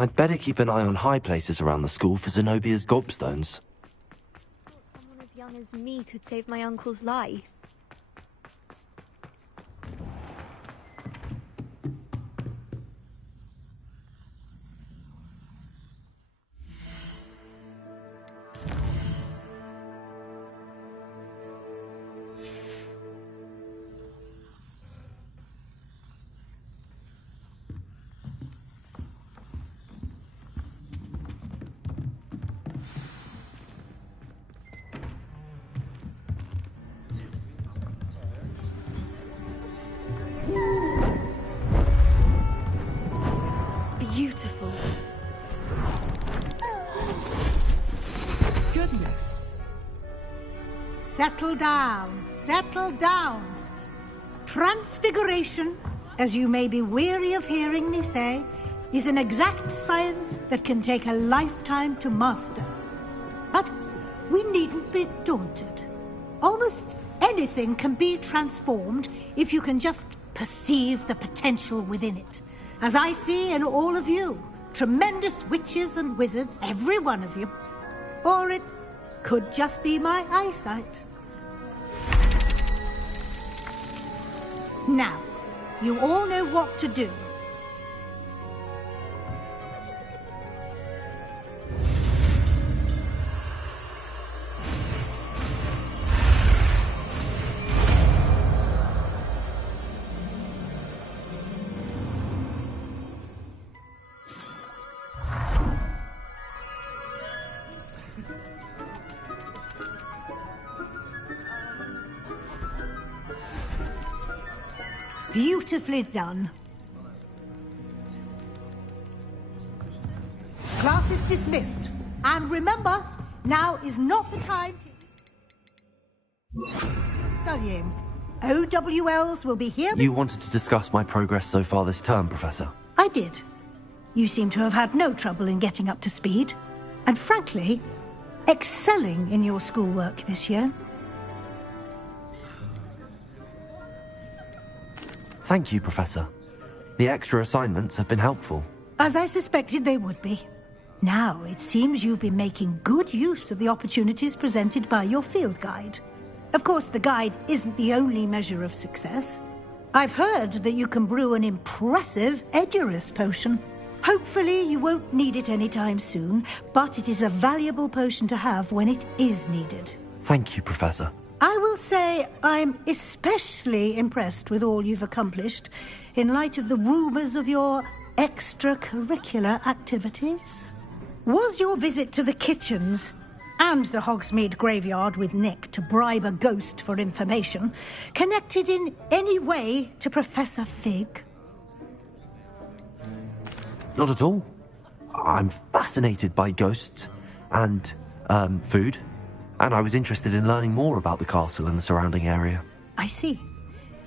I'd better keep an eye on high places around the school for Zenobia's gobstones. Someone as young as me could save my uncle's life. Beautiful. Goodness. Settle down. Settle down. Transfiguration, as you may be weary of hearing me say, is an exact science that can take a lifetime to master. But we needn't be daunted. Almost anything can be transformed if you can just perceive the potential within it. As I see in all of you, tremendous witches and wizards, every one of you. Or it could just be my eyesight. Now, you all know what to do. Beautifully done. Class is dismissed. And remember, now is not the time to... studying. OWLs will be here... You wanted to discuss my progress so far this term, Professor? I did. You seem to have had no trouble in getting up to speed. And frankly, excelling in your schoolwork this year. Thank you, Professor. The extra assignments have been helpful. As I suspected they would be. Now, it seems you've been making good use of the opportunities presented by your field guide. Of course, the guide isn't the only measure of success. I've heard that you can brew an impressive Edurus potion. Hopefully, you won't need it anytime soon, but it is a valuable potion to have when it is needed. Thank you, Professor. I will say I'm especially impressed with all you've accomplished in light of the rumors of your extracurricular activities. Was your visit to the kitchens and the Hogsmeade graveyard with Nick to bribe a ghost for information connected in any way to Professor Fig? Not at all. I'm fascinated by ghosts and, food. And I was interested in learning more about the castle and the surrounding area. I see.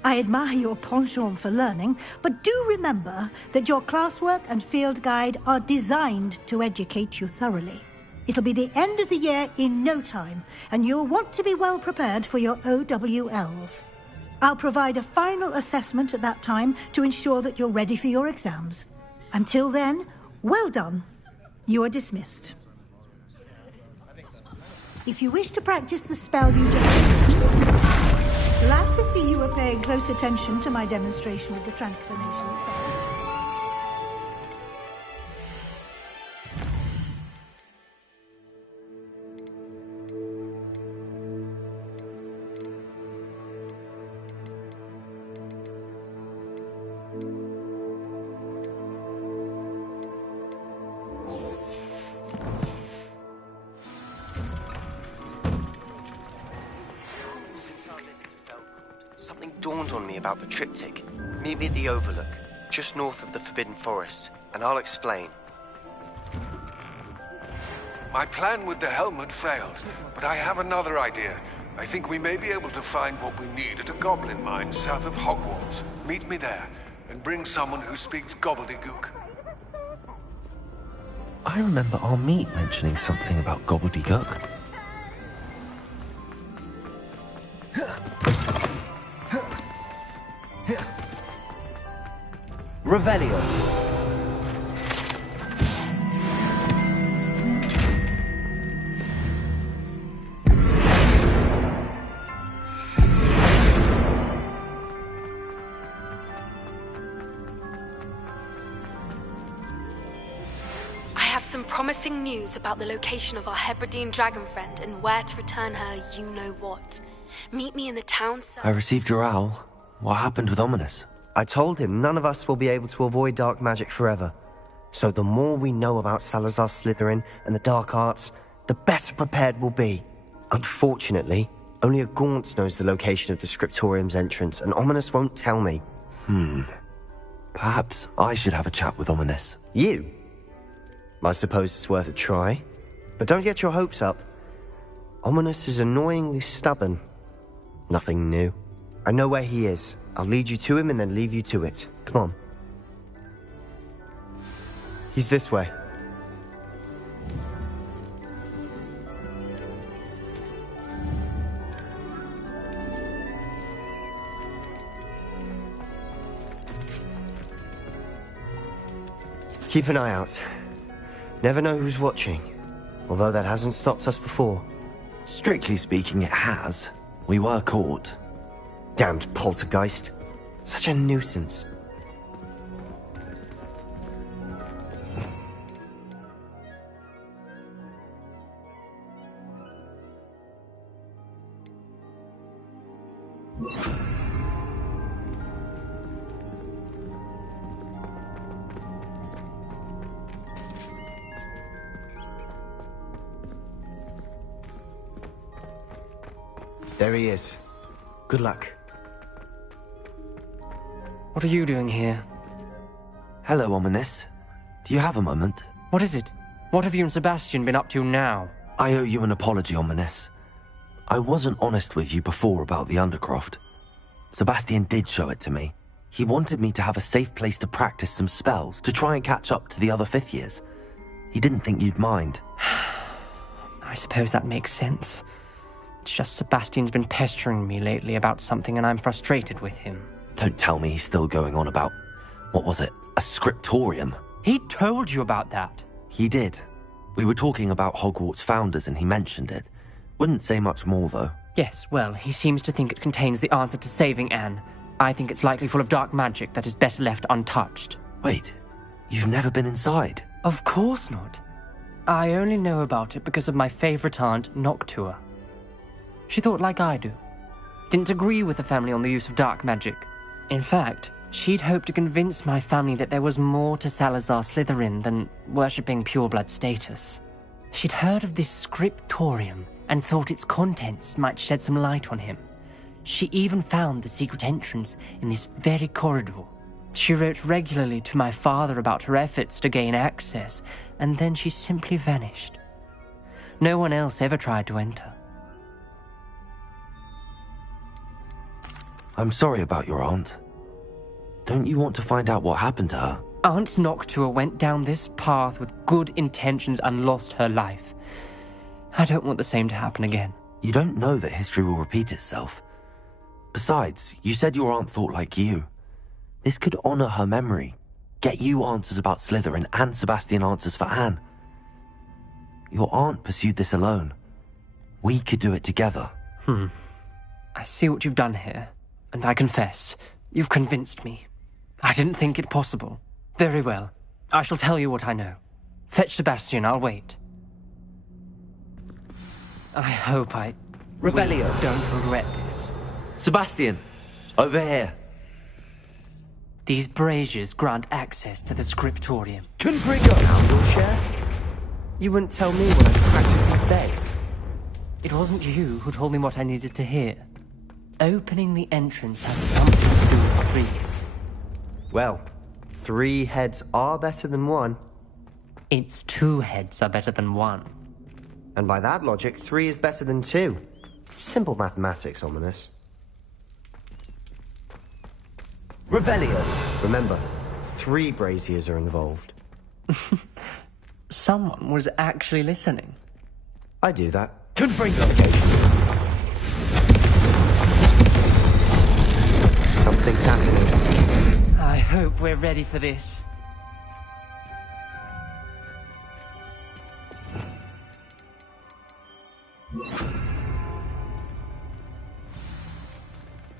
I admire your penchant for learning, but do remember that your classwork and field guide are designed to educate you thoroughly. It'll be the end of the year in no time, and you'll want to be well prepared for your OWLs. I'll provide a final assessment at that time to ensure that you're ready for your exams. Until then, well done. You are dismissed. If you wish to practice the spell you just... Glad to see you were paying close attention to my demonstration of the transformation spell. Something dawned on me about the triptych. Meet me at the Overlook, just north of the Forbidden Forest, and I'll explain. My plan with the helmet failed, but I have another idea. I think we may be able to find what we need at a goblin mine south of Hogwarts. Meet me there, and bring someone who speaks gobbledygook. I remember our meet mentioning something about gobbledygook. Revelio. promising news about the location of our Hebridean dragon friend and where to return her you-know-what. Meet me in the town I received your owl. What happened with Ominous? I told him none of us will be able to avoid dark magic forever. So the more we know about Salazar Slytherin and the dark arts, the better prepared we'll be. Unfortunately, only a Gaunt knows the location of the Scriptorium's entrance, and Ominous won't tell me. Perhaps I should have a chat with Ominous. You? I suppose it's worth a try. But don't get your hopes up. Ominous is annoyingly stubborn. Nothing new. I know where he is. I'll lead you to him and then leave you to it. Come on. He's this way. Keep an eye out. Never know who's watching. Although that hasn't stopped us before. Strictly speaking, it has. We were caught. Damned poltergeist. Such a nuisance. There he is. Good luck. What are you doing here? Hello, Ominous. Do you have a moment? What is it? What have you and Sebastian been up to now? I owe you an apology, Ominous. I wasn't honest with you before about the Undercroft. Sebastian did show it to me. He wanted me to have a safe place to practice some spells, to try and catch up to the other fifth years. He didn't think you'd mind. I suppose that makes sense. It's just Sebastian's been pestering me lately about something and I'm frustrated with him. Don't tell me he's still going on about, what was it, a scriptorium? He told you about that. He did. We were talking about Hogwarts founders and he mentioned it. Wouldn't say much more, though. Yes, well, he seems to think it contains the answer to saving Anne. I think it's likely full of dark magic that is better left untouched. Wait, you've never been inside? Of course not. I only know about it because of my favorite aunt, Noctua. She thought like I do. Didn't agree with the family on the use of dark magic. In fact, she'd hoped to convince my family that there was more to Salazar Slytherin than worshipping pureblood status. She'd heard of this scriptorium and thought its contents might shed some light on him. She even found the secret entrance in this very corridor. She wrote regularly to my father about her efforts to gain access, and then she simply vanished. No one else ever tried to enter. I'm sorry about your aunt. Don't you want to find out what happened to her? Aunt Noctua went down this path with good intentions and lost her life. I don't want the same to happen again. You don't know that history will repeat itself. Besides, you said your aunt thought like you. This could honor her memory, get you answers about Slytherin and Sebastian answers for Anne. Your aunt pursued this alone. We could do it together. I see what you've done here, and I confess, you've convinced me. I didn't think it possible. Very well. I shall tell you what I know. Fetch Sebastian, I'll wait. I hope I... Revelio. Don't regret this. Sebastian, over here. These braziers grant access to the scriptorium. Confringo! Your share? You wouldn't tell me what I practically begged. It wasn't you who told me what I needed to hear. Opening the entrance has something to do with threes. Well, 3 heads are better than 1. Its 2 heads are better than 1. And by that logic, 3 is better than 2. Simple mathematics, Ominous. Revelio. Remember, 3 braziers are involved. Someone was actually listening. I do that. Confringo. Something's happening. I hope we're ready for this.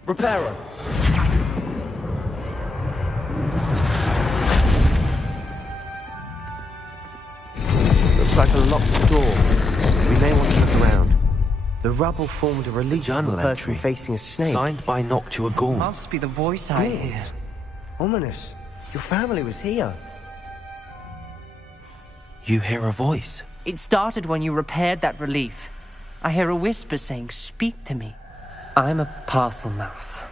Reparo. a locked door. We may want to look around. The rubble formed a relief of a person facing a snake. Signed by Noctua Gaunt. Must be the voice I hear. Gaunt? Ominous. Your family was here. You hear a voice. It started when you repaired that relief. I hear a whisper saying, "Speak to me." I'm a parcel mouth.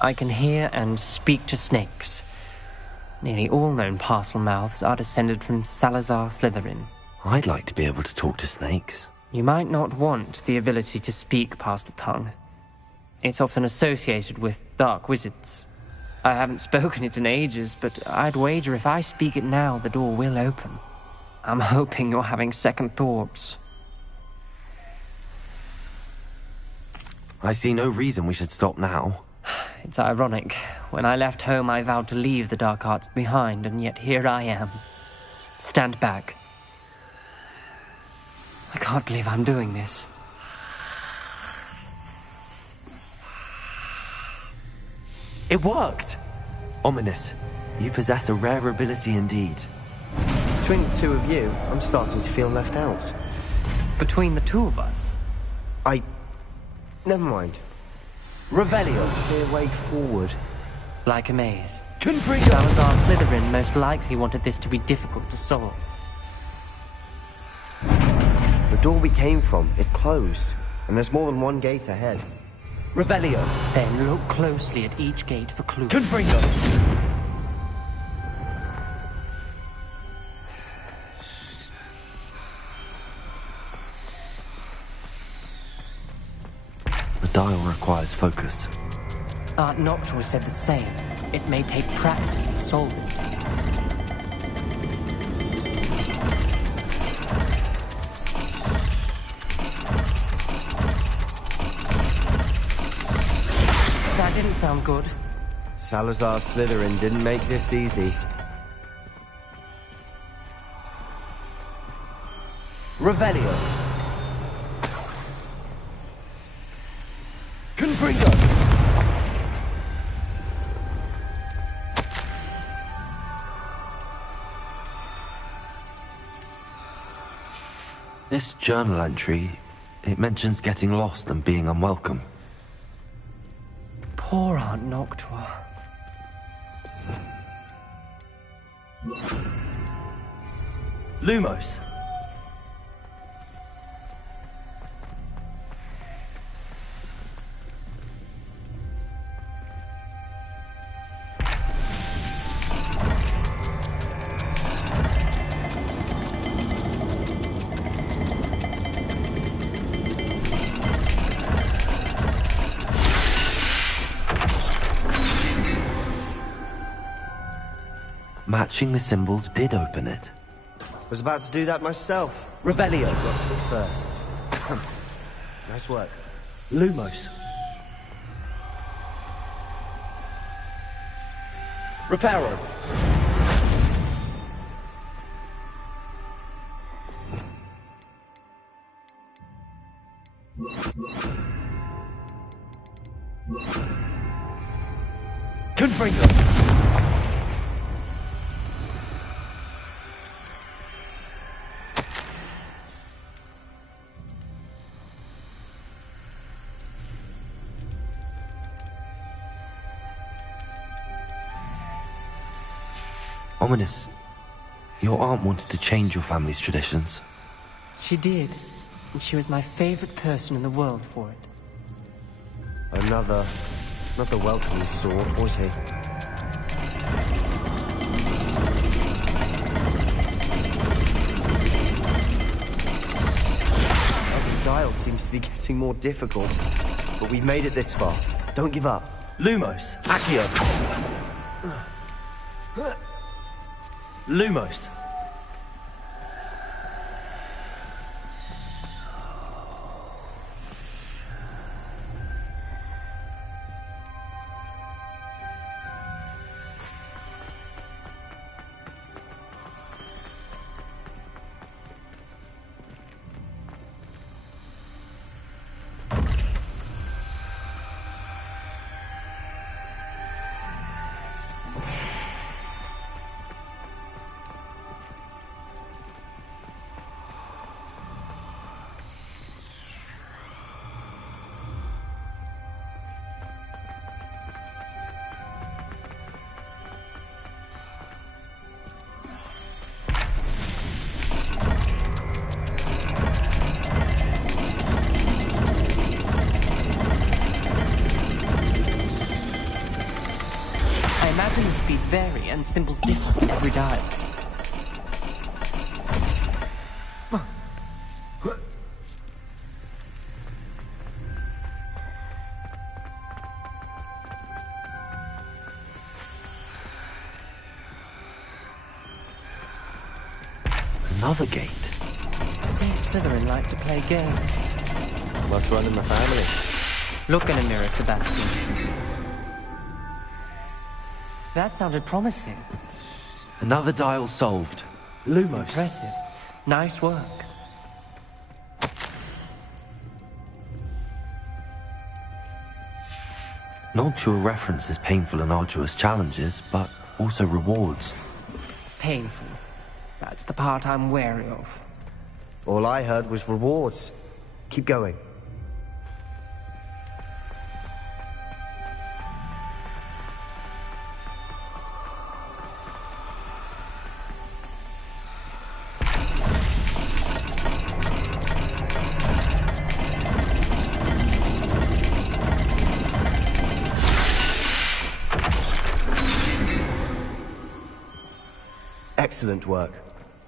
I can hear and speak to snakes. Nearly all known parcel mouths are descended from Salazar Slytherin. I'd like to be able to talk to snakes. You might not want the ability to speak parcel tongue. It's often associated with dark wizards. I haven't spoken it in ages, but I'd wager if I speak it now, the door will open. I'm hoping you're having second thoughts. I see no reason we should stop now. It's ironic. When I left home, I vowed to leave the dark arts behind, and yet here I am. Stand back. I can't believe I'm doing this. It worked! Ominous, you possess a rare ability indeed. Between the two of you, I'm starting to feel left out. Between the two of us? Never mind. Revelio. Clear way forward. Like a maze. Confringo! Salazar Slytherin most likely wanted this to be difficult to solve. The door we came from, it closed. And there's more than one gate ahead. Revelio. Then look closely at each gate for clues. Confringo! The dial requires focus. Aunt Noctua said the same. It may take practice to solve it. That didn't sound good. Salazar Slytherin didn't make this easy. Revelio. Confringo! This journal entry, it mentions getting lost and being unwelcome. Poor Aunt Noctua. Lumos. Matching the symbols did open it. Was about to do that myself. Revelio. Got to it first. Nice work. Lumos. Reparo. Confringo. Ominous, your aunt wanted to change your family's traditions. She did, and she was my favorite person in the world for it. Another welcome he saw, was he? The dial seems to be getting more difficult, but we've made it this far. Don't give up. Lumos. Accio. Lumos. and symbols differ for every dial. Another gate. Seems Slytherin like to play games. Must run in the family. Look in a mirror, Sebastian. That sounded promising. Another dial solved. Lumos. Impressive. Nice work. Noctua references painful and arduous challenges, but also rewards. Painful. That's the part I'm wary of. All I heard was rewards. Keep going. Excellent work.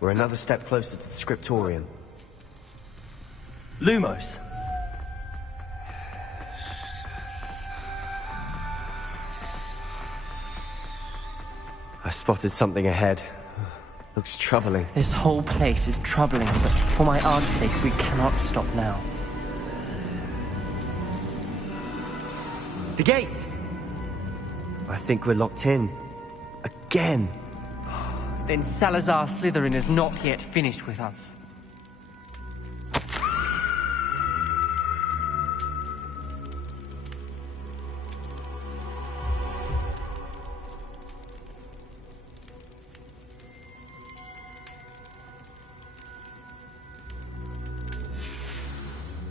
We're another step closer to the scriptorium. Lumos. I spotted something ahead. Looks troubling. This whole place is troubling, but for my aunt's sake, we cannot stop now. The gate! I think we're locked in. Again. Then Salazar Slytherin is not yet finished with us.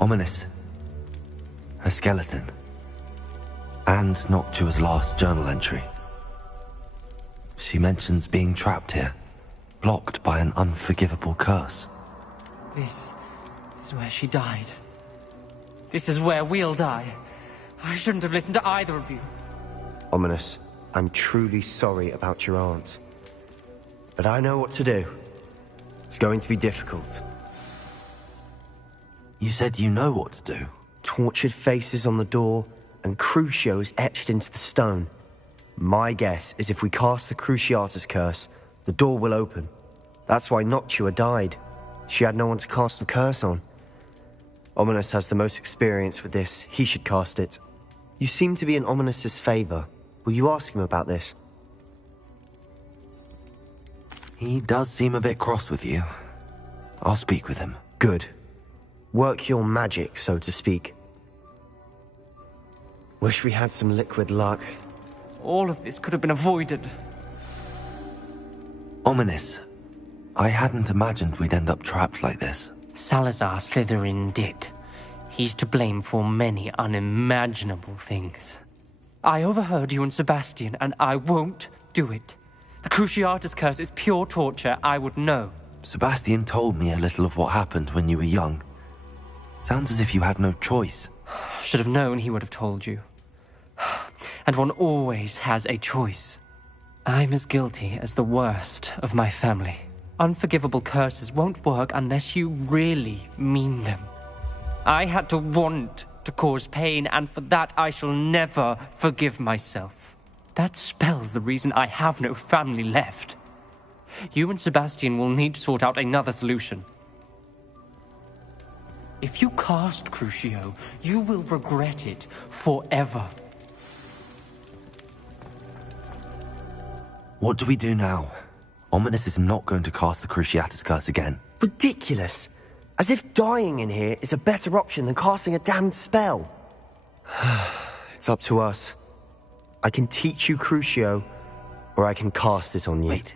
Ominous. A skeleton. And Noctua's last journal entry. She mentions being trapped here, blocked by an unforgivable curse. This is where she died. This is where we'll die. I shouldn't have listened to either of you. Ominous, I'm truly sorry about your aunt. But I know what to do. It's going to be difficult. You said you know what to do. Tortured faces on the door, and Crucios etched into the stone. My guess is if we cast the Cruciatus curse, the door will open. That's why Noctua died. She had no one to cast the curse on. Ominous has the most experience with this. He should cast it. You seem to be in Ominous's favor. Will you ask him about this? He does seem a bit cross with you. I'll speak with him. Good. Work your magic, so to speak. Wish we had some liquid luck. All of this could have been avoided. Ominous. I hadn't imagined we'd end up trapped like this. Salazar Slytherin did. He's to blame for many unimaginable things. I overheard you and Sebastian, and I won't do it. The Cruciatus curse is pure torture, I would know. Sebastian told me a little of what happened when you were young. Sounds as if you had no choice. Should have known he would have told you. And one always has a choice. I'm as guilty as the worst of my family. Unforgivable curses won't work unless you really mean them. I had to want to cause pain, and for that I shall never forgive myself. That spells the reason I have no family left. You and Sebastian will need to sort out another solution. If you cast Crucio, you will regret it forever. What do we do now? Ominous is not going to cast the Cruciatus curse again. Ridiculous! As if dying in here is a better option than casting a damned spell. It's up to us. I can teach you Crucio, or I can cast it on you. Wait,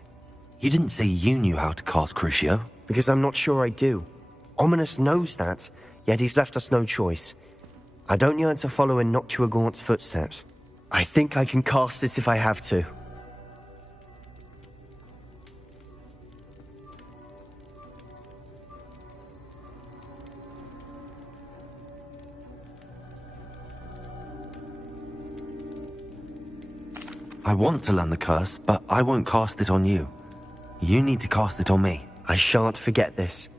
you didn't say you knew how to cast Crucio? Because I'm not sure I do. Ominous knows that, yet he's left us no choice. I don't yearn to follow in Noctua Gaunt's footsteps. I think I can cast it if I have to. I want to learn the curse, but I won't cast it on you. You need to cast it on me. I shan't forget this.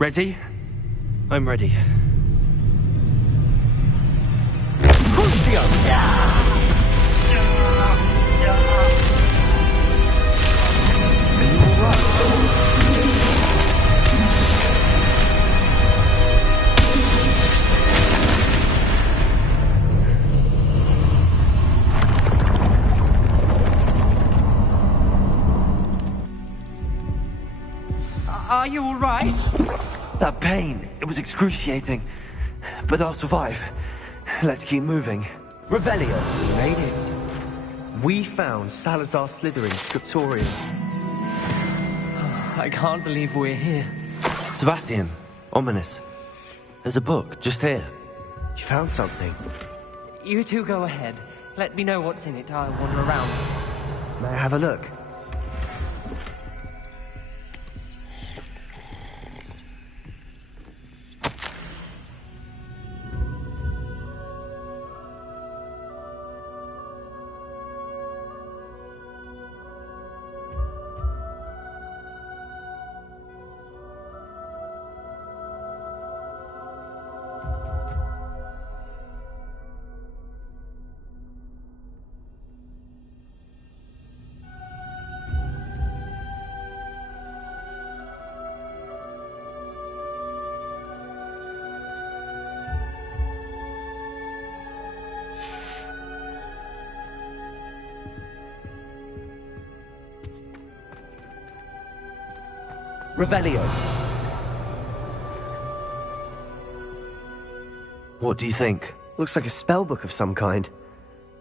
Ready? I'm ready. Are you all right? That pain, it was excruciating. But I'll survive. Let's keep moving. Revelio! We made it. We found Salazar Slytherin's scriptorium. I can't believe we're here. Sebastian, ominous. There's a book just here. You found something. You two go ahead. Let me know what's in it. I'll wander around. May I have a look? Revelio. What do you think? Looks like a spellbook of some kind.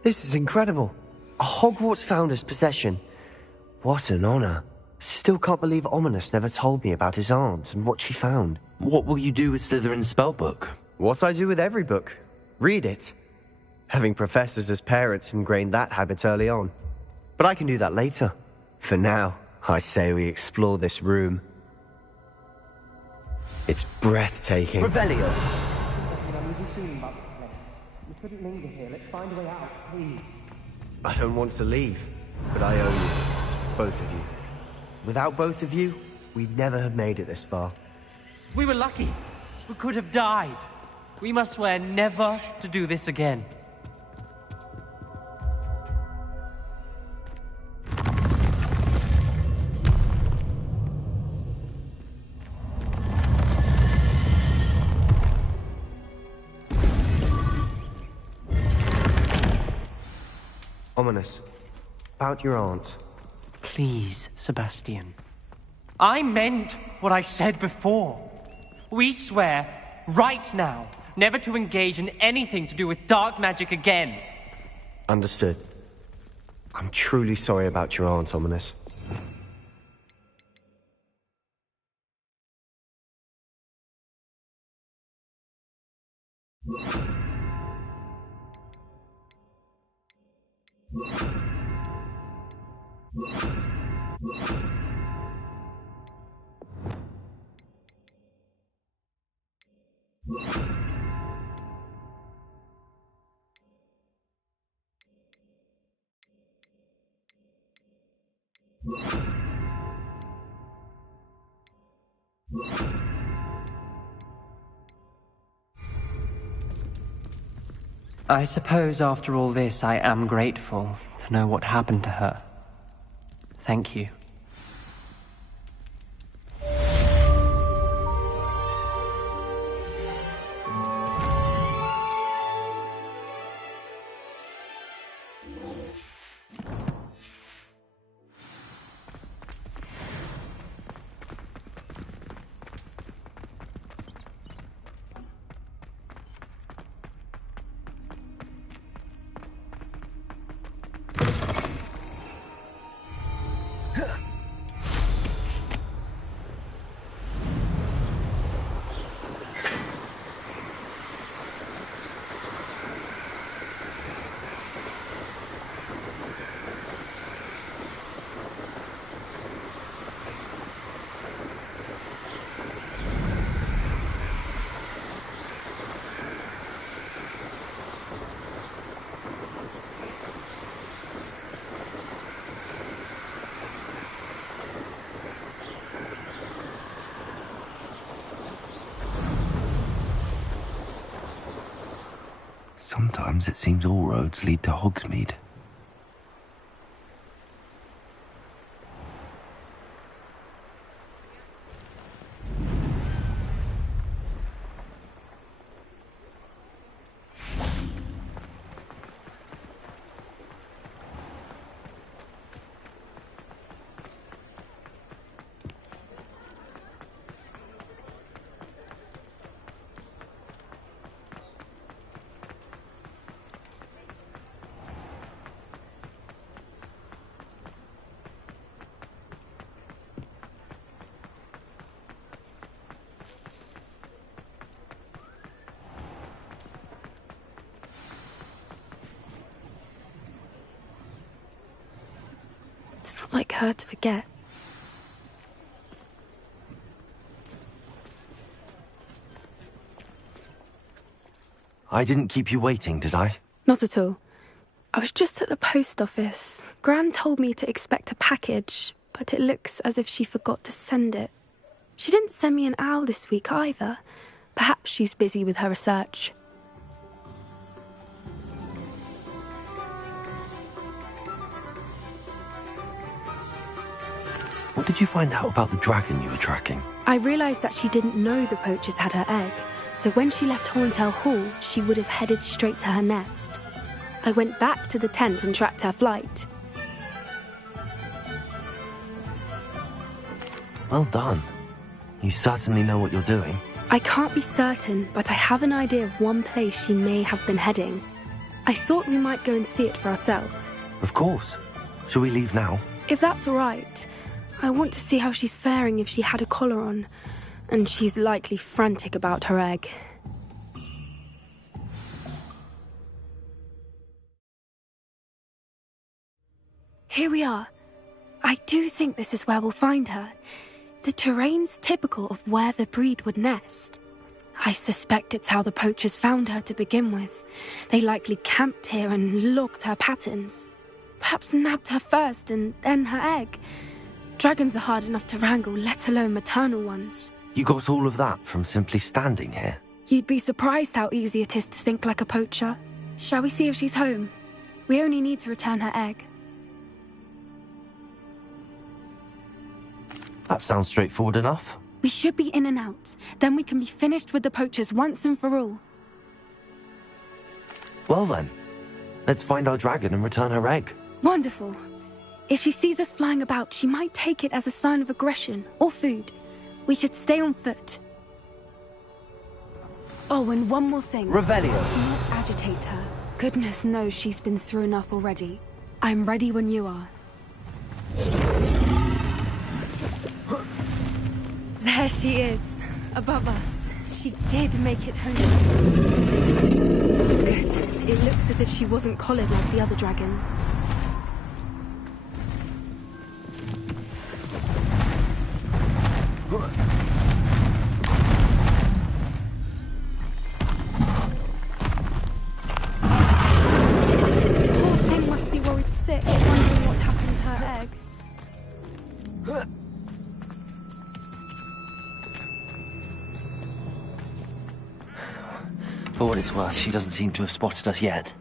This is incredible. A Hogwarts founder's possession. What an honor. Still can't believe Ominous never told me about his aunt and what she found. What will you do with Slytherin's spellbook? What I do with every book. Read it. Having professors as parents ingrained that habit early on. But I can do that later. For now, I say we explore this room. It's breathtaking. Revelio. We couldn't linger here. Let's find a way out, please. I don't want to leave, but I owe you. Both of you. Without both of you, we'd never have made it this far. We were lucky. We could have died. We must swear never to do this again. Ominous. About your aunt. Please, Sebastian. I meant what I said before. We swear, right now, never to engage in anything to do with dark magic again. Understood. I'm truly sorry about your aunt, Ominous. I suppose after all this, I am grateful to know what happened to her. Thank you. Sometimes it seems all roads lead to Hogsmeade. It's not like her to forget. I didn't keep you waiting, did I? Not at all. I was just at the post office. Gran told me to expect a package, but it looks as if she forgot to send it. She didn't send me an owl this week either. Perhaps she's busy with her research. What did you find out about the dragon you were tracking? I realised that she didn't know the poachers had her egg, so when she left Horntail Hall, she would have headed straight to her nest. I went back to the tent and tracked her flight. Well done. You certainly know what you're doing. I can't be certain, but I have an idea of one place she may have been heading. I thought we might go and see it for ourselves. Of course. Shall we leave now? If that's all right. I want to see how she's faring if she had a collar on, and she's likely frantic about her egg. Here we are. I do think this is where we'll find her. The terrain's typical of where the breed would nest. I suspect it's how the poachers found her to begin with. They likely camped here and logged her patterns. Perhaps nabbed her first and then her egg. Dragons are hard enough to wrangle, let alone maternal ones. You got all of that from simply standing here? You'd be surprised how easy it is to think like a poacher. Shall we see if she's home? We only need to return her egg. That sounds straightforward enough. We should be in and out. Then we can be finished with the poachers once and for all. Well then, let's find our dragon and return her egg. Wonderful. If she sees us flying about, she might take it as a sign of aggression or food. We should stay on foot. Oh, and one more thing. Revelio. Let's not agitate her. Goodness knows she's been through enough already. I'm ready when you are. There she is, above us. She did make it home. Good. It looks as if she wasn't collared like the other dragons. Poor thing must be worried sick, wondering what happened to her egg. For what it's worth, she doesn't seem to have spotted us yet.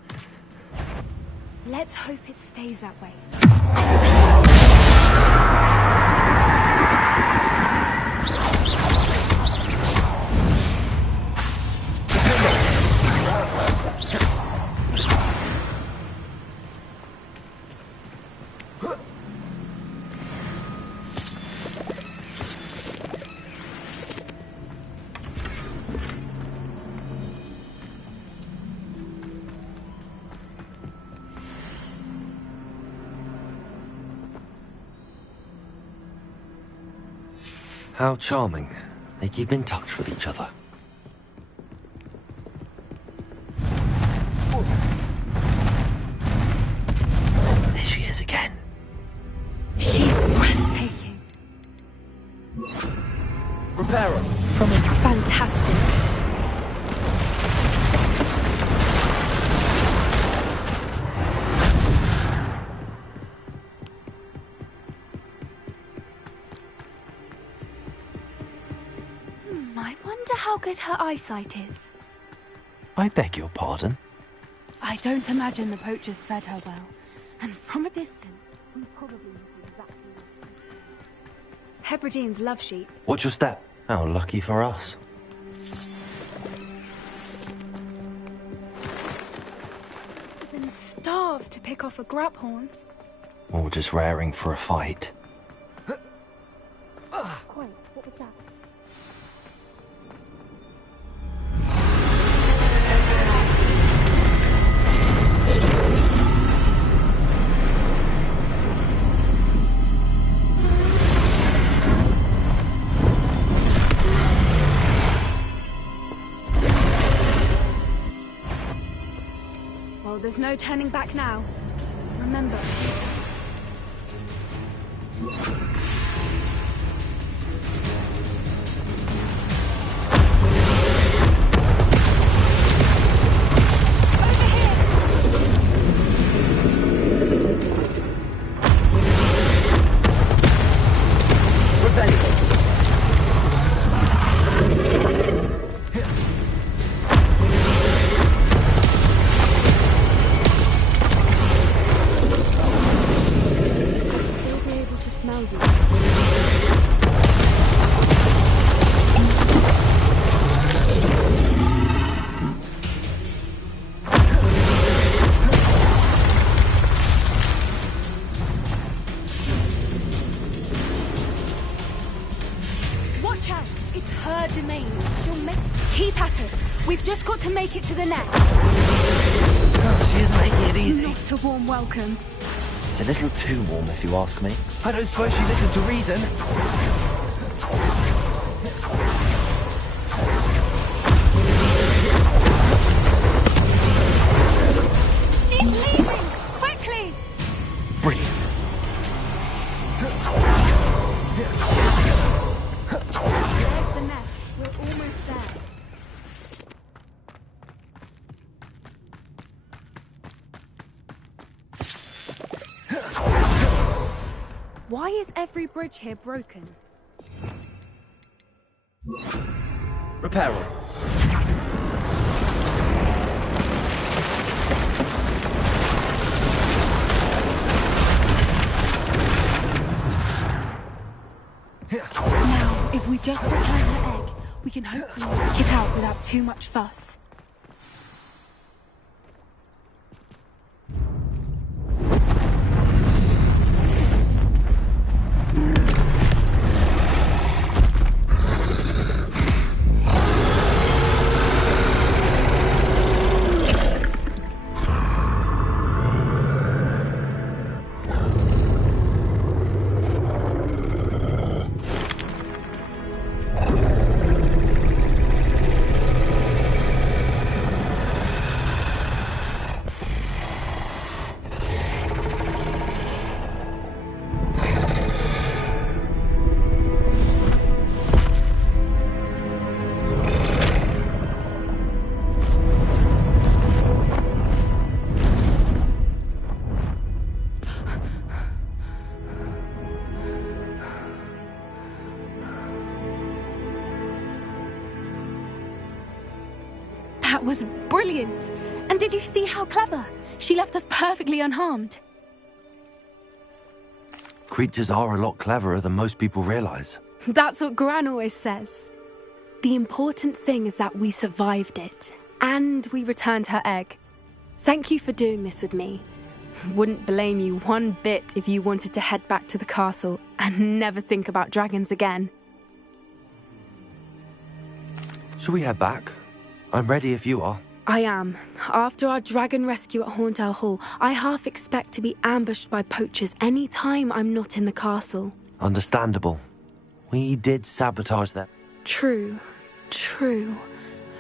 Let's hope it stays that way. How charming. They keep in touch with each other. There she is again. She's breathtaking. Reparo. From a fantastic. I wonder how good her eyesight is. I beg your pardon? I don't imagine the poachers fed her well. And from a distance, we probably look exactly like Hebrideans love sheep. Watch your step. How lucky for us. I've been starved to pick off a graphorn. Or just raring for a fight. Quiet, what was that? Well, there's no turning back now. Remember. Keep at it. We've just got to make it to the nest. Oh, she is making it easy. Not a warm welcome. It's a little too warm, if you ask me. I don't suppose she listened to reason. She's leaving! Quickly! Brilliant. There's the nest. We're almost there. Why is every bridge here broken? Repair all. Now, if we just return her egg, we can hopefully work it out without too much fuss. That was brilliant! And did you see how clever? She left us perfectly unharmed. Creatures are a lot cleverer than most people realize. That's what Gran always says. The important thing is that we survived it, and we returned her egg. Thank you for doing this with me. Wouldn't blame you one bit if you wanted to head back to the castle and never think about dragons again. Shall we head back? I'm ready if you are. I am. After our dragon rescue at Hauntel Hall, I half expect to be ambushed by poachers any time I'm not in the castle. Understandable. We did sabotage that. True.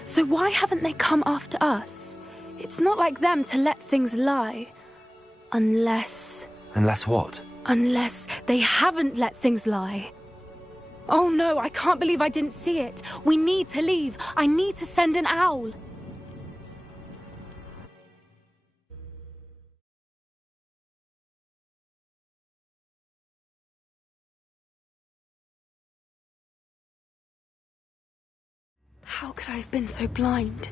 So why haven't they come after us? It's not like them to let things lie. Unless what? Unless they haven't let things lie. Oh no, I can't believe I didn't see it. We need to leave. I need to send an owl. How could I have been so blind?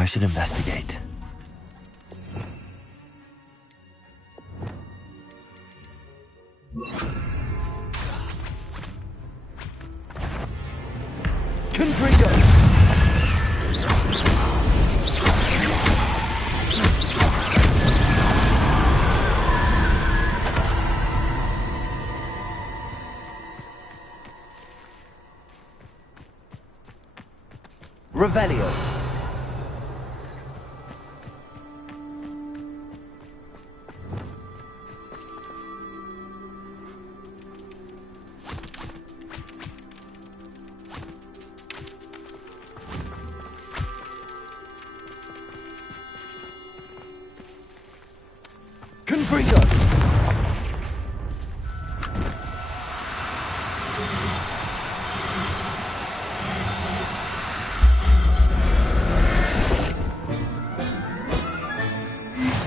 I should investigate. Confringo! Revelio. Confringo!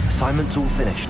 Assignment's all finished.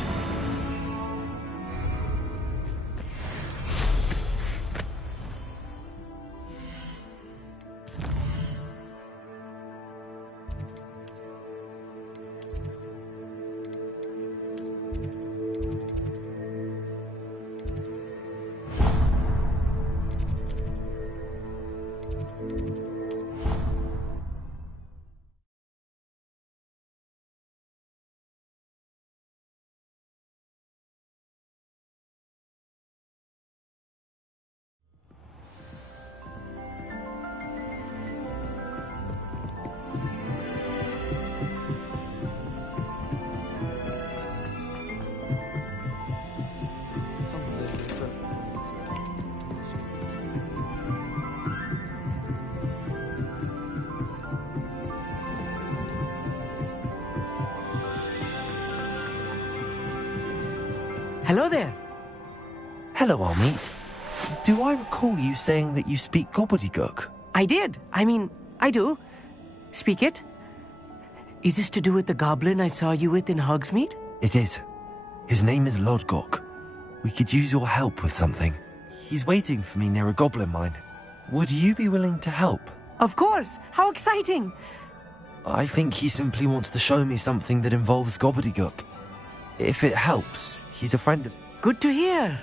Hello there. Hello, Almeet. Do I recall you saying that you speak gobbledygook? I did. I do. Speak it. Is this to do with the goblin I saw you with in Hogsmeade? It is. His name is Lodgok. We could use your help with something. He's waiting for me near a goblin mine. Would you be willing to help? Of course. How exciting. I think he simply wants to show me something that involves gobbledygook. If it helps, he's a friend of... Good to hear.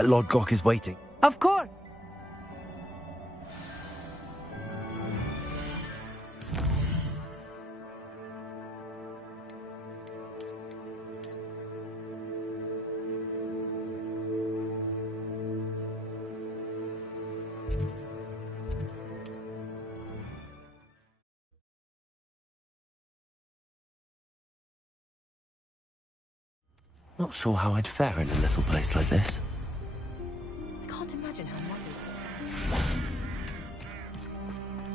Lodgok is waiting. Of course! Not sure how I'd fare in a little place like this. I can't imagine how much.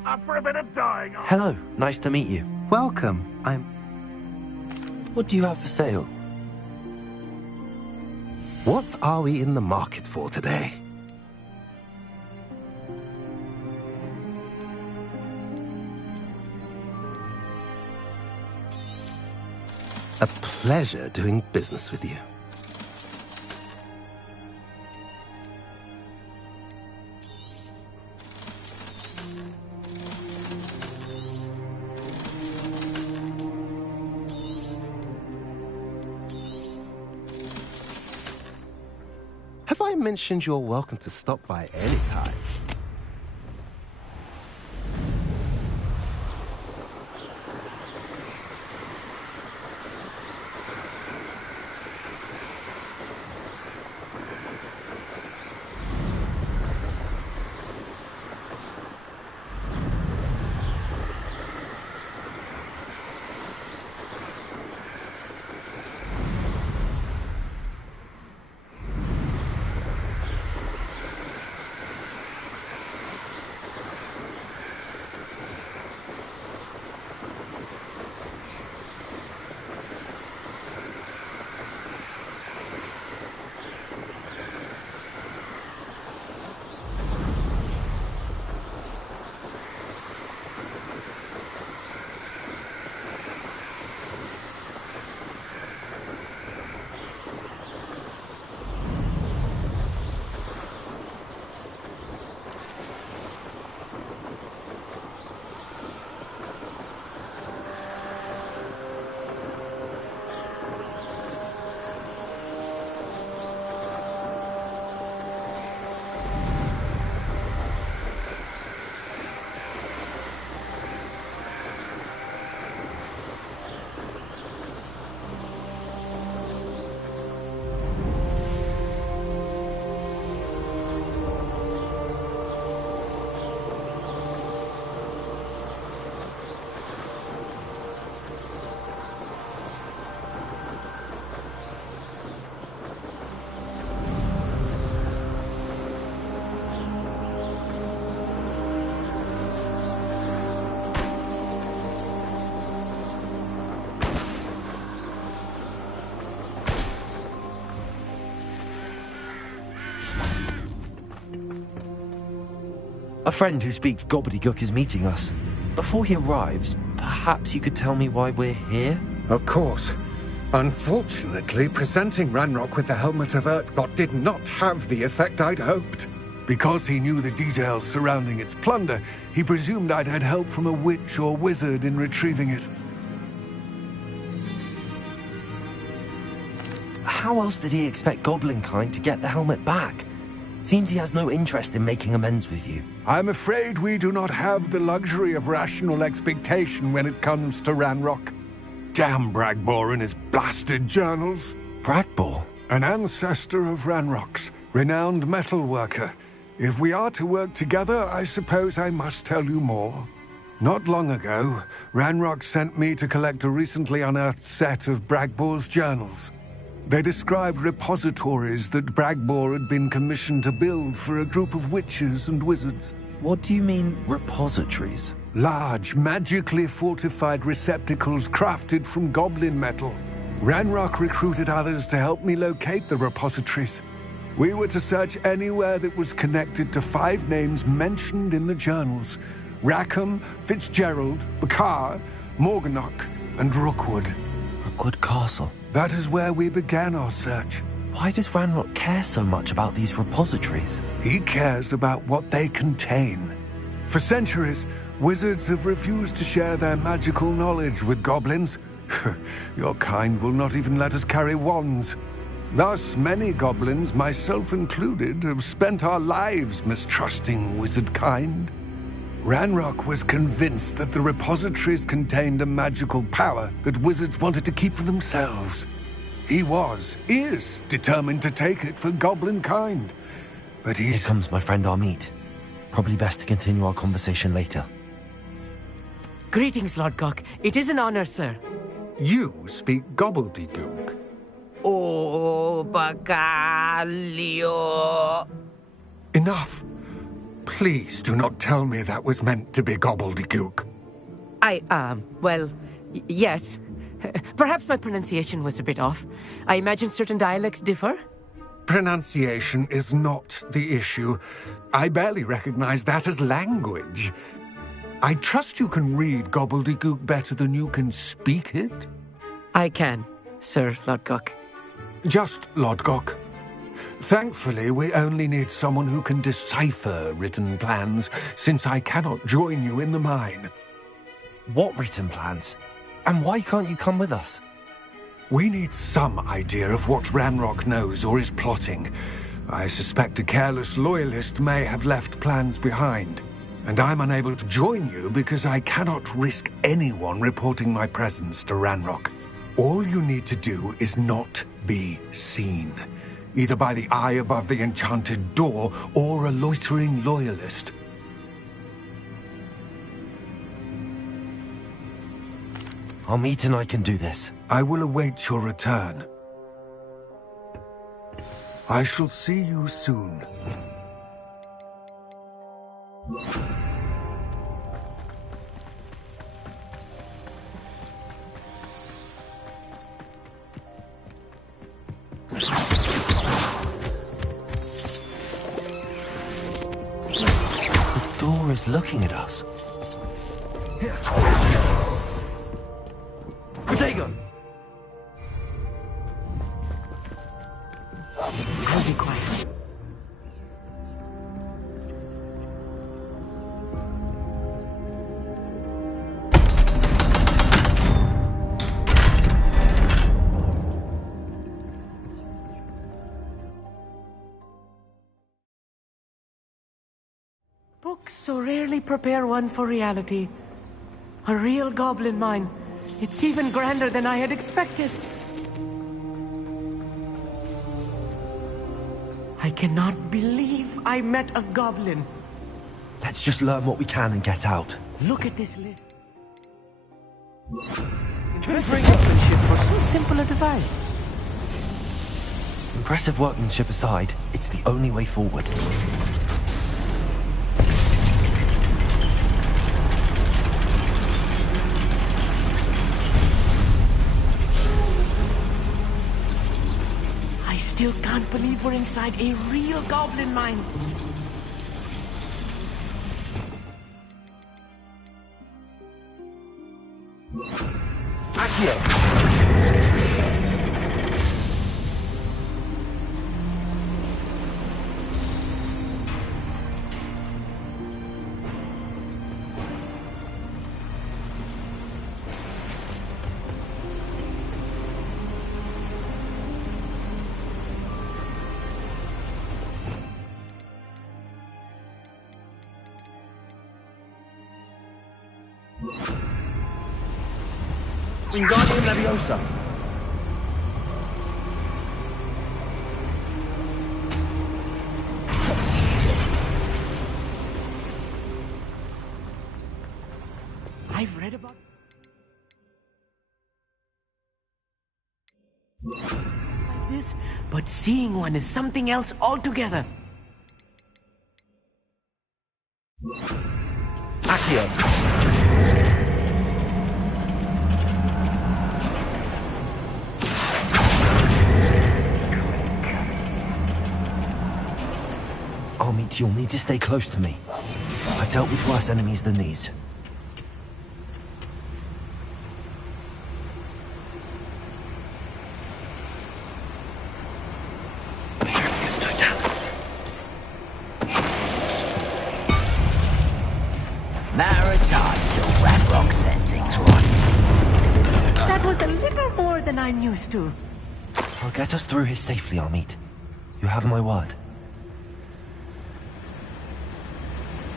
Up for a bit of dying. Hello, nice to meet you. Welcome. What do you have for sale? What are we in the market for today? A pleasure doing business with you. Have I mentioned you're welcome to stop by any time? A friend who speaks gobbledygook is meeting us. Before he arrives, perhaps you could tell me why we're here? Of course. Unfortunately, presenting Ranrock with the Helmet of Urtkot did not have the effect I'd hoped. Because he knew the details surrounding its plunder, he presumed I'd had help from a witch or wizard in retrieving it. How else did he expect Goblinkind to get the helmet back? Seems he has no interest in making amends with you. I'm afraid we do not have the luxury of rational expectation when it comes to Ranrock. Damn Bragbor and his blasted journals. Bragbor? An ancestor of Ranrock's, renowned metalworker. If we are to work together, I suppose I must tell you more. Not long ago, Ranrock sent me to collect a recently unearthed set of Bragbor's journals. They described repositories that Bragbor had been commissioned to build for a group of witches and wizards. What do you mean, repositories? Large, magically fortified receptacles crafted from goblin metal. Ranrock recruited others to help me locate the repositories. We were to search anywhere that was connected to 5 names mentioned in the journals: Rackham, Fitzgerald, Bakar, Morganach, and Rookwood. Rookwood Castle. That is where we began our search. Why does Ranrock care so much about these repositories? He cares about what they contain. For centuries, wizards have refused to share their magical knowledge with goblins. Your kind will not even let us carry wands. Thus, many goblins, myself included, have spent our lives mistrusting wizard kind. Ranrock was convinced that the repositories contained a magical power that wizards wanted to keep for themselves. He is determined to take it for goblin kind. But Here comes my friend Amit. Probably best to continue our conversation later. Greetings, Lord Cock. It is an honor, sir. You speak gobbledygook. Oh, Bacalio. Enough. Please do not tell me that was meant to be gobbledygook. Yes. Perhaps my pronunciation was a bit off. I imagine certain dialects differ? Pronunciation is not the issue. I barely recognize that as language. I trust you can read gobbledygook better than you can speak it? I can, Sir Lodgok. Just Lodgok. Thankfully, we only need someone who can decipher written plans, since I cannot join you in the mine. What written plans? And why can't you come with us? We need some idea of what Ranrock knows or is plotting. I suspect a careless loyalist may have left plans behind. And I'm unable to join you because I cannot risk anyone reporting my presence to Ranrock. All you need to do is not be seen, either by the eye above the enchanted door or a loitering loyalist. Amit and I can do this. I will await your return. I shall see you soon. The door is looking at us. Protego! I'll be quiet. Books so rarely prepare one for reality. A real goblin mine. It's even grander than I had expected. I cannot believe I met a goblin. Let's just learn what we can and get out. Look at this lid. Impressive workmanship for so simple a device. Impressive workmanship aside, it's the only way forward. I still can't believe we're inside a real goblin mine. Accio! Wingardium Leviosa. I've read about like this, but seeing one is something else altogether. Accio! Amit, you'll need to stay close to me. I've dealt with worse enemies than these. Now it's on till Ranrock sets things right. That was a little more than I'm used to. I'll get us through here safely, Amit. You have my word.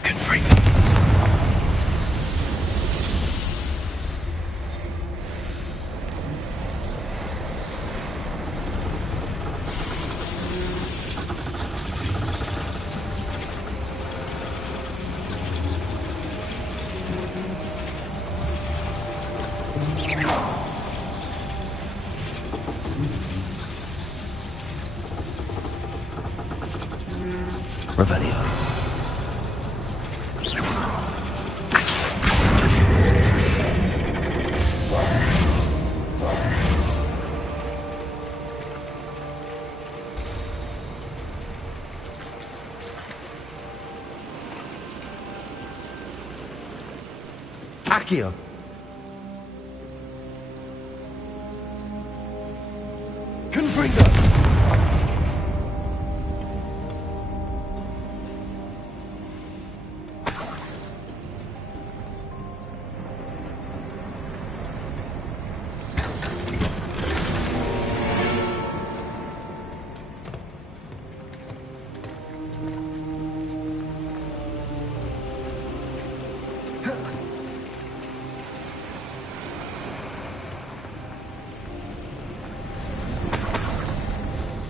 Confringo. Revelio. Accio! Confringo!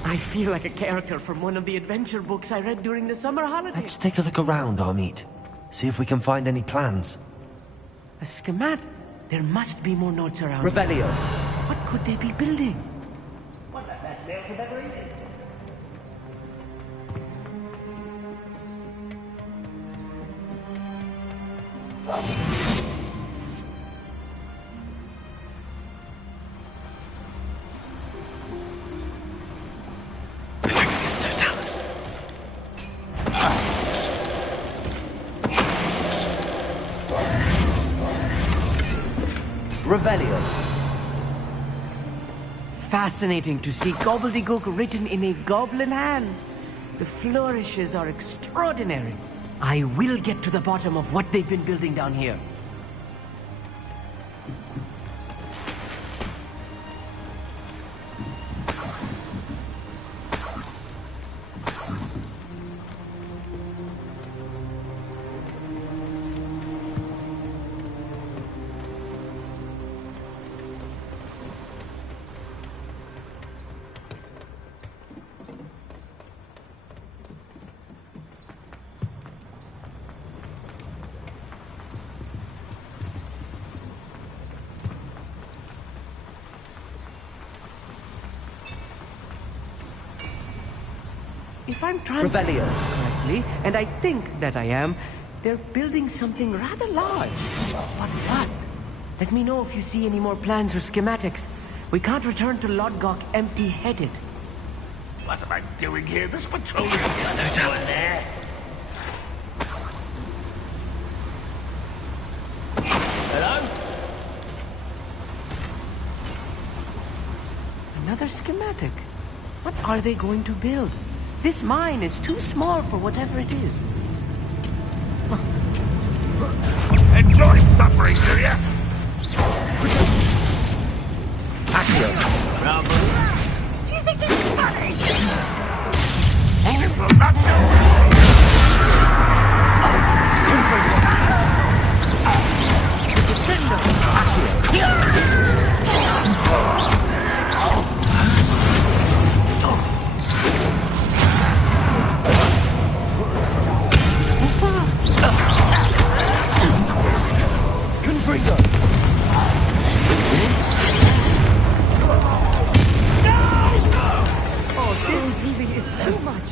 I feel like a character from one of the adventure books I read during the summer holidays. Let's take a look around, Amit. See if we can find any plans. A schematic? There must be more notes around. Revelio. What could they be building? One of the best meals I've ever eaten. Revelio. Fascinating to see gobbledygook written in a goblin hand. The flourishes are extraordinary. I will get to the bottom of what they've been building down here. If I'm translating this correctly, and I think that I am, they're building something rather large. But what? Let me know if you see any more plans or schematics. We can't return to Lodgok empty-headed. What am I doing here? This patrol is no telling there. Hello? Another schematic. What are they going to build? This mine is too small for whatever it is. Enjoy suffering, do ya? Accio. Do you think this is funny? This will not do.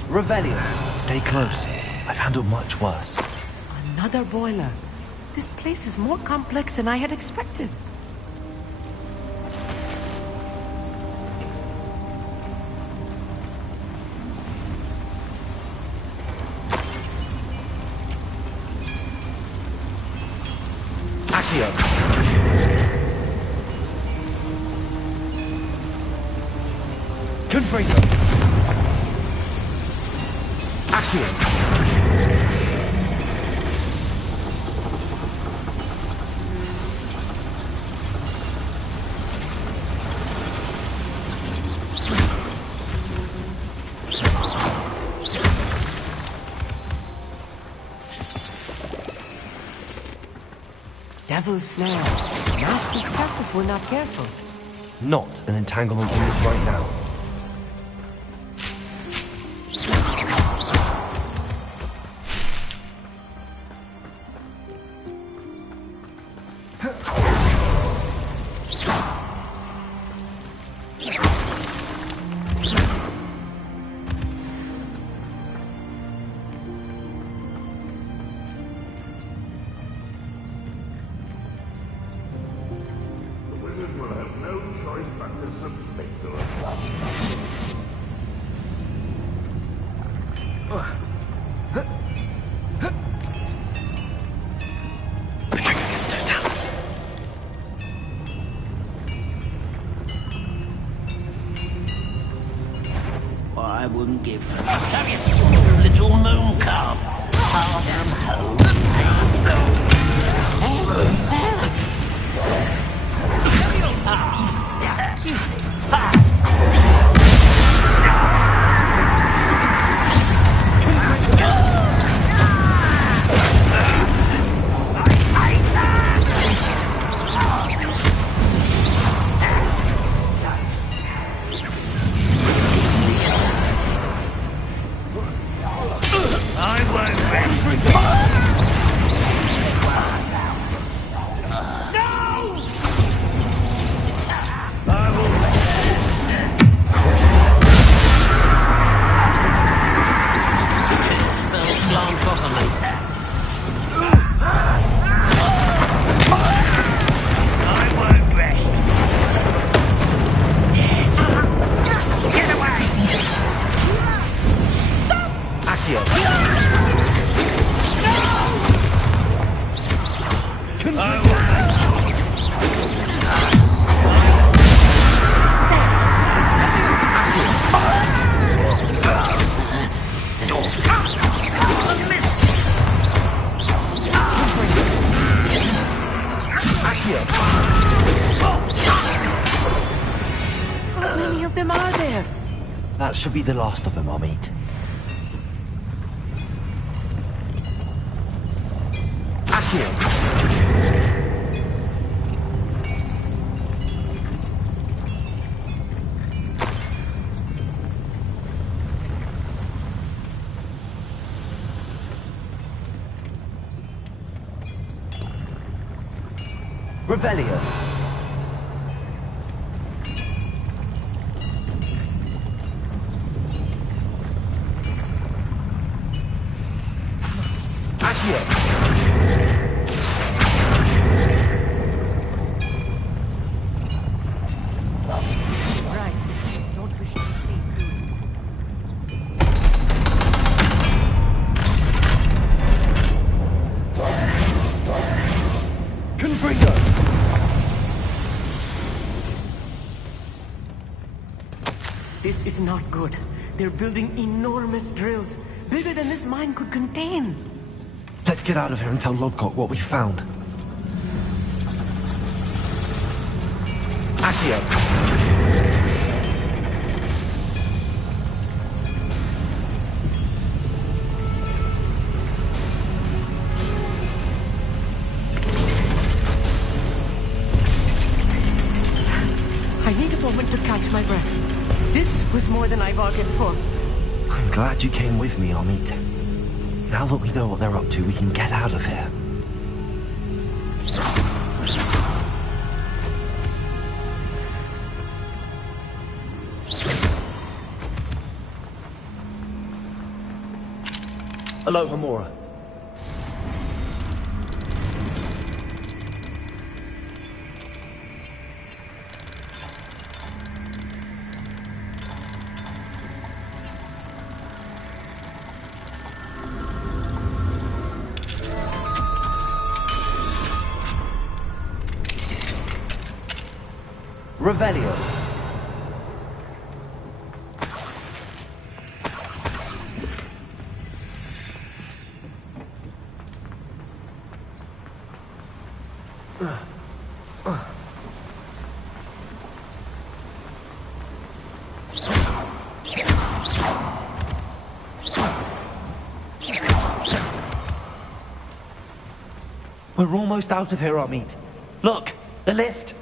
Revelio. Stay close. I've handled much worse. Another boiler. This place is more complex than I had expected. Accio. Confringo. Accio. devil's snare. Nasty stuff if we're not careful. Not an entanglement on this right now. I wouldn't give them. Have you little moon calf? Far from home. You see, spark. How many of them are there? That should be the last of them I'll meet. Accio! Revelio. Right. Don't wish to see Confringo! This is not good. They're building enormous drills, bigger than this mine could contain. Let's get out of here and tell Lodcock what we found. Accio! I need a moment to catch my breath. This was more than I bargained for. I'm glad you came with me, Amit. Now that we know what they're up to, we can get out of here. Hello, Hamura. Revelio. We're almost out of here, Amit. Look, the lift.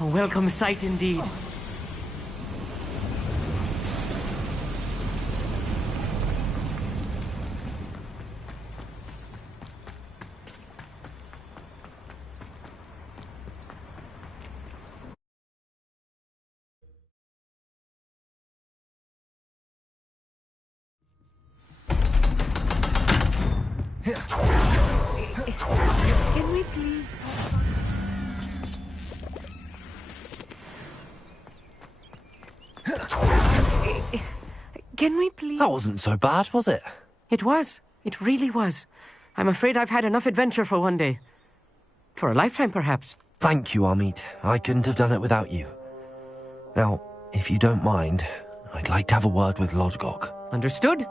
A welcome sight indeed. Can we please... Can we please... That wasn't so bad, was it? It was. It really was. I'm afraid I've had enough adventure for one day. For a lifetime, perhaps. Thank you, Amit. I couldn't have done it without you. Now, if you don't mind, I'd like to have a word with Lodgok. Understood?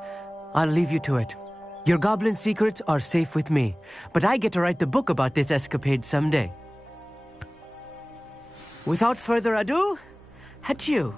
I'll leave you to it. Your goblin secrets are safe with me, but I get to write the book about this escapade someday. Without further ado, adieu.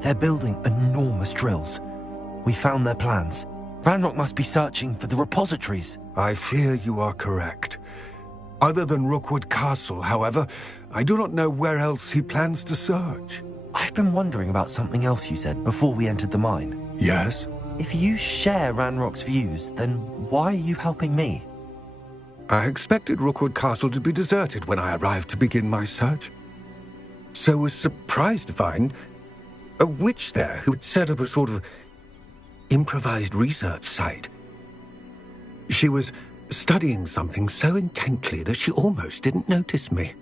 They're building enormous drills. We found their plans. Ranrock must be searching for the repositories. I fear you are correct. Other than Rookwood Castle, however, I do not know where else he plans to search. I've been wondering about something else you said before we entered the mine. Yes? If you share Ranrock's views, then why are you helping me? I expected Rookwood Castle to be deserted when I arrived to begin my search. So was surprised to find a witch there who had set up a sort of improvised research site. She was studying something so intently that she almost didn't notice me.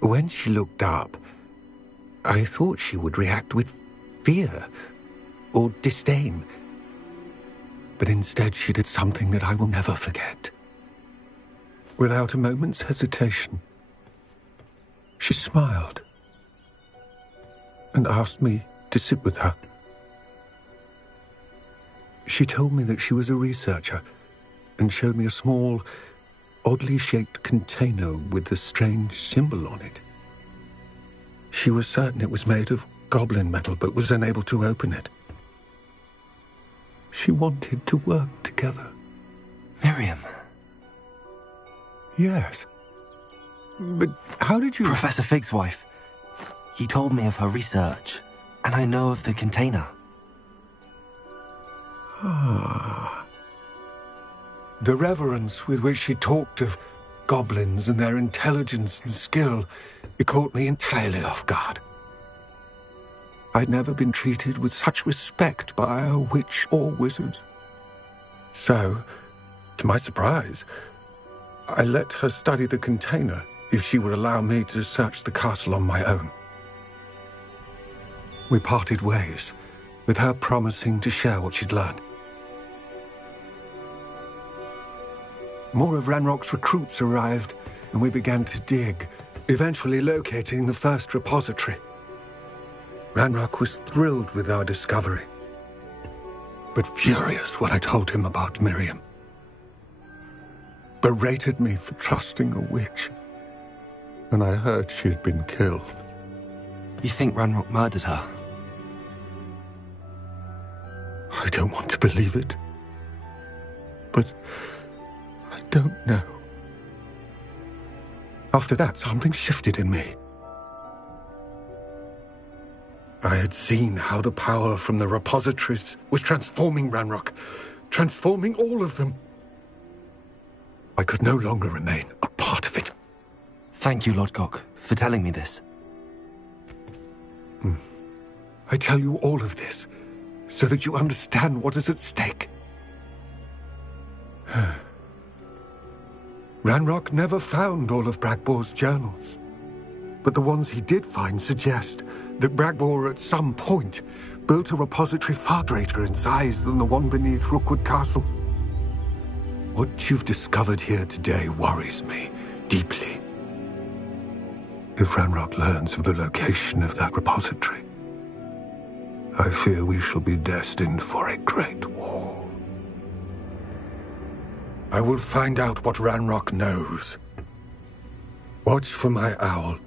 When she looked up, I thought she would react with fear or disdain. But instead she did something that I will never forget. Without a moment's hesitation, she smiled and asked me to sit with her. She told me that she was a researcher and showed me a small, oddly shaped container with a strange symbol on it. She was certain it was made of goblin metal, but was unable to open it. She wanted to work together. Miriam. Yes. But how did you... Professor Fig's wife. He told me of her research, and I know of the container. Ah. The reverence with which she talked of goblins and their intelligence and skill, it caught me entirely off guard. I'd never been treated with such respect by a witch or wizard. So, to my surprise, I let her study the container if she would allow me to search the castle on my own. We parted ways, with her promising to share what she'd learned. More of Ranrock's recruits arrived, and we began to dig, eventually locating the first repository. Ranrock was thrilled with our discovery, but furious when I told him about Miriam. Berated me for trusting a witch when I heard she had been killed. You think Ranrock murdered her? I don't want to believe it, but I don't know. After that, something shifted in me. I had seen how the power from the repositories was transforming Ranrock, transforming all of them. I could no longer remain a part of it. Thank you, Lodgok, for telling me this. I tell you all of this so that you understand what is at stake. Ranrock never found all of Bragbor's journals, but the ones he did find suggest that Bragbor at some point built a repository far greater in size than the one beneath Rookwood Castle. What you've discovered here today worries me deeply. If Ranrock learns of the location of that repository, I fear we shall be destined for a great war. I will find out what Ranrock knows. Watch for my owl.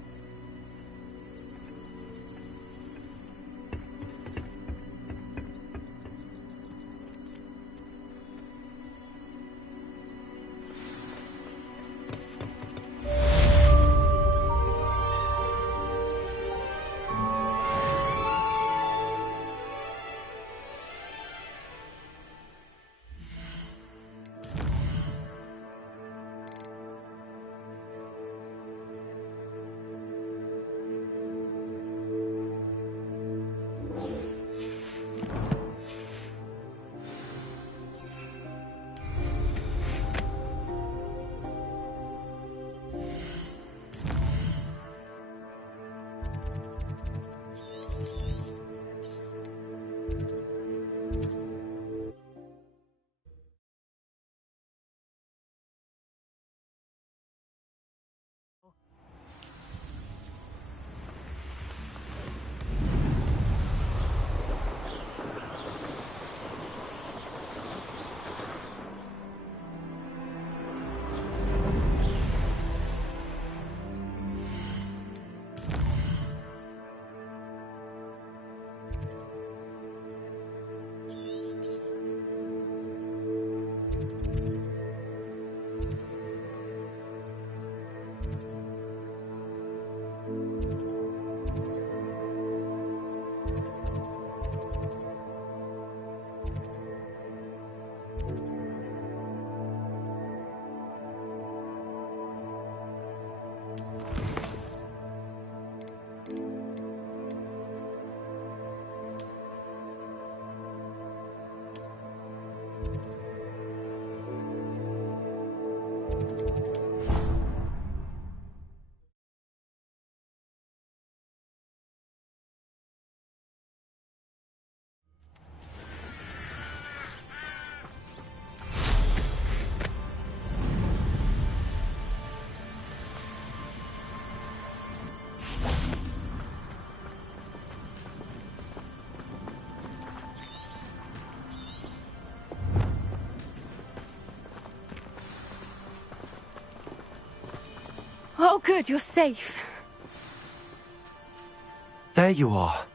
Oh, good, you're safe. There you are.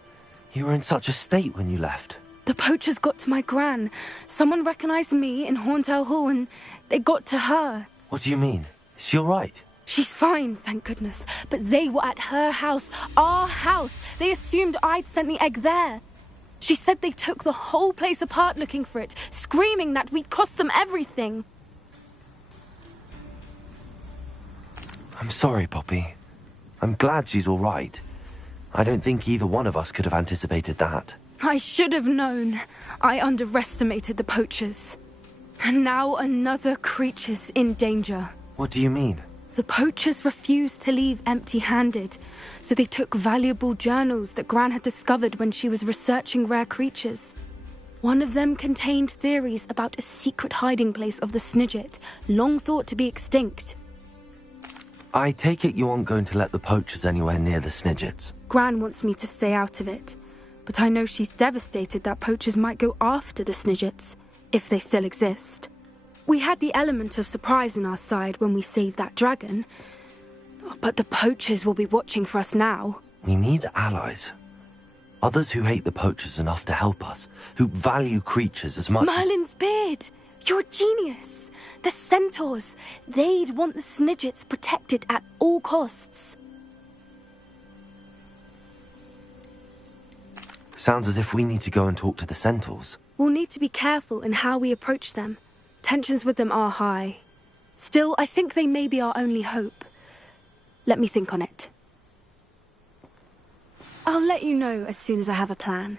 You were in such a state when you left. The poachers got to my gran. Someone recognized me in Horntail Hall and they got to her. What do you mean? Is she all right? She's fine, thank goodness. But they were at her house, our house. They assumed I'd sent the egg there. She said they took the whole place apart looking for it, screaming that we'd cost them everything. I'm sorry, Poppy. I'm glad she's all right. I don't think either one of us could have anticipated that. I should have known. I underestimated the poachers. And now another creature's in danger. What do you mean? The poachers refused to leave empty-handed, so they took valuable journals that Gran had discovered when she was researching rare creatures. One of them contained theories about a secret hiding place of the Snidget, long thought to be extinct. I take it you aren't going to let the poachers anywhere near the Snidgets. Gran wants me to stay out of it, but I know she's devastated that poachers might go after the Snidgets, if they still exist. We had the element of surprise on our side when we saved that dragon, but the poachers will be watching for us now. We need allies. Others who hate the poachers enough to help us, who value creatures as much Merlin's beard! You're a genius! The centaurs! They'd want the Snidgets protected at all costs. Sounds as if we need to go and talk to the centaurs. We'll need to be careful in how we approach them. Tensions with them are high. Still, I think they may be our only hope. Let me think on it. I'll let you know as soon as I have a plan.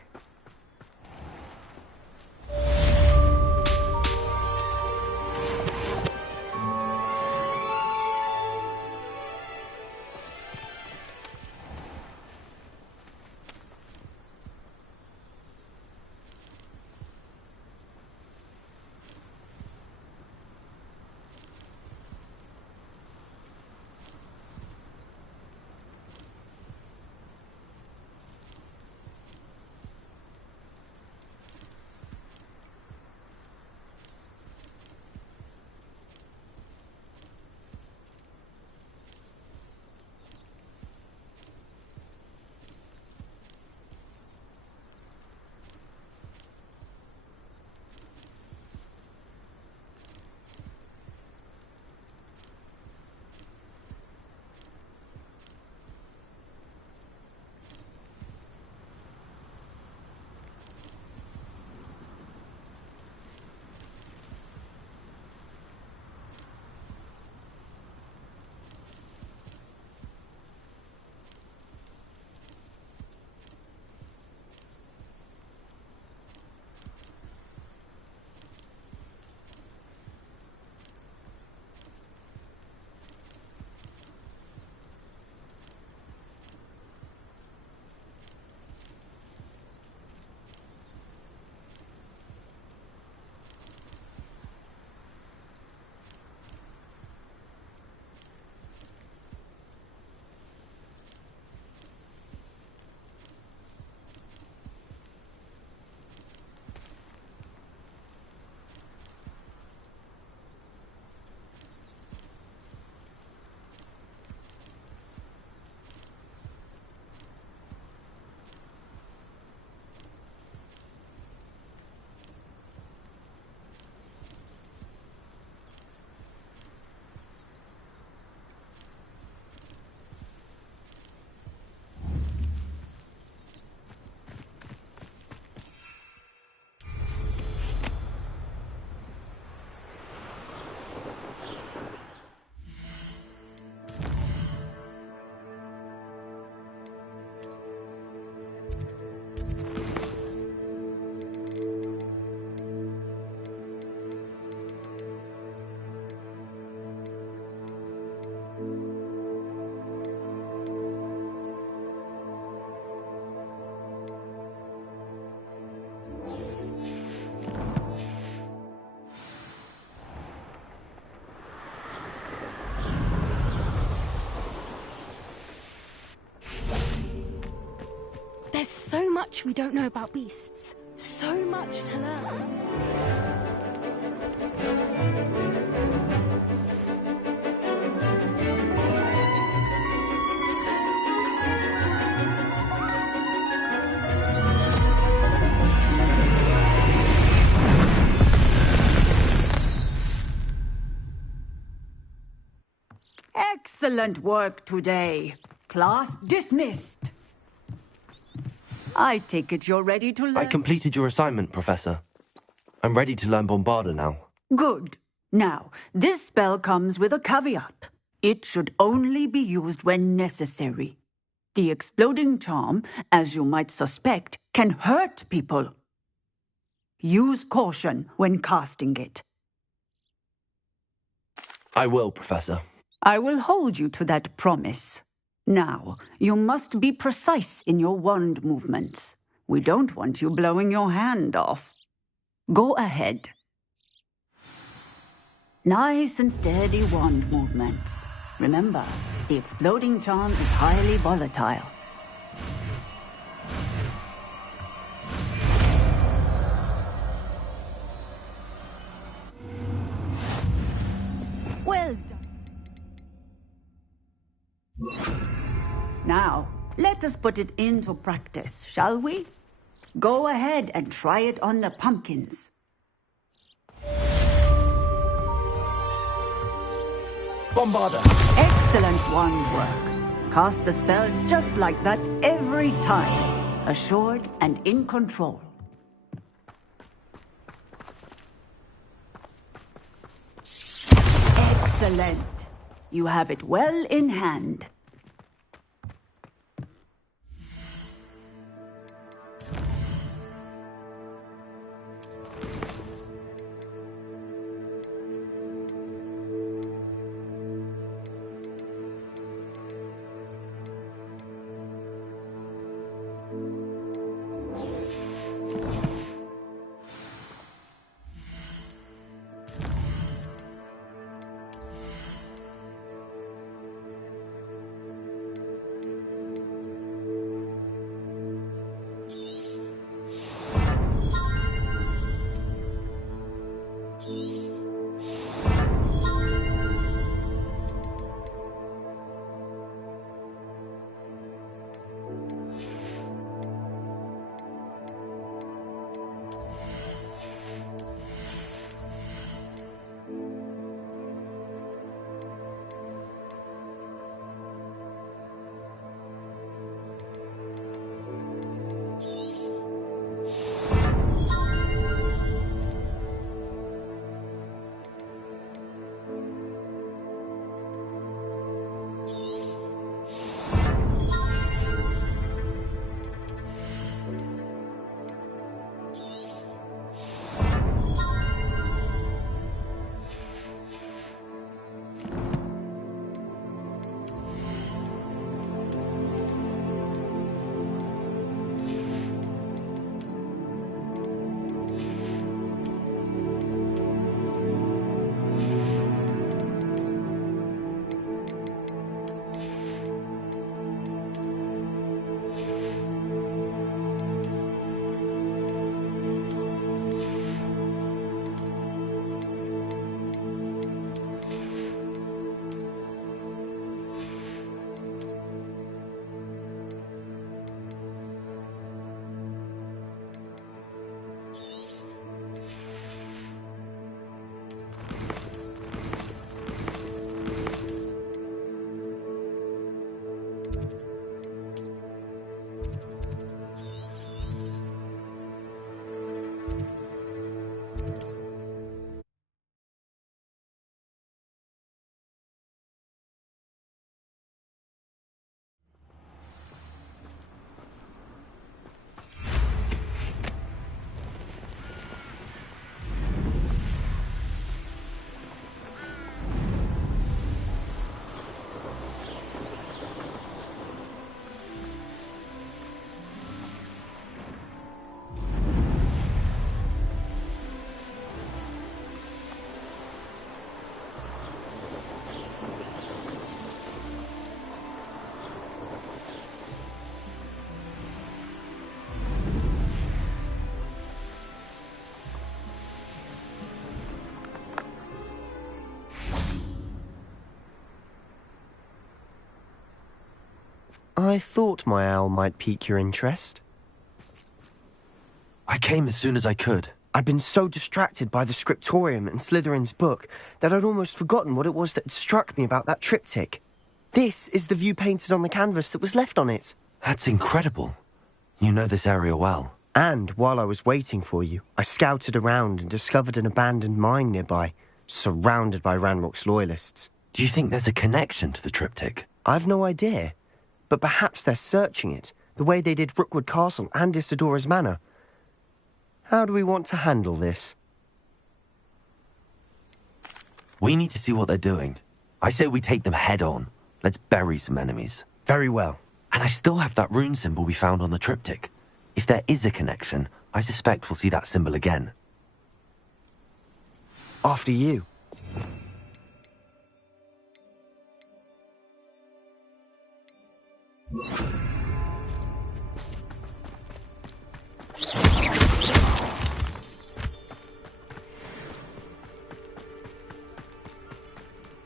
There's so much we don't know about beasts. So much to learn. Excellent work today. Class dismissed. I take it you're ready to learn. I completed your assignment, Professor. I'm ready to learn Bombarda now. Good. Now, this spell comes with a caveat. It should only be used when necessary. The exploding charm, as you might suspect, can hurt people. Use caution when casting it. I will, Professor. I will hold you to that promise. Now, you must be precise in your wand movements. We don't want you blowing your hand off. Go ahead. Nice and steady wand movements. Remember, the exploding charm is highly volatile. Well done. Now, let us put it into practice, shall we? Go ahead and try it on the pumpkins. Bombarda! Excellent wand work. Cast the spell just like that every time. Assured and in control. Excellent. You have it well in hand. I thought my owl might pique your interest. I came as soon as I could. I'd been so distracted by the scriptorium and Slytherin's book that I'd almost forgotten what it was that struck me about that triptych. This is the view painted on the canvas that was left on it. That's incredible. You know this area well. And while I was waiting for you, I scouted around and discovered an abandoned mine nearby, surrounded by Ranrock's loyalists. Do you think there's a connection to the triptych? I've no idea, but perhaps they're searching it, the way they did Rookwood Castle and Isidora's Manor. How do we want to handle this? We need to see what they're doing. I say we take them head on. Let's bury some enemies. Very well. And I still have that rune symbol we found on the triptych. If there is a connection, I suspect we'll see that symbol again. After you.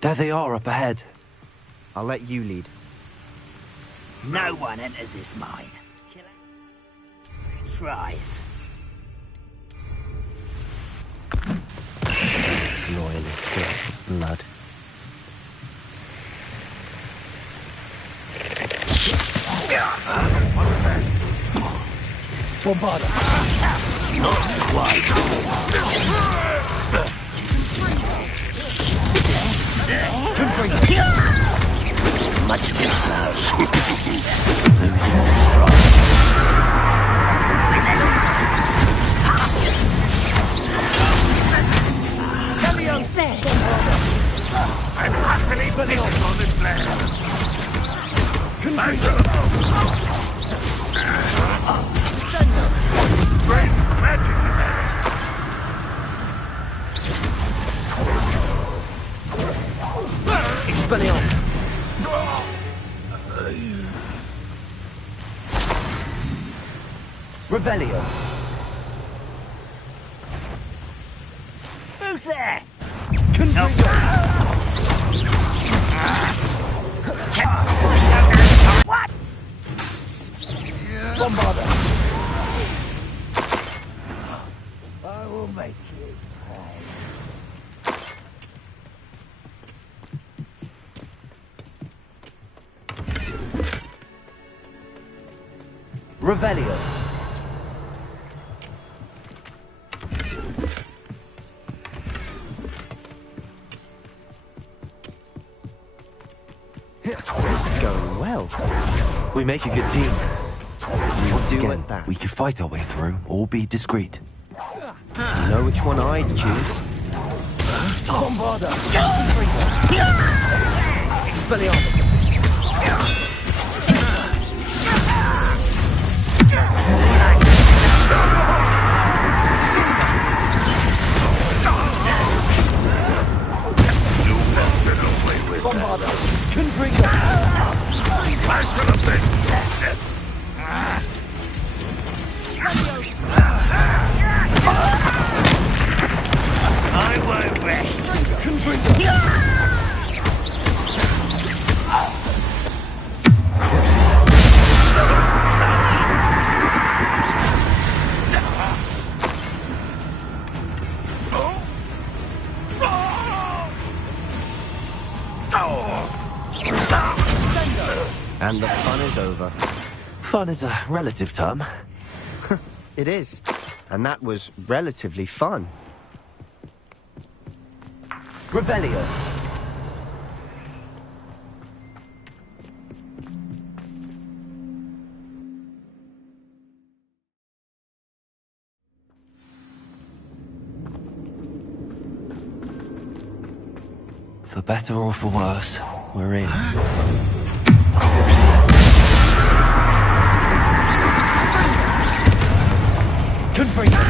There they are up ahead. I'll let you lead. No one enters this mine. Tries. Loyalists of blood. Bombarda. Not quite. Much too slow. I'm utterly blitzed on this land. Strange magic is at it. Expelliarmus. Revelio. Who's there? What? Bombarda. I will make you pay. Revelio. This is going well. We make a good team. Once do again, at that. we could fight our way through, or be discreet. You know which one I'd choose? Bombarda! Expelliarmus. Bombarda! Confringo! Flash for the thing! I won't rest! Confringo! And the fun is over. Fun is a relative term. It is. And that was relatively fun. Revelio. For better or for worse, we're in. Confringo.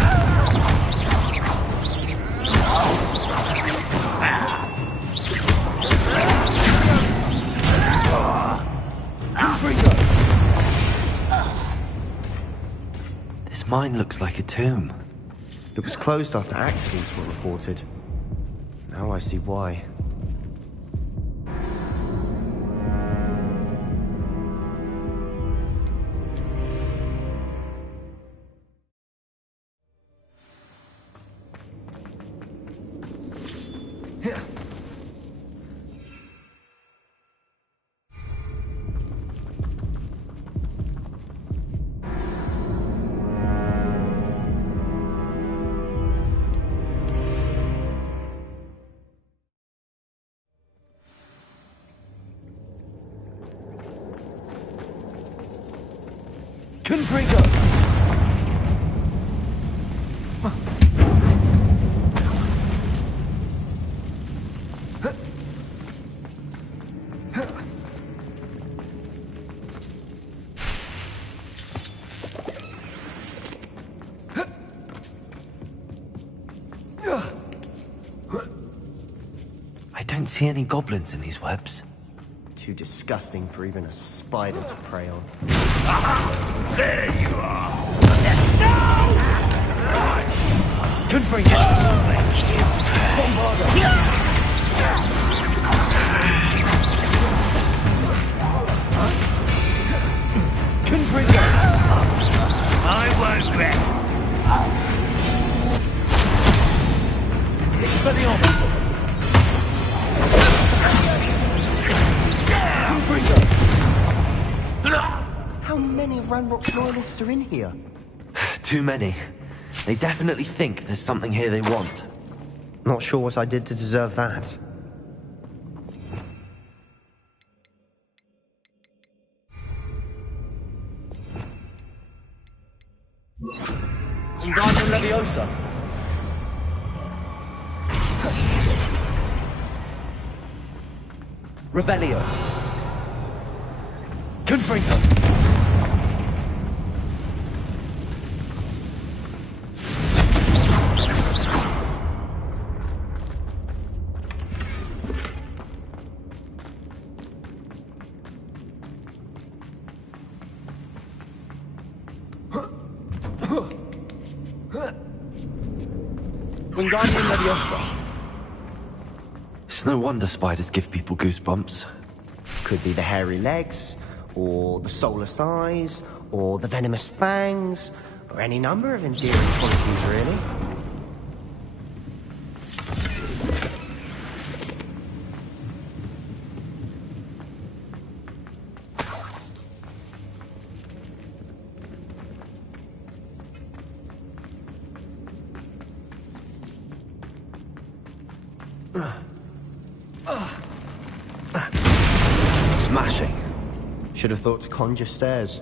This mine looks like a tomb. It was closed after accidents were reported. Now I see why. Confringo! I don't see any goblins in these webs. Too disgusting for even a spider to prey on. There you are! Confringo! Confringo! I won't rest. Expelliarmus! How many Ranrock loyalists are in here? Too many. They definitely think there's something here they want. Not sure what I did to deserve that. Wingardium Leviosa. Revelio. Confringo! Wingardium Leviosa. It's no wonder spiders give people goosebumps. Could be the hairy legs, or the soulless eyes, or the venomous fangs, or any number of endearing qualities, really. Smashing. Should have thought to conjure stairs.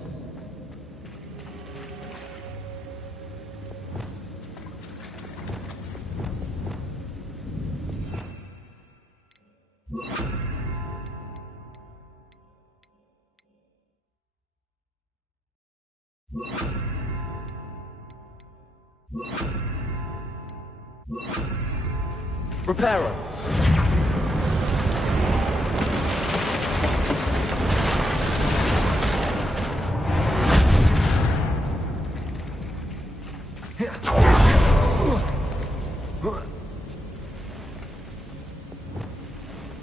Reparo.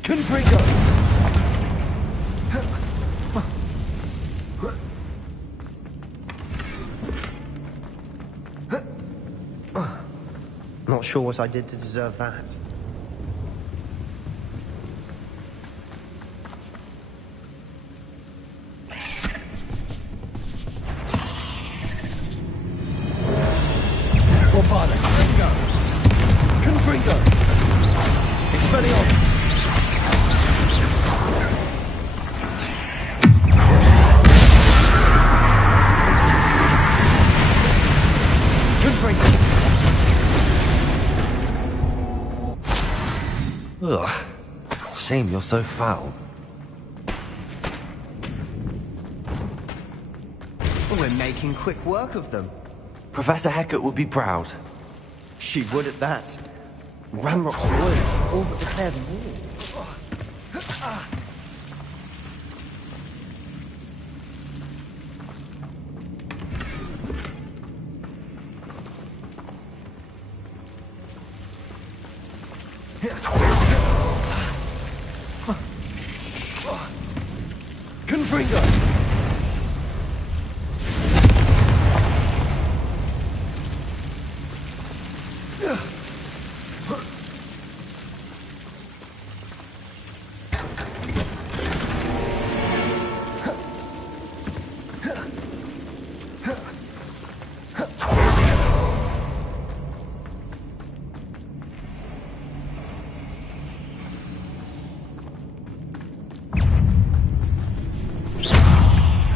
Confringo! Not sure what I did to deserve that. Confringo! Expelliarmus! Confringo! Ugh. Shame you're so foul. We're making quick work of them. Professor Hecat would be proud. She would at that. Ranrock's loyalists all but declared war. Confringo!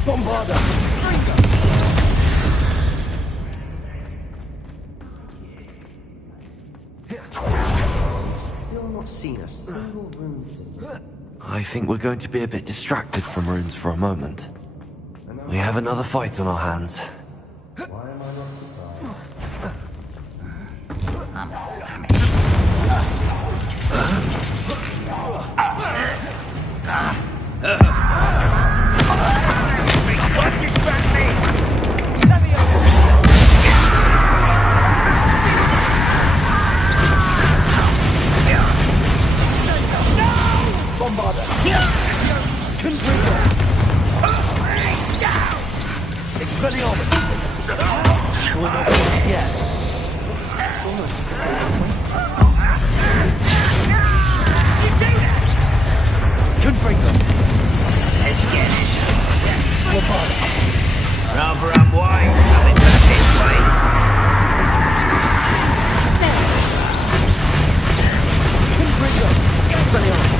Bombarda! Still not seen a single rune symbol. I think we're going to be a bit distracted from runes for a moment. We have another fight on our hands. Why am I not surprised? Bombarda! Confringo! Expelliarmus! We're not finished yet. Confringo! Let's get it. Bombarda! Rather unwise coming back this way. Confringo! Expelliarmus!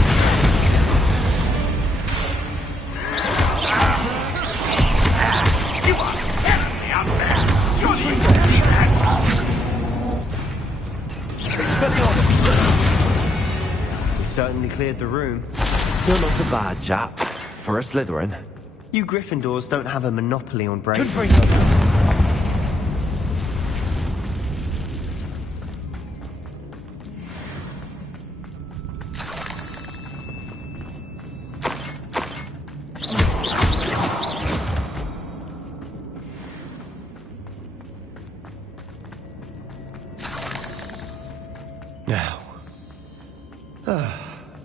We certainly cleared the room. You're not a bad chap. For a Slytherin. You Gryffindors don't have a monopoly on brains. Confringo! Now,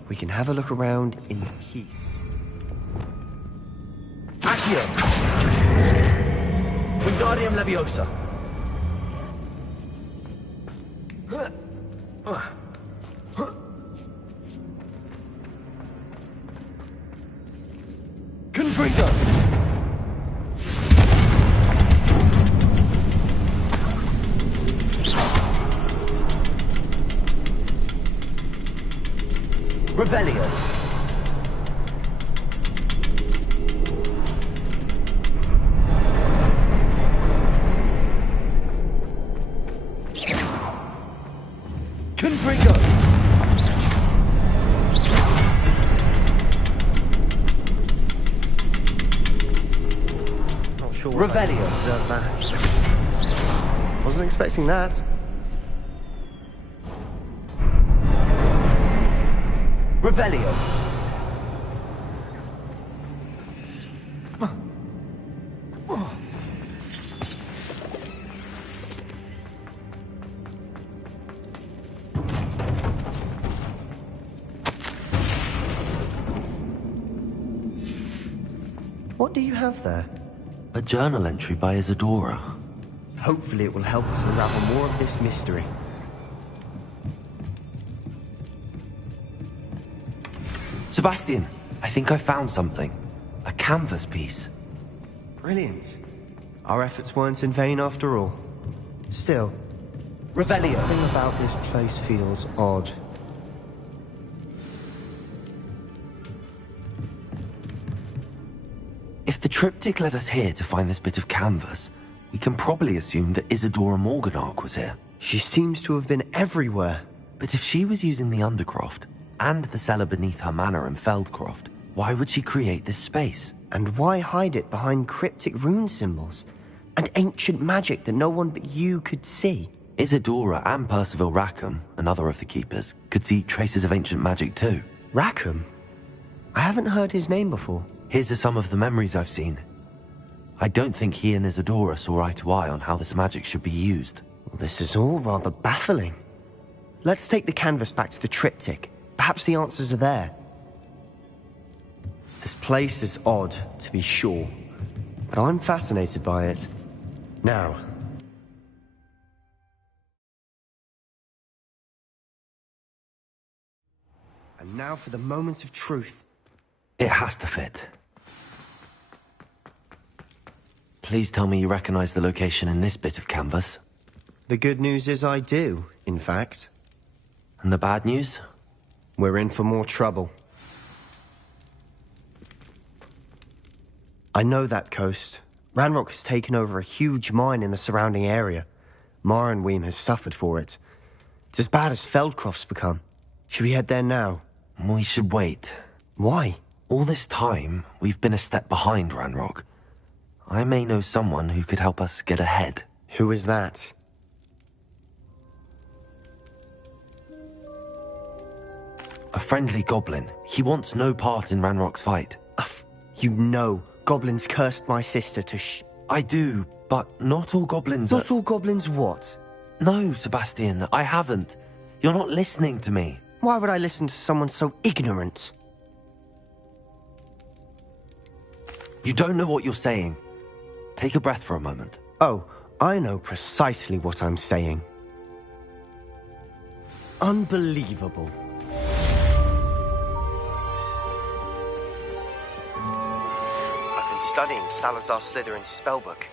we can have a look around in peace. Accio! Wingardium Leviosa! Confringo! Revelio! Confringo! Not sure. Revelio! Deserve that. Wasn't expecting that. Revelio! What do you have there? A journal entry by Isadora. Hopefully it will help us unravel more of this mystery. Sebastian, I think I found something. A canvas piece. Brilliant. Our efforts weren't in vain after all. Still, Revelio! something about this place feels odd. If the triptych led us here to find this bit of canvas, we can probably assume that Isadora Morganach was here. She seems to have been everywhere. But if she was using the Undercroft, and the cellar beneath her manor in Feldcroft, why would she create this space? And why hide it behind cryptic rune symbols? And ancient magic that no one but you could see? Isadora and Percival Rackham, another of the Keepers, could see traces of ancient magic too. Rackham? I haven't heard his name before. Here's some of the memories I've seen. I don't think he and Isadora saw eye to eye on how this magic should be used. Well, this is all rather baffling. Let's take the canvas back to the triptych. Perhaps the answers are there. This place is odd, to be sure, but I'm fascinated by it. Now. And now for the moment of truth. It has to fit. Please tell me you recognize the location in this bit of canvas. The good news is I do, in fact. And the bad news? We're in for more trouble. I know that coast. Ranrock has taken over a huge mine in the surrounding area. Marenweem has suffered for it. It's as bad as Feldcroft's become. Should we head there now? We should wait. Why? All this time, we've been a step behind Ranrock. I may know someone who could help us get ahead. Who is that? A friendly goblin. He wants no part in Ranrock's fight. You know, goblins cursed my sister to I do, but not all goblins Not all goblins what? No, Sebastian, I haven't. You're not listening to me. Why would I listen to someone so ignorant? You don't know what you're saying. Take a breath for a moment. Oh, I know precisely what I'm saying. Unbelievable. I've been studying Salazar Slytherin's spellbook.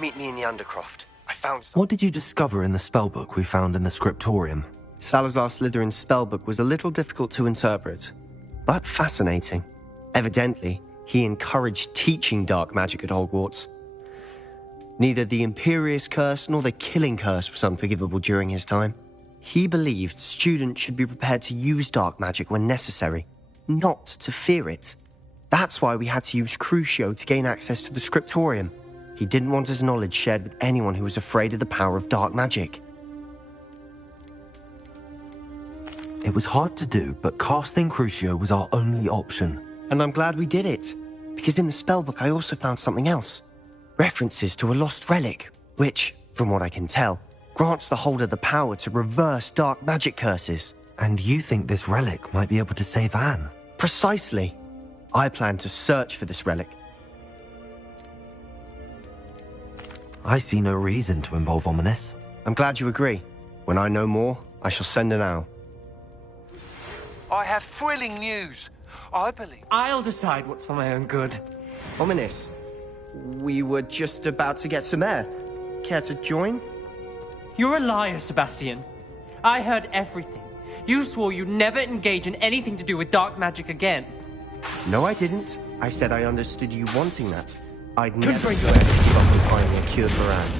Meet me in the Undercroft. I found some. What did you discover in the spellbook we found in the scriptorium? Salazar Slytherin's spellbook was a little difficult to interpret, but fascinating. Evidently, he encouraged teaching dark magic at Hogwarts. Neither the Imperious Curse nor the Killing Curse was unforgivable during his time. He believed students should be prepared to use dark magic when necessary, not to fear it. That's why we had to use Crucio to gain access to the scriptorium. He didn't want his knowledge shared with anyone who was afraid of the power of dark magic. It was hard to do, but casting Crucio was our only option. And I'm glad we did it, because in the spellbook I also found something else. References to a lost relic, which, from what I can tell, grants the holder the power to reverse dark magic curses. And you think this relic might be able to save Anne? Precisely. I plan to search for this relic. I see no reason to involve Ominous. I'm glad you agree. When I know more, I shall send an owl. I have thrilling news. I believe... I'll decide what's for my own good. Ominous, we were just about to get some air. Care to join? You're a liar, Sebastian. I heard everything. You swore you'd never engage in anything to do with dark magic again. No, I didn't. I said I understood you wanting that. I'd never let you give up on finding a cure for Anne.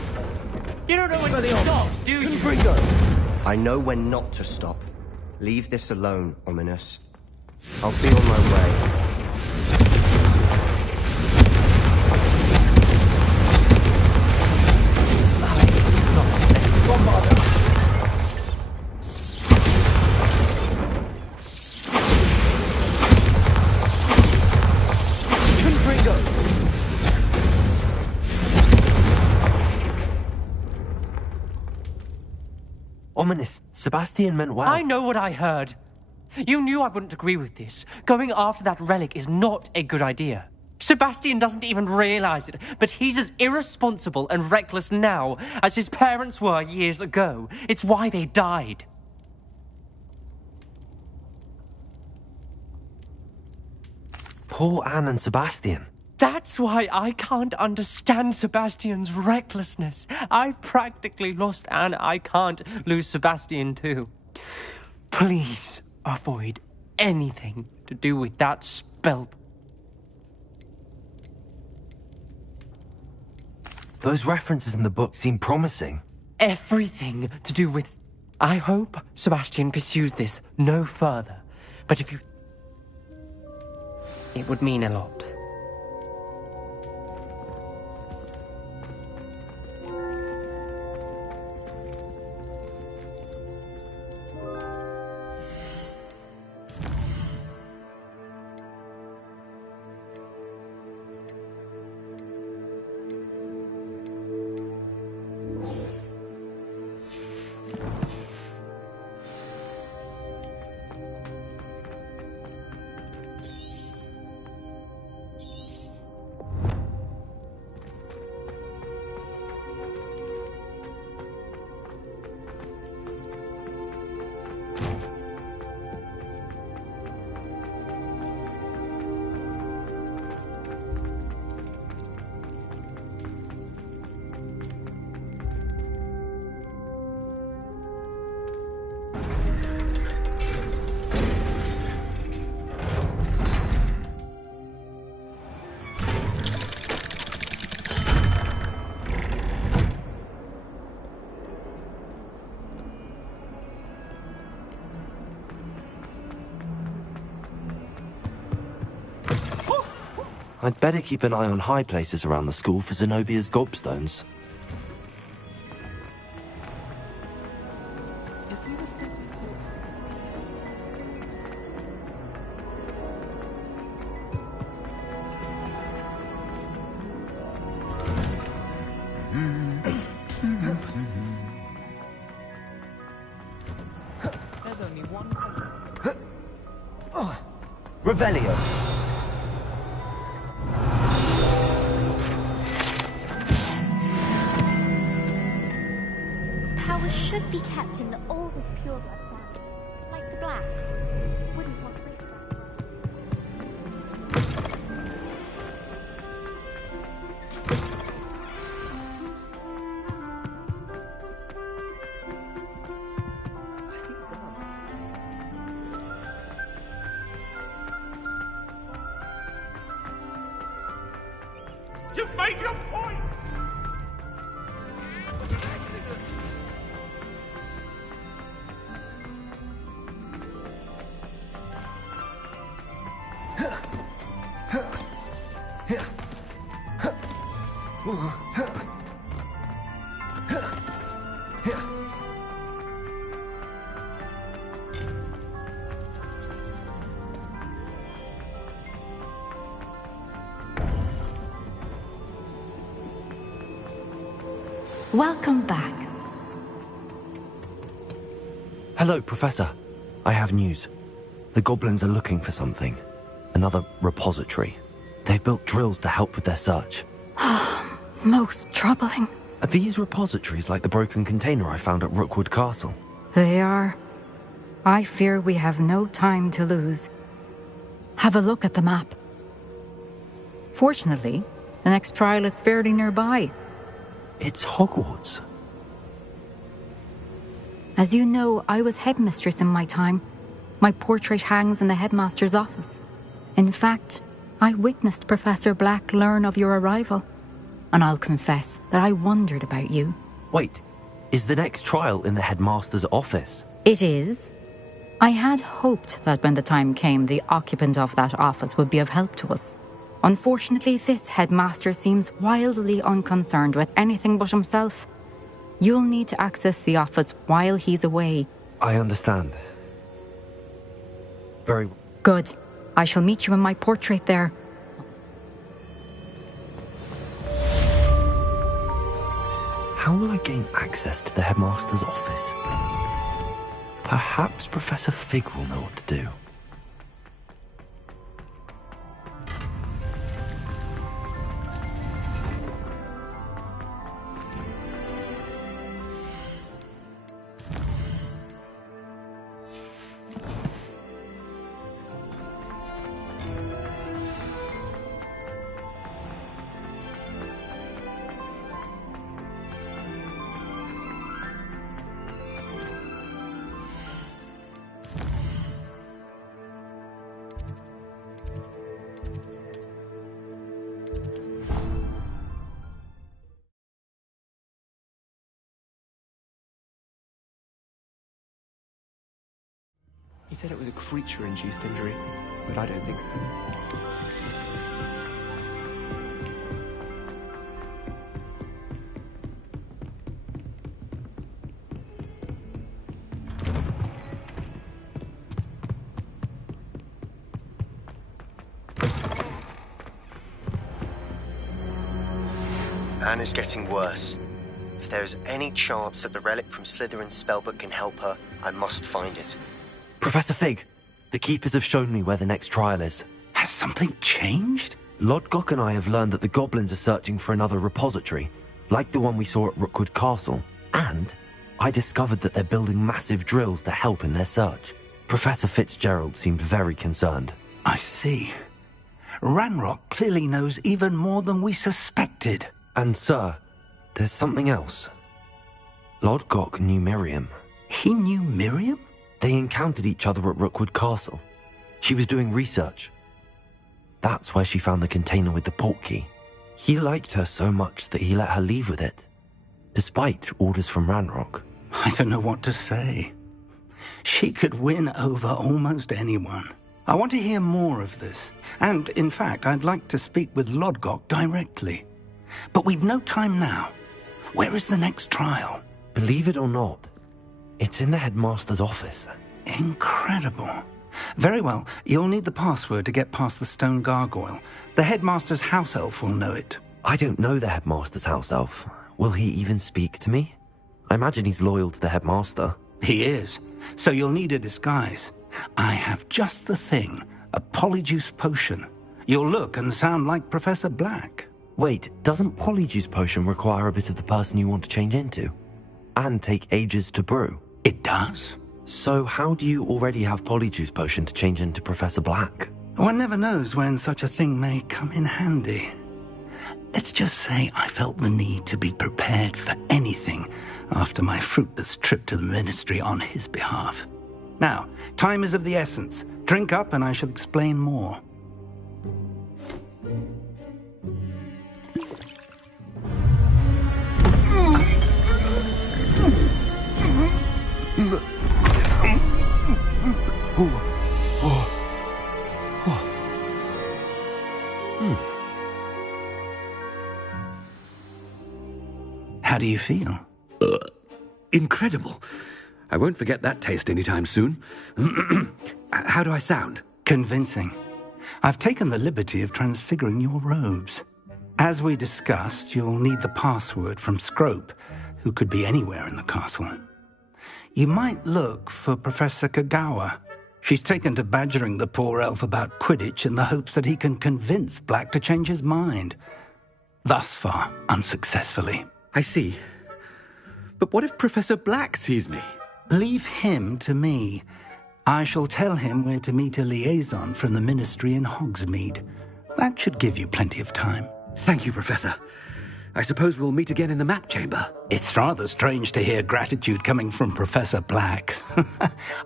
You don't know when to stop, do you? I know when not to stop. Leave this alone, Ominous. I'll be on my way. Ominous, Sebastian meant well. I know what I heard. You knew I wouldn't agree with this. Going after that relic is not a good idea. Sebastian doesn't even realize it, but he's as irresponsible and reckless now as his parents were years ago. It's why they died. Poor Anne and Sebastian. That's why I can't understand Sebastian's recklessness. I've practically lost Anne. I can't lose Sebastian too. Please avoid anything to do with that spell. Those references in the book seem promising. Everything to do with... I hope Sebastian pursues this no further. But if you... It would mean a lot. I'd better keep an eye on high places around the school for Zenobia's gobstones. Revelio. Powers should be kept in the oldest pureblood clans, like the Blacks. Wouldn't want to think about You've made your point! Welcome back. Hello, Professor. I have news. The goblins are looking for something. Another repository. They've built drills to help with their search. Most troubling. Are these repositories like the broken container I found at Rookwood Castle? They are. I fear we have no time to lose. Have a look at the map. Fortunately, the next trial is fairly nearby. It's Hogwarts. As you know, I was headmistress in my time. My portrait hangs in the headmaster's office. In fact, I witnessed Professor Black learn of your arrival. And I'll confess that I wondered about you. Wait, is the next trial in the headmaster's office? It is. I had hoped that when the time came, the occupant of that office would be of help to us. Unfortunately, this headmaster seems wildly unconcerned with anything but himself. You'll need to access the office while he's away. I understand. Very good. I shall meet you in my portrait there. How will I gain access to the headmaster's office? Perhaps Professor Fig will know what to do. He said it was a creature-induced injury, but I don't think so. Anne is getting worse. If there is any chance that the relic from Slytherin's spellbook can help her, I must find it. Professor Fig, the Keepers have shown me where the next trial is. Has something changed? Lodgok and I have learned that the goblins are searching for another repository, like the one we saw at Rookwood Castle. And I discovered that they're building massive drills to help in their search. Professor Fitzgerald seemed very concerned. I see. Ranrock clearly knows even more than we suspected. And sir, there's something else. Lodgok knew Miriam. He knew Miriam? They encountered each other at Rookwood Castle. She was doing research. That's where she found the container with the portkey. He liked her so much that he let her leave with it, despite orders from Ranrock. I don't know what to say. She could win over almost anyone. I want to hear more of this. And, in fact, I'd like to speak with Lodgok directly. But we've no time now. Where is the next trial? Believe it or not, it's in the headmaster's office. Incredible. Very well. You'll need the password to get past the stone gargoyle. The headmaster's house elf will know it. I don't know the headmaster's house elf. Will he even speak to me? I imagine he's loyal to the headmaster. He is. So you'll need a disguise. I have just the thing. A polyjuice potion. You'll look and sound like Professor Black. Wait, doesn't polyjuice potion require a bit of the person you want to change into? And take ages to brew? It does. So how do you already have polyjuice potion to change into Professor Black? One never knows when such a thing may come in handy. Let's just say I felt the need to be prepared for anything after my fruitless trip to the Ministry on his behalf. Now, time is of the essence. Drink up and I shall explain more. How do you feel? Incredible. I won't forget that taste anytime soon. How do I sound? Convincing. I've taken the liberty of transfiguring your robes. As we discussed, you'll need the password from Scrope, who could be anywhere in the castle. You might look for Professor Kagawa. She's taken to badgering the poor elf about Quidditch in the hopes that he can convince Black to change his mind. Thus far, unsuccessfully. I see. But what if Professor Black sees me? Leave him to me. I shall tell him where to meet a liaison from the Ministry in Hogsmeade. That should give you plenty of time. Thank you, Professor. I suppose we'll meet again in the map chamber. It's rather strange to hear gratitude coming from Professor Black.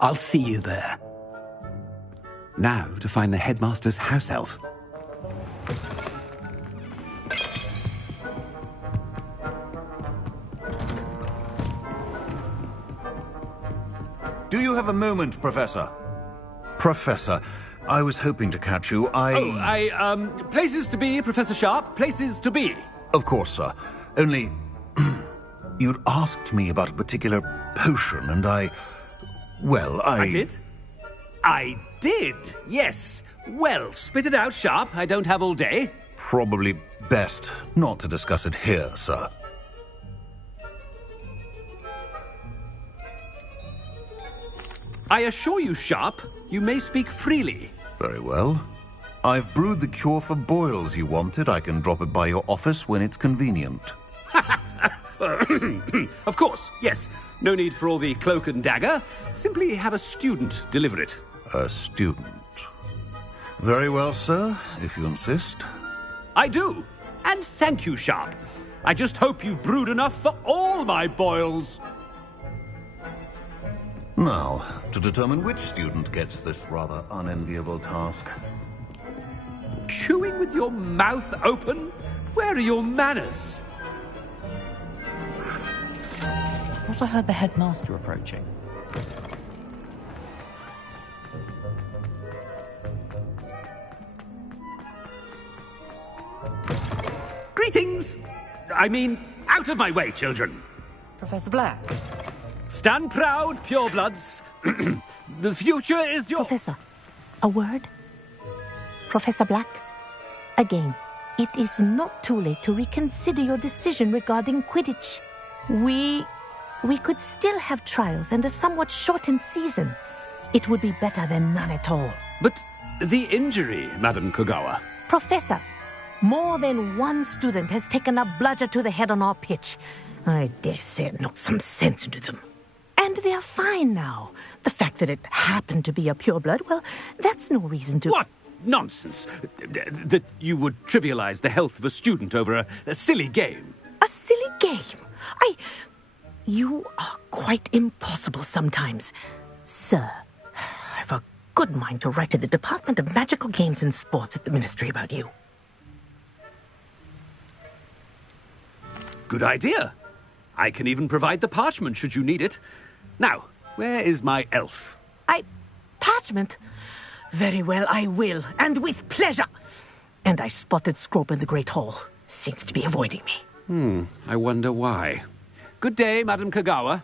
I'll see you there. Now to find the headmaster's house elf. Do you have a moment, Professor? Professor, I was hoping to catch you. Places to be, Professor Sharp. Places to be. Of course, sir. Only, you'd asked me about a particular potion, and I did? I did, yes. Well, spit it out, Sharp. I don't have all day. Probably best not to discuss it here, sir. I assure you, Sharp, you may speak freely. Very well. I've brewed the cure for boils you wanted. I can drop it by your office when it's convenient. Of course, yes. No need for all the cloak and dagger. Simply have a student deliver it. A student. Very well, sir, if you insist. I do. And thank you, Sharp. I just hope you've brewed enough for all my boils. Now, to determine which student gets this rather unenviable task. Chewing with your mouth open? Where are your manners? I thought I heard the headmaster approaching. Greetings! I mean, out of my way, children. Professor Black. Stand proud, purebloods. The future is your... Professor, a word? Professor Black, again, it is not too late to reconsider your decision regarding Quidditch. We could still have trials and a somewhat shortened season. It would be better than none at all. But the injury, Madam Kagawa. Professor, more than one student has taken a bludger to the head on our pitch. I dare say it knocked some sense into them. And they're fine now. The fact that it happened to be a pureblood, well, that's no reason to... What nonsense! That you would trivialize the health of a student over a silly game. A silly game? You are quite impossible sometimes. Sir, I've a good mind to write to the Department of Magical Games and Sports at the Ministry about you. Good idea. I can even provide the parchment should you need it. Now, where is my elf? Parchment? Very well, I will, and with pleasure. And I spotted Scrope in the Great Hall. Seems to be avoiding me. I wonder why. Good day, Madam Kagawa.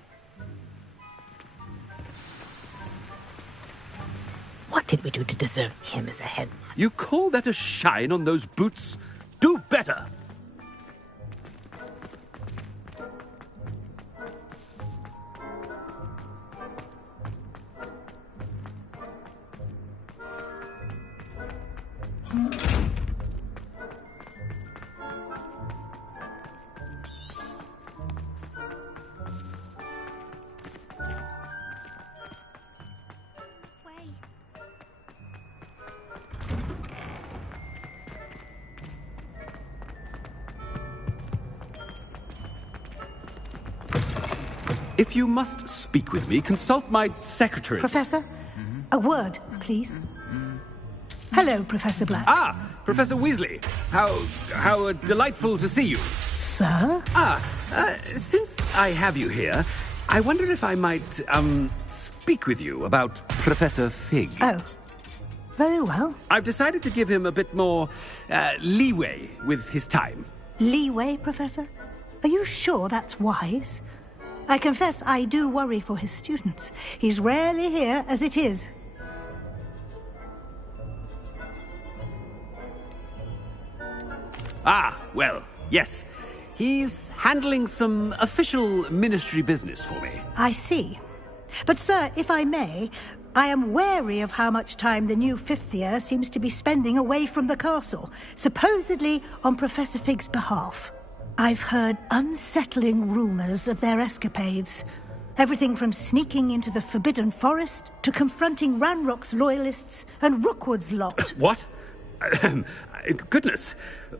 What did we do to deserve him as a headmaster? You call that a shine on those boots? Do better! If you must speak with me, consult my secretary. Professor, a word, please. Hello, Professor Black. Ah, Professor Weasley. How delightful to see you. Sir? Since I have you here, I wonder if I might, speak with you about Professor Fig. Oh, very well. I've decided to give him a bit more, leeway with his time. Leeway, Professor? Are you sure that's wise? I confess I do worry for his students. He's rarely here as it is. Ah, well, yes. He's handling some official ministry business for me. I see. But, sir, if I may, I am wary of how much time the new fifth year seems to be spending away from the castle, supposedly on Professor Fig's behalf. I've heard unsettling rumors of their escapades. Everything from sneaking into the Forbidden Forest to confronting Ranrock's loyalists and Rookwood's lot. What? Goodness.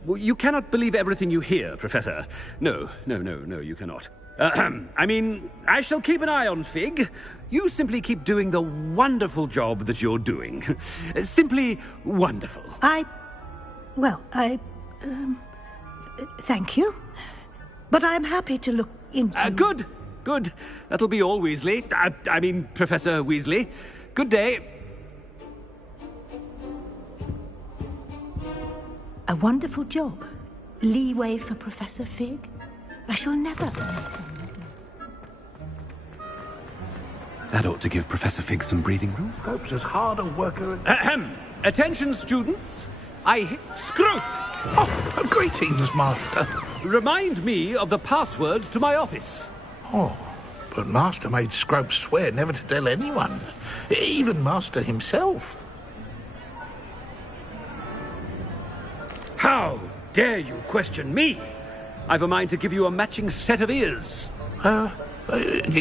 You cannot believe everything you hear, Professor. No, you cannot. I mean, I shall keep an eye on Fig. You simply keep doing the wonderful job that you're doing. Simply wonderful. Thank you. But I'm happy to look into... Good. That'll be all, Weasley. I mean, Professor Weasley. Good day. A wonderful job. Leeway for Professor Fig. I shall never... That ought to give Professor Fig some breathing room. Scrope's as hard a worker as... Attention, students. Scrope! Oh, greetings, Master. Remind me of the password to my office. Oh, but Master made Scrope swear never to tell anyone. Even Master himself. How dare you question me? I've a mind to give you a matching set of ears.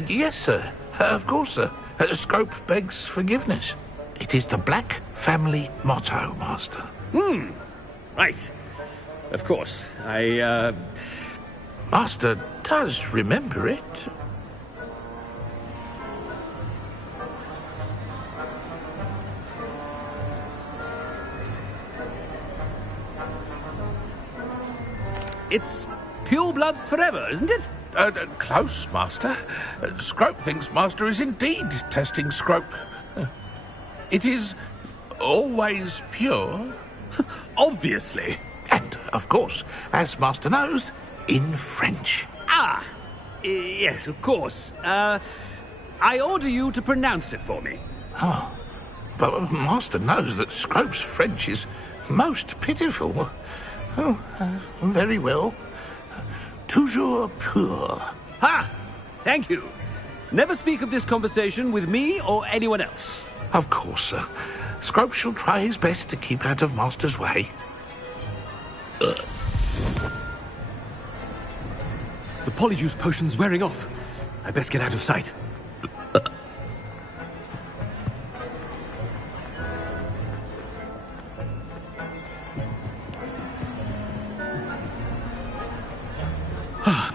Yes, sir. Of course, sir. Scrope begs forgiveness. It is the Black family motto, Master. Right. Of course. Master does remember it. It's pure bloods forever, isn't it? Close, Master. Scrope thinks Master is indeed testing Scrope. It is always pure. Obviously. And, of course, as Master knows, in French. Yes, of course. I order you to pronounce it for me. Oh, but Master knows that Scrope's French is most pitiful. Oh, very well. Toujours pur. Ha! Thank you. Never speak of this conversation with me or anyone else. Of course, sir. Scrope shall try his best to keep out of Master's way. The polyjuice potion's wearing off. I best get out of sight.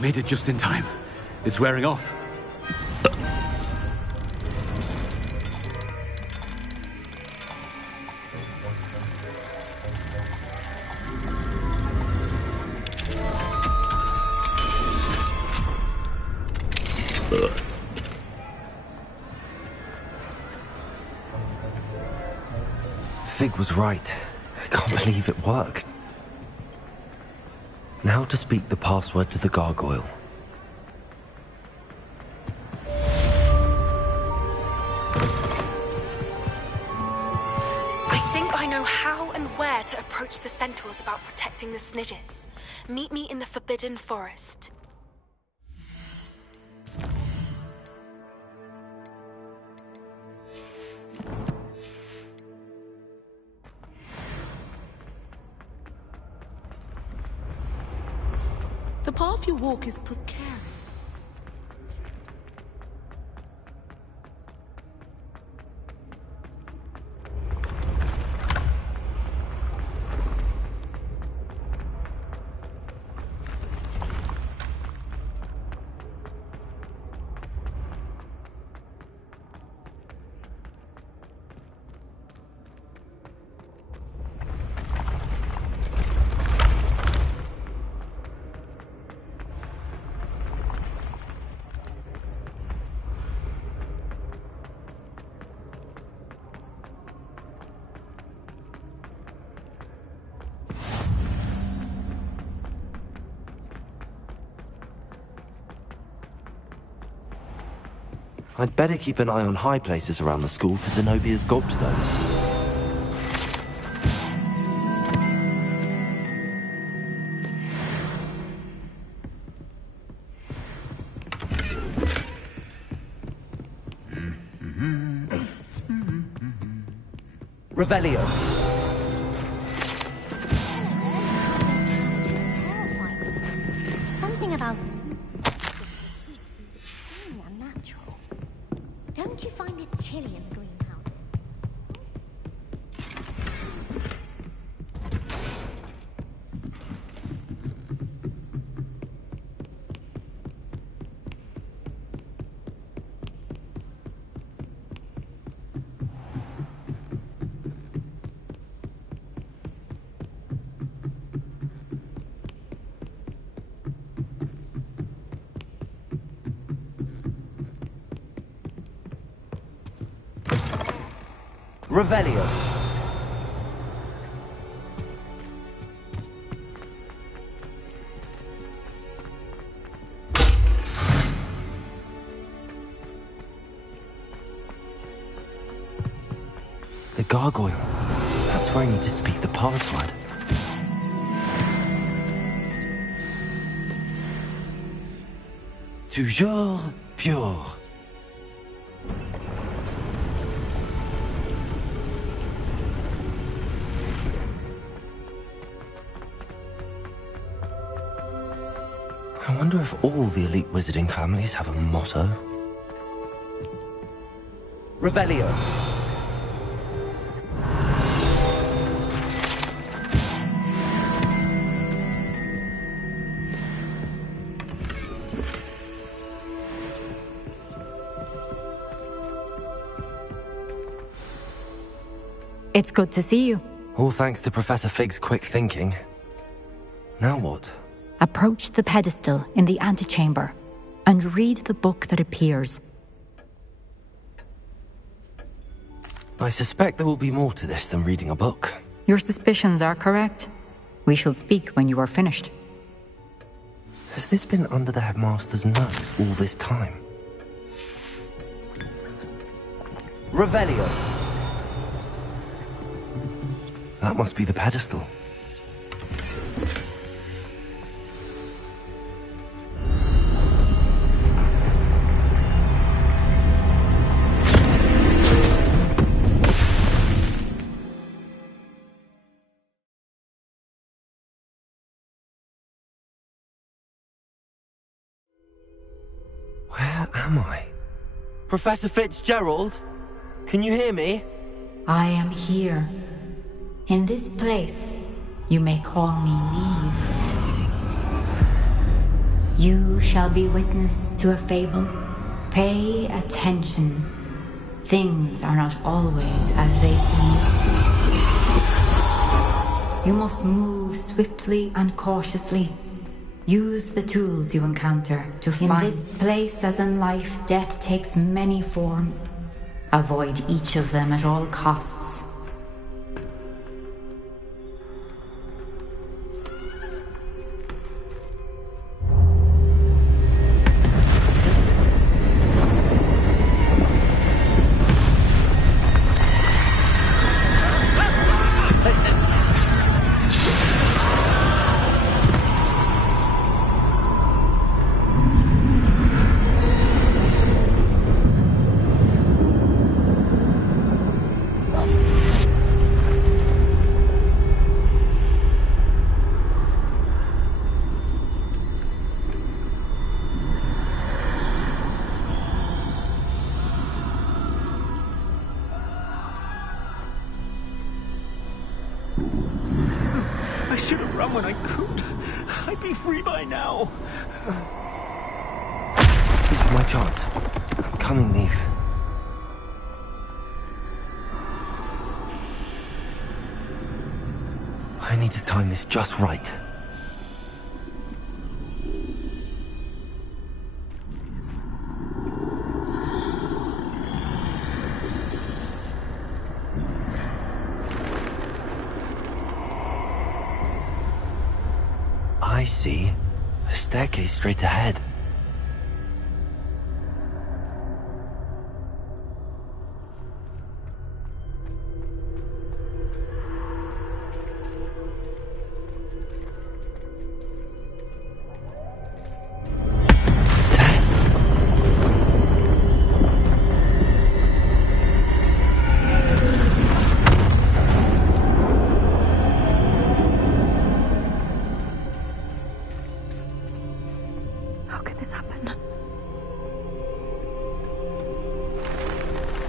Made it just in time. It's wearing off. Fig was right. I can't believe it worked. Now to speak the password to the gargoyle. I think I know how and where to approach the centaurs about protecting the Snidgets. Meet me in the Forbidden Forest. The path you walk is precarious. I'd better keep an eye on high places around the school for Zenobia's gobstones. Revelio. Something about being unnatural. Don't you find it chilly in the greenhouse? Revelio. The gargoyle. That's where I need to speak the password. Toujours pure. I wonder if all the elite wizarding families have a motto. Revelio. It's good to see you. All thanks to Professor Fig's quick thinking. Now what? Approach the pedestal in the antechamber and read the book that appears. I suspect there will be more to this than reading a book. Your suspicions are correct. We shall speak when you are finished. Has this been under the headmaster's nose all this time? Revelio. That must be the pedestal. Where am I? Professor Fitzgerald? Can you hear me? I am here. In this place, you may call me Neve. You shall be witness to a fable. Pay attention. Things are not always as they seem. You must move swiftly and cautiously. Use the tools you encounter to find. In this place, as in life, death takes many forms. Avoid each of them at all costs. I should have run when I could. I'd be free by now. This is my chance. I'm coming, Neve. I need to time this just right. I see. A staircase straight ahead.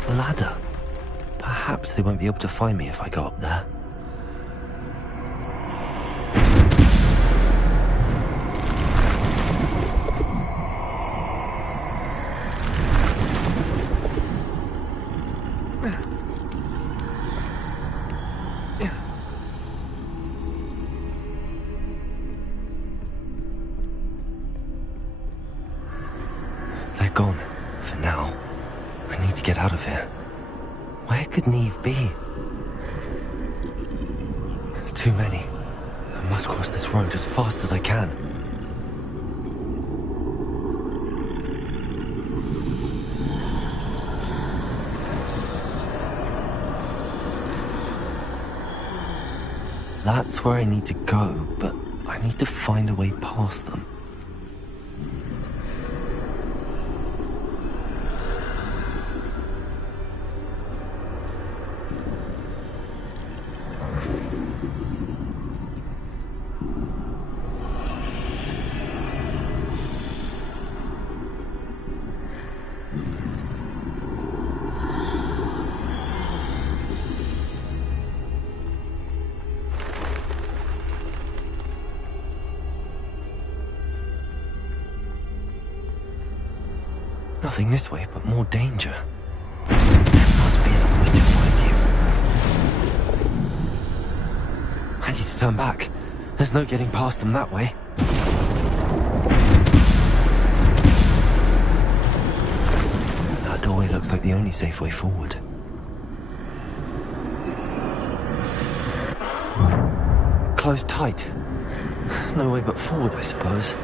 Ladder. Perhaps they won't be able to find me if I go up there. They're gone, for now. I need to get out of here. Where could Neve be? Too many. I must cross this road as fast as I can. That's where I need to go, but I need to find a way past them. Nothing this way, but more danger. There must be another way to find you. I need to turn back. There's no getting past them that way. That doorway looks like the only safe way forward. Closed tight. No way but forward, I suppose.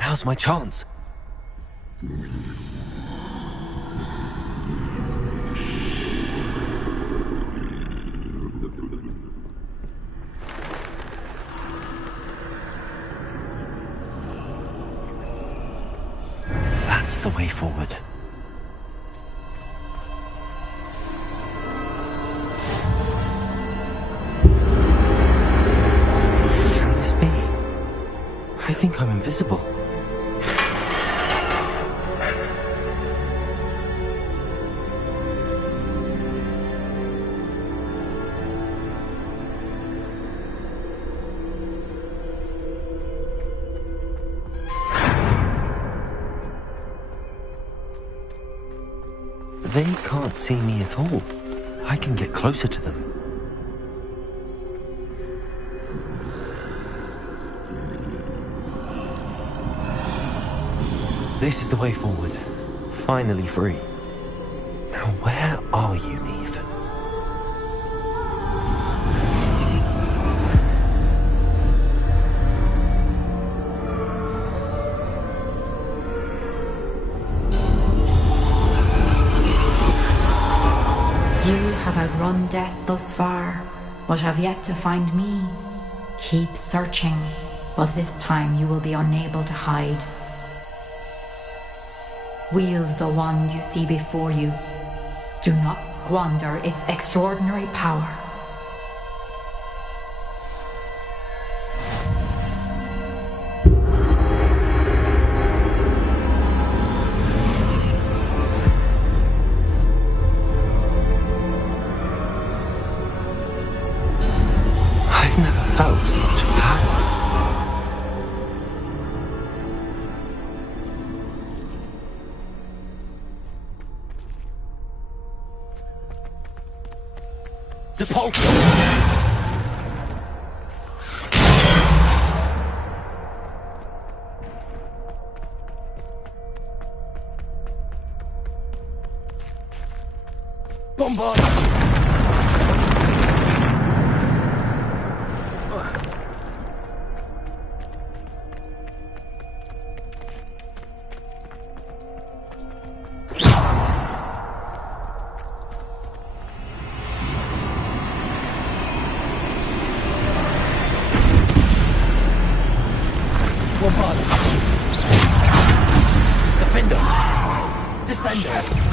Now's my chance. That's the way forward. Can this be? I think I'm invisible. They can't see me at all. I can get closer to them. This is the way forward. Finally free. Now where are you, Neve? You have outrun death thus far. but have yet to find me. Keep searching, but this time you will be unable to hide. Wield the wand you see before you. Do not squander its extraordinary power. I've never felt such power. Defender. Descender.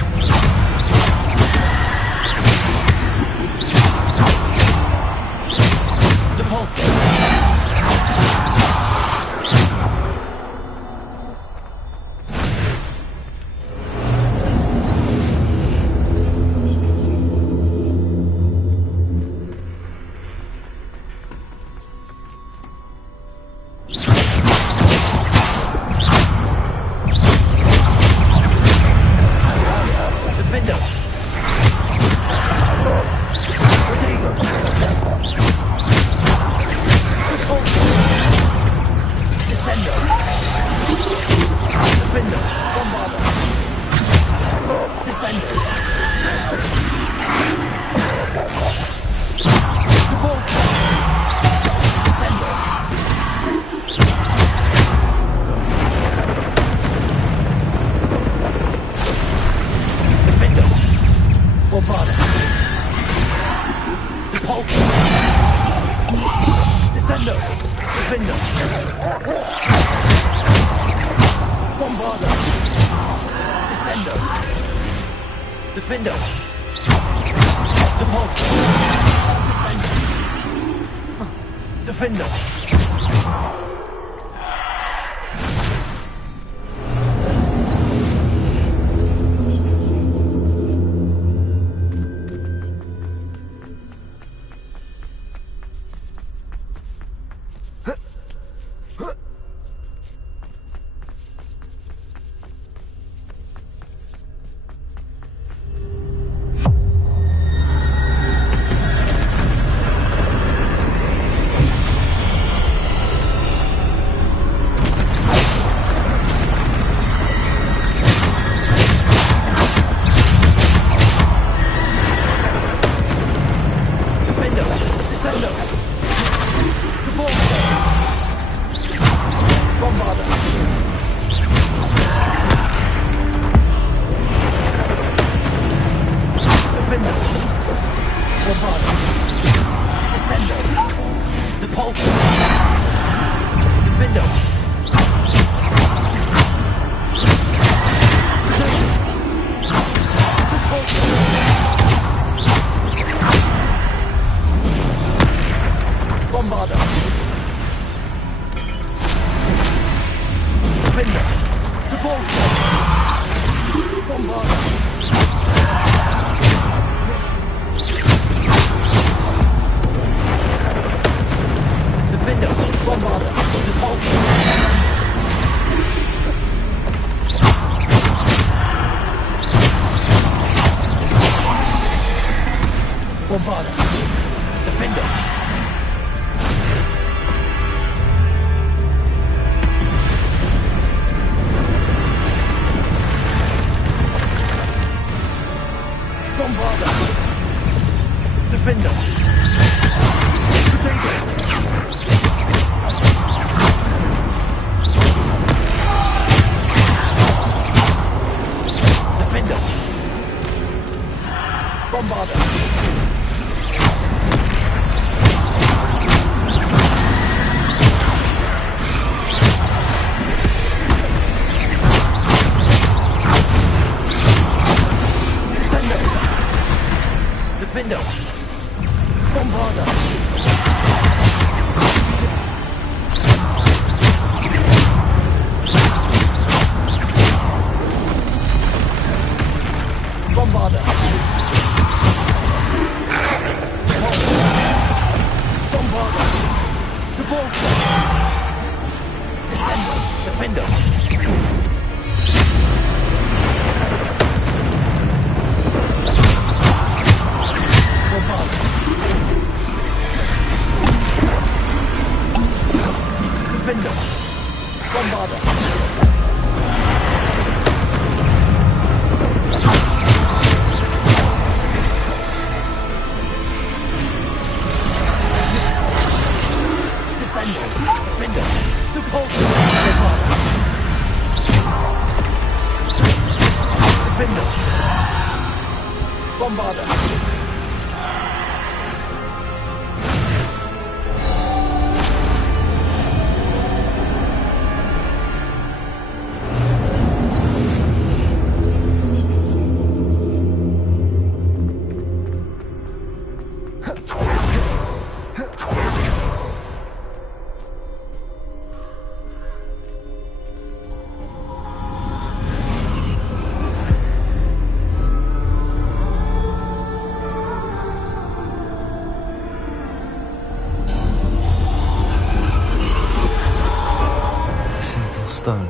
Stone.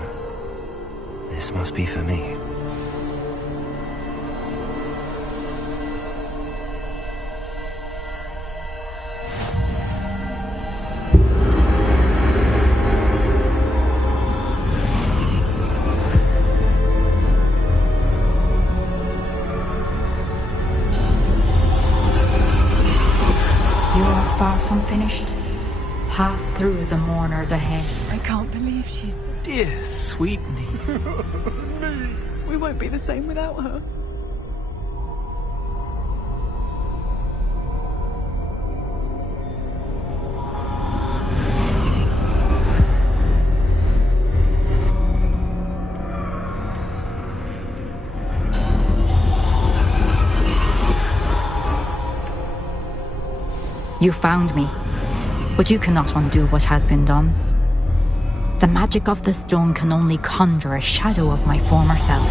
This must be for me. You are far from finished. Pass through the mourners ahead. I can't believe she's... Dear sweet me. We won't be the same without her. You found me, but you cannot undo what has been done. The magic of the stone can only conjure a shadow of my former self.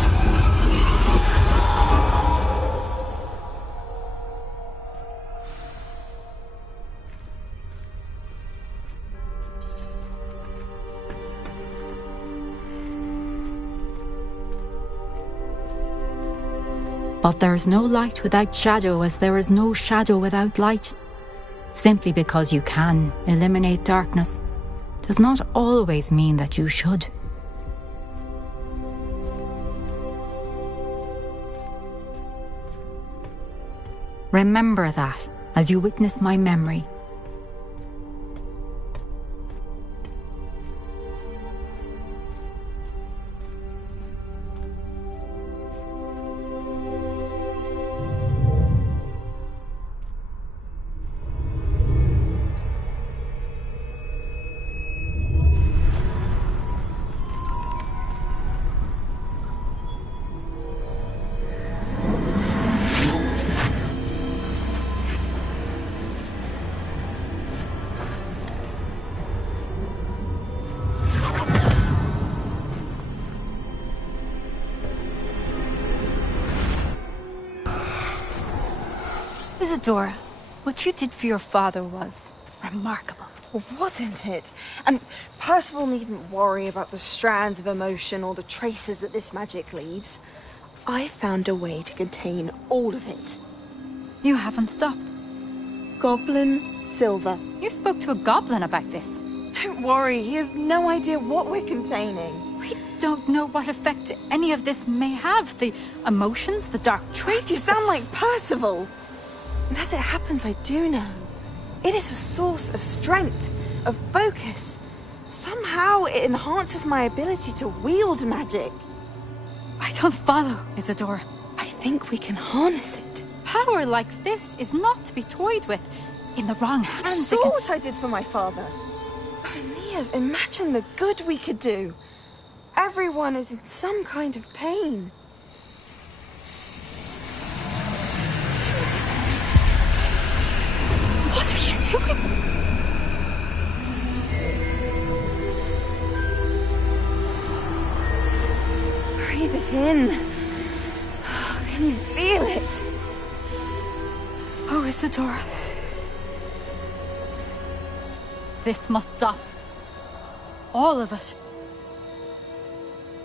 But there is no light without shadow, as there is no shadow without light. Simply because you can eliminate darkness does not always mean that you should. Remember that as you witness my memory. Isadora, what you did for your father was remarkable. Well, wasn't it? And Percival needn't worry about the strands of emotion or the traces that this magic leaves. I found a way to contain all of it. You haven't stopped. Goblin Silver. You spoke to a goblin about this. Don't worry, he has no idea what we're containing. We don't know what effect any of this may have. The emotions, the dark traits. You sound like Percival. And as it happens, I do know. It is a source of strength, of focus. Somehow it enhances my ability to wield magic. I don't follow, Isadora. I think we can harness it. Power like this is not to be toyed with. In the wrong hands, You saw what I did for my father. Oh, Neve, imagine the good we could do. Everyone is in some kind of pain. What are you doing? Breathe it in. Can you feel it? Oh, Isadora. This must stop. All of it.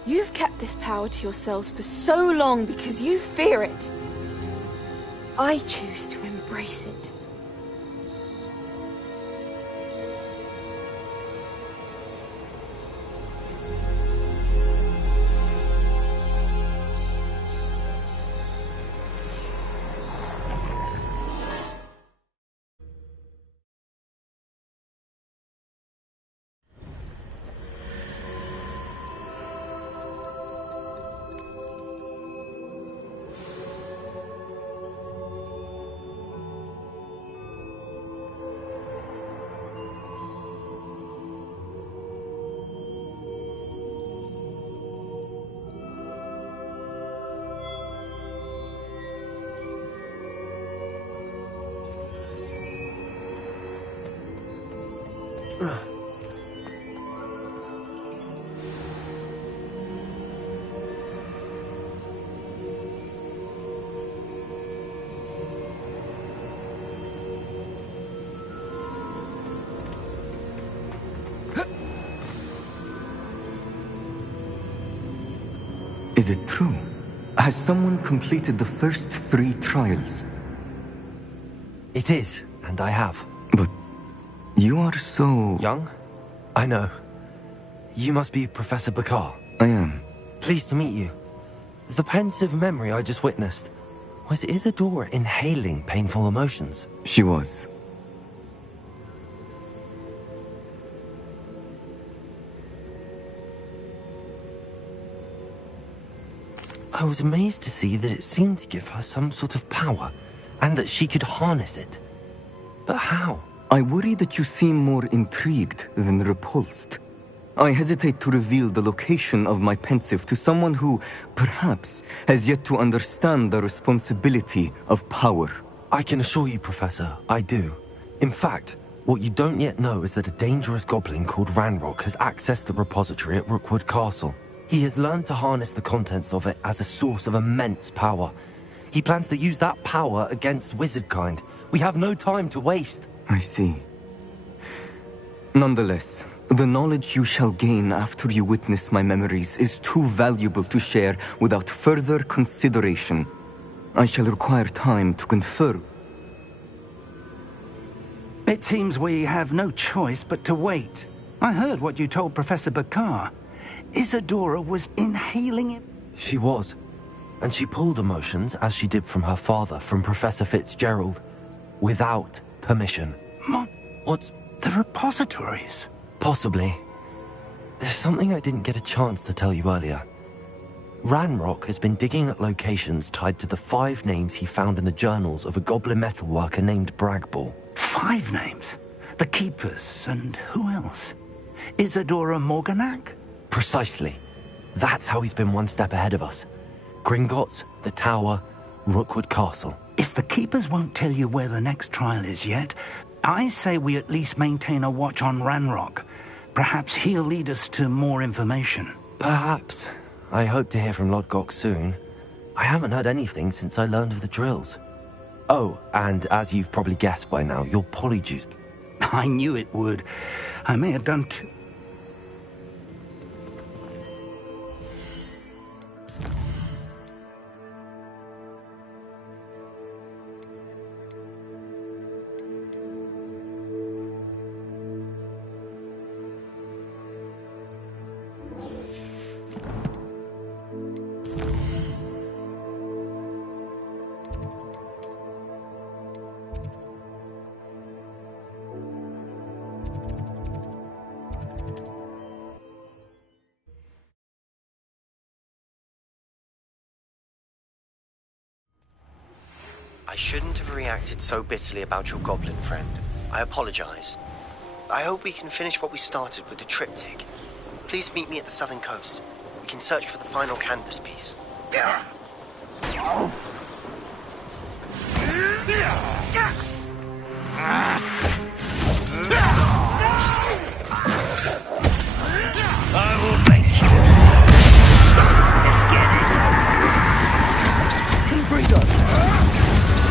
You've kept this power to yourselves for so long because you fear it. I choose to embrace it. Is it true? Has someone completed the first 3 trials? It is, and I have. But you are so... young? I know. You must be Professor Bakar. I am. Pleased to meet you. The pensive memory I just witnessed, was Isadora inhaling painful emotions? She was. I was amazed to see that it seemed to give her some sort of power, and that she could harness it. But how? I worry that you seem more intrigued than repulsed. I hesitate to reveal the location of my pensive to someone who, perhaps, has yet to understand the responsibility of power. I can assure you, Professor, I do. In fact, what you don't yet know is that a dangerous goblin called Ranrock has accessed the repository at Rookwood Castle. He has learned to harness the contents of it as a source of immense power. He plans to use that power against wizardkind. We have no time to waste. I see. Nonetheless, the knowledge you shall gain after you witness my memories is too valuable to share without further consideration. I shall require time to confer. It seems we have no choice but to wait. I heard what you told Professor Bakar. Isadora was inhaling it. She was. And she pulled emotions, as she did from her father, from Professor Fitzgerald, without permission. What's... the repositories? Possibly. There's something I didn't get a chance to tell you earlier. Ranrock has been digging at locations tied to the 5 names he found in the journals of a goblin metalworker named Bragball. 5 names? The Keepers, and who else? Isadora Morganac? Precisely. That's how he's been one step ahead of us. Gringotts, the Tower, Rookwood Castle. If the Keepers won't tell you where the next trial is yet, I say we at least maintain a watch on Ranrock. Perhaps he'll lead us to more information. Perhaps. I hope to hear from Lodgok soon. I haven't heard anything since I learned of the drills. Oh, and as you've probably guessed by now, your polyjuice... I knew it would. I may have done too... I shouldn't have reacted so bitterly about your goblin friend. I apologize. I hope we can finish what we started with the triptych. Please meet me at the southern coast. We can search for the final canvas piece. I will make you. Let's get this over. Confringo!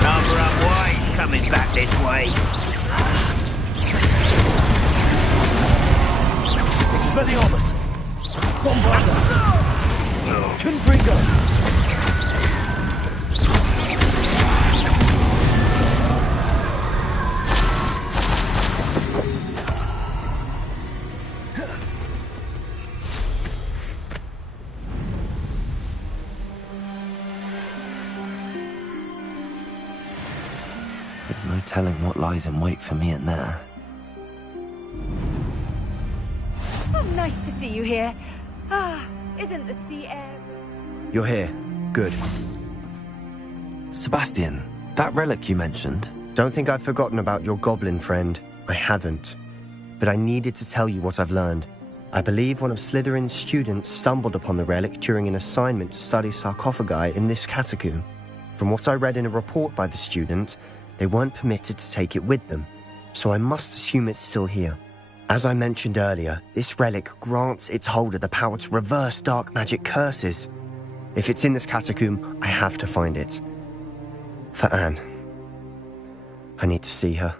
Number up ways coming back this way. Expelliarmus! Bombarda! Confringo! There's no telling what lies in wait for me in there. Oh, nice to see you here. Ah, isn't the sea air... You're here. Good. Sebastian, that relic you mentioned... Don't think I've forgotten about your goblin friend. I haven't. But I needed to tell you what I've learned. I believe one of Slytherin's students stumbled upon the relic during an assignment to study sarcophagi in this catacomb. From what I read in a report by the student, they weren't permitted to take it with them, so I must assume it's still here. As I mentioned earlier, this relic grants its holder the power to reverse dark magic curses. If it's in this catacomb, I have to find it. For Anne. I need to see her.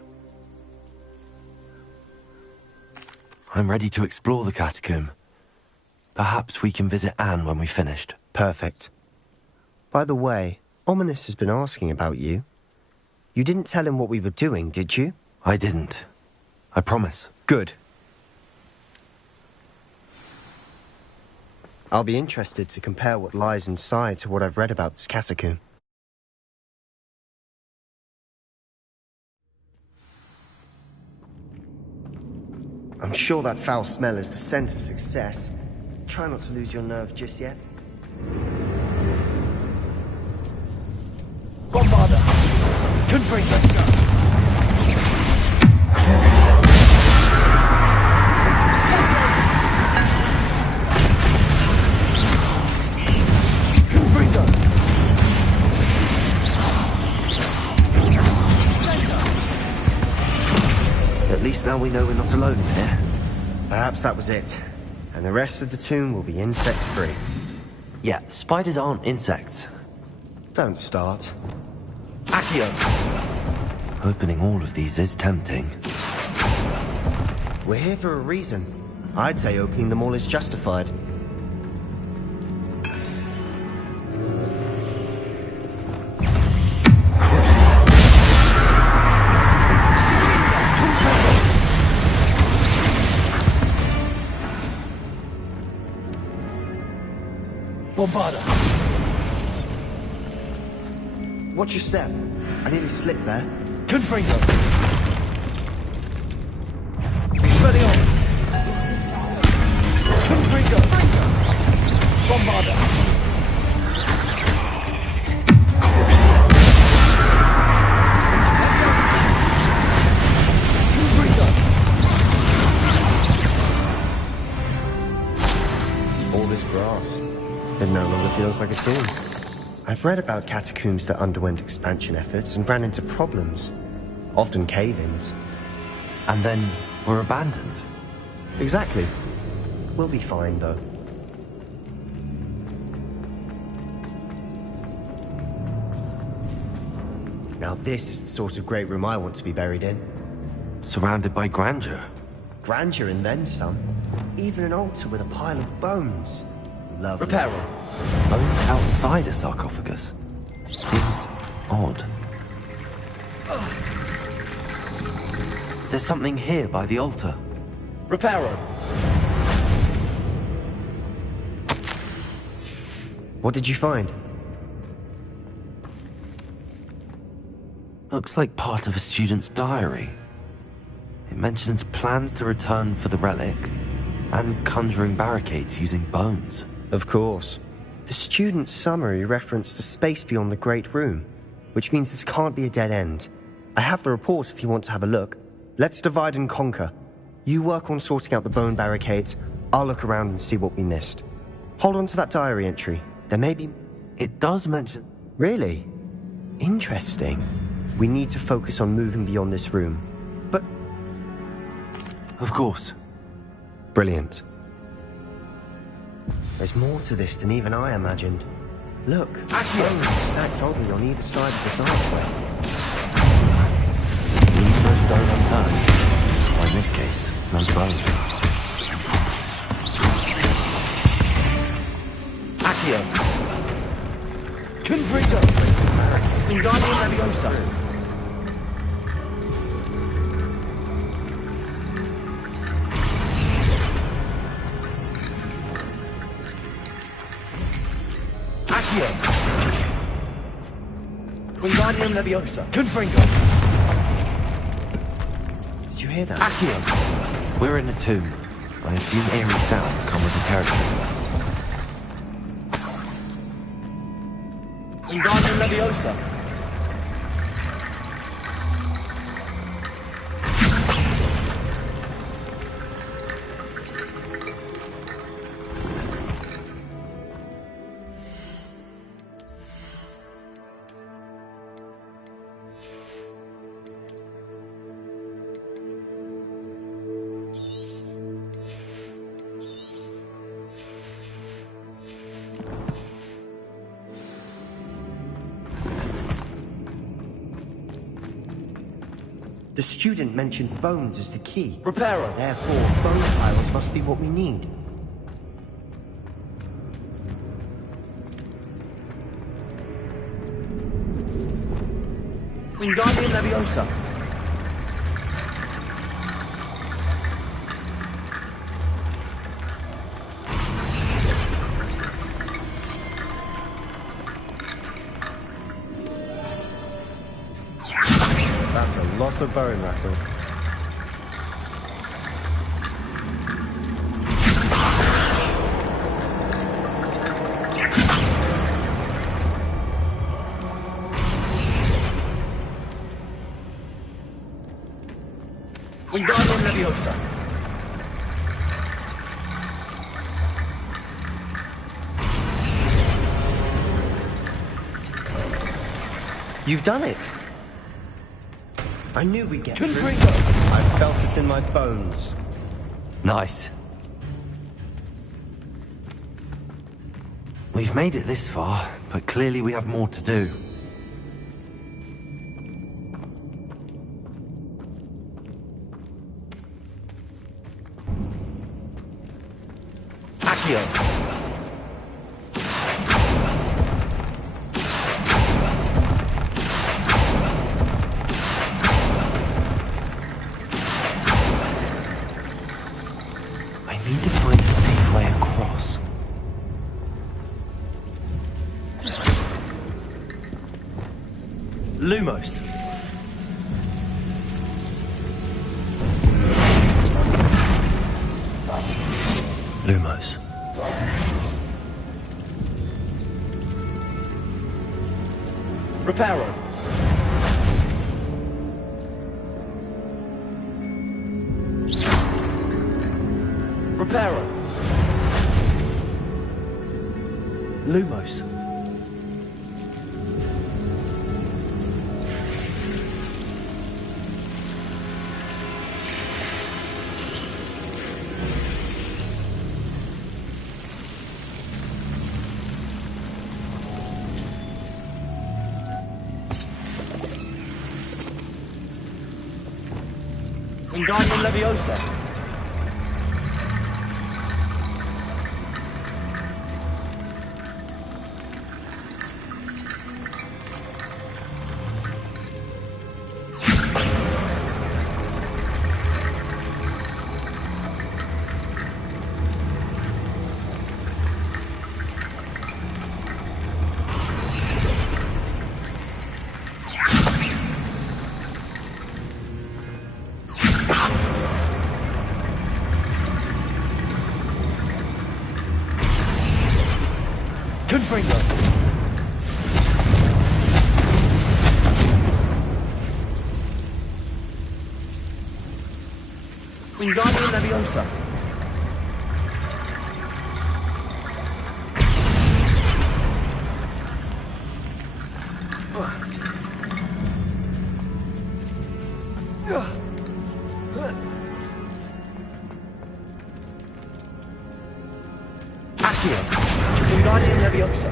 I'm ready to explore the catacomb. Perhaps we can visit Anne when we've finished. Perfect. By the way, Ominous has been asking about you. You didn't tell him what we were doing, did you? I didn't. I promise. Good. I'll be interested to compare what lies inside to what I've read about this catacomb. I'm sure that foul smell is the scent of success. Try not to lose your nerve just yet. Bombarda! Confringo! At least now we know we're not alone in here. Perhaps that was it. And the rest of the tomb will be insect-free. Yeah, spiders aren't insects. Don't start. Accio! Opening all of these is tempting. We're here for a reason. I'd say opening them all is justified. Bombarda! Watch your step. I nearly slipped there. Confringo! Expelliarmus! Confringo! Bombarda! All this grass. It no longer feels like a tomb. I've read about catacombs that underwent expansion efforts and ran into problems. Often cave-ins. And then were abandoned. Exactly. We'll be fine, though. Now this is the sort of great room I want to be buried in. Surrounded by grandeur. Grandeur and then some. Even an altar with a pile of bones. Lovely. Reparo. Bones outside a sarcophagus. Seems odd. There's something here by the altar. Reparo. What did you find? Looks like part of a student's diary. It mentions plans to return for the relic and conjuring barricades using bones. Of course. The student's summary referenced a space beyond the Great Room, which means this can't be a dead end. I have the report if you want to have a look. Let's divide and conquer. You work on sorting out the bone barricades, I'll look around and see what we missed. Hold on to that diary entry. There may be... It does mention... Really? Interesting. We need to focus on moving beyond this room. But... Of course. Brilliant. There's more to this than even I imagined. Look, bones stacked oddly on either side of this archway. Leave no stone unturned. Or in this case, no bone. Accio. Confringo. Wingardium Leviosa. Accio. Wingardium Leviosa. Confringo. Did you hear that? Accio. We're in a tomb. I assume eerie sounds come with the territory. Wingardium Leviosa. The student mentioned bones as the key. Reparo. Therefore, bone piles must be what we need. Wingardium Leviosa. That's a lot of bone rattle. Wingardium Leviosa. You've done it! I knew we'd get through. Confringo. I felt it in my bones. Nice. We've made it this far, but clearly we have more to do. Accio. I need to find a safe way across. Lumos. Lumos. Reparo. Reparo. Lumos. Wingardium Leviosa. Confringo. Wingardium Leviosa. Accio. Wingardium Leviosa.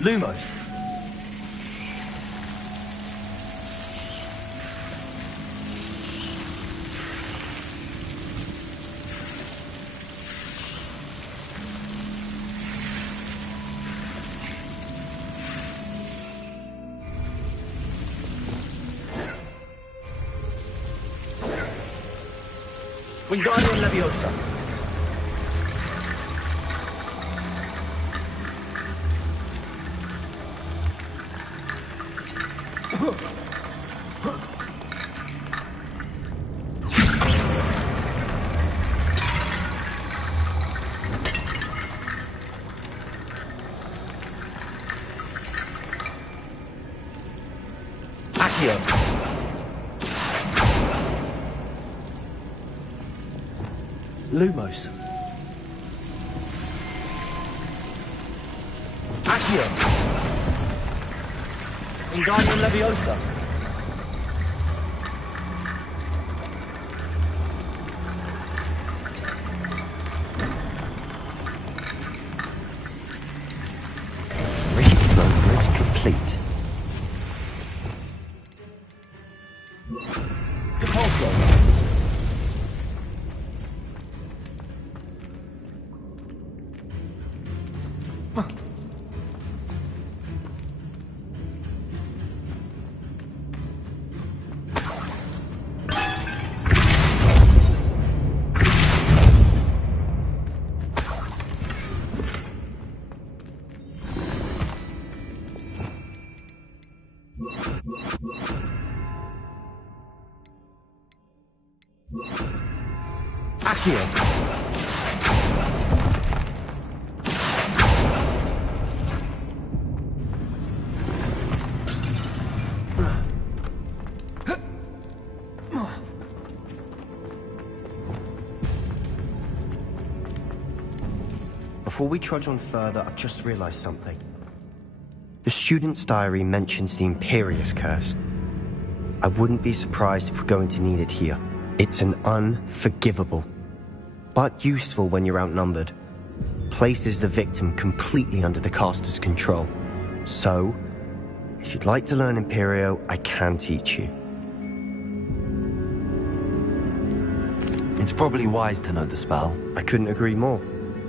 Lumos. Wingardium Leviosa. Accio. Lumos. Accio. Wingardium Leviosa. Bridge complete. Depulso. Accio. Before we trudge on further, I've just realized something. The student's diary mentions the Imperious Curse. I wouldn't be surprised if we're going to need it here. It's an unforgivable, but useful when you're outnumbered. Places the victim completely under the caster's control. So, if you'd like to learn Imperio, I can teach you. It's probably wise to know the spell. I couldn't agree more.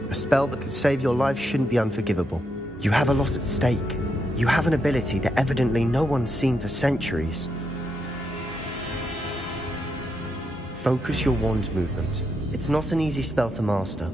A spell that could save your life shouldn't be unforgivable. You have a lot at stake. You have an ability that evidently no one's seen for centuries. Focus your wand movement. It's not an easy spell to master.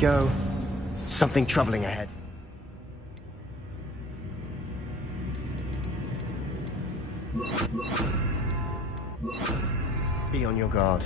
Go. Something troubling ahead. Be on your guard.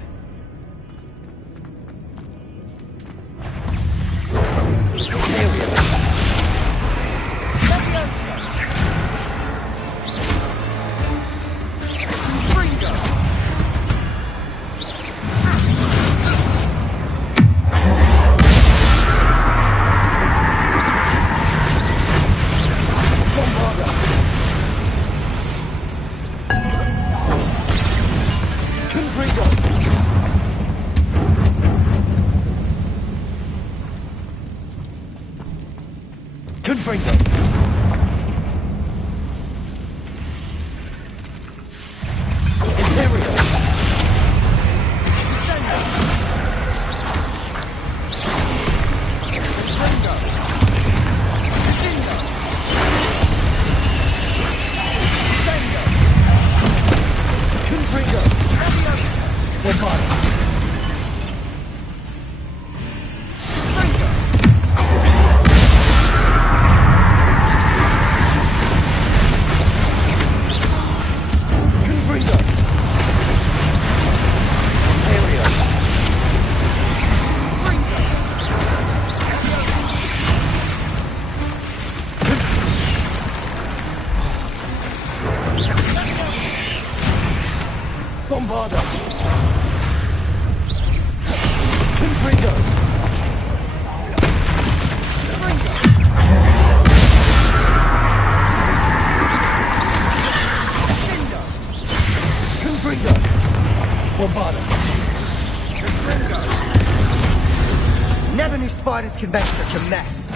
Never knew spiders could make such a mess.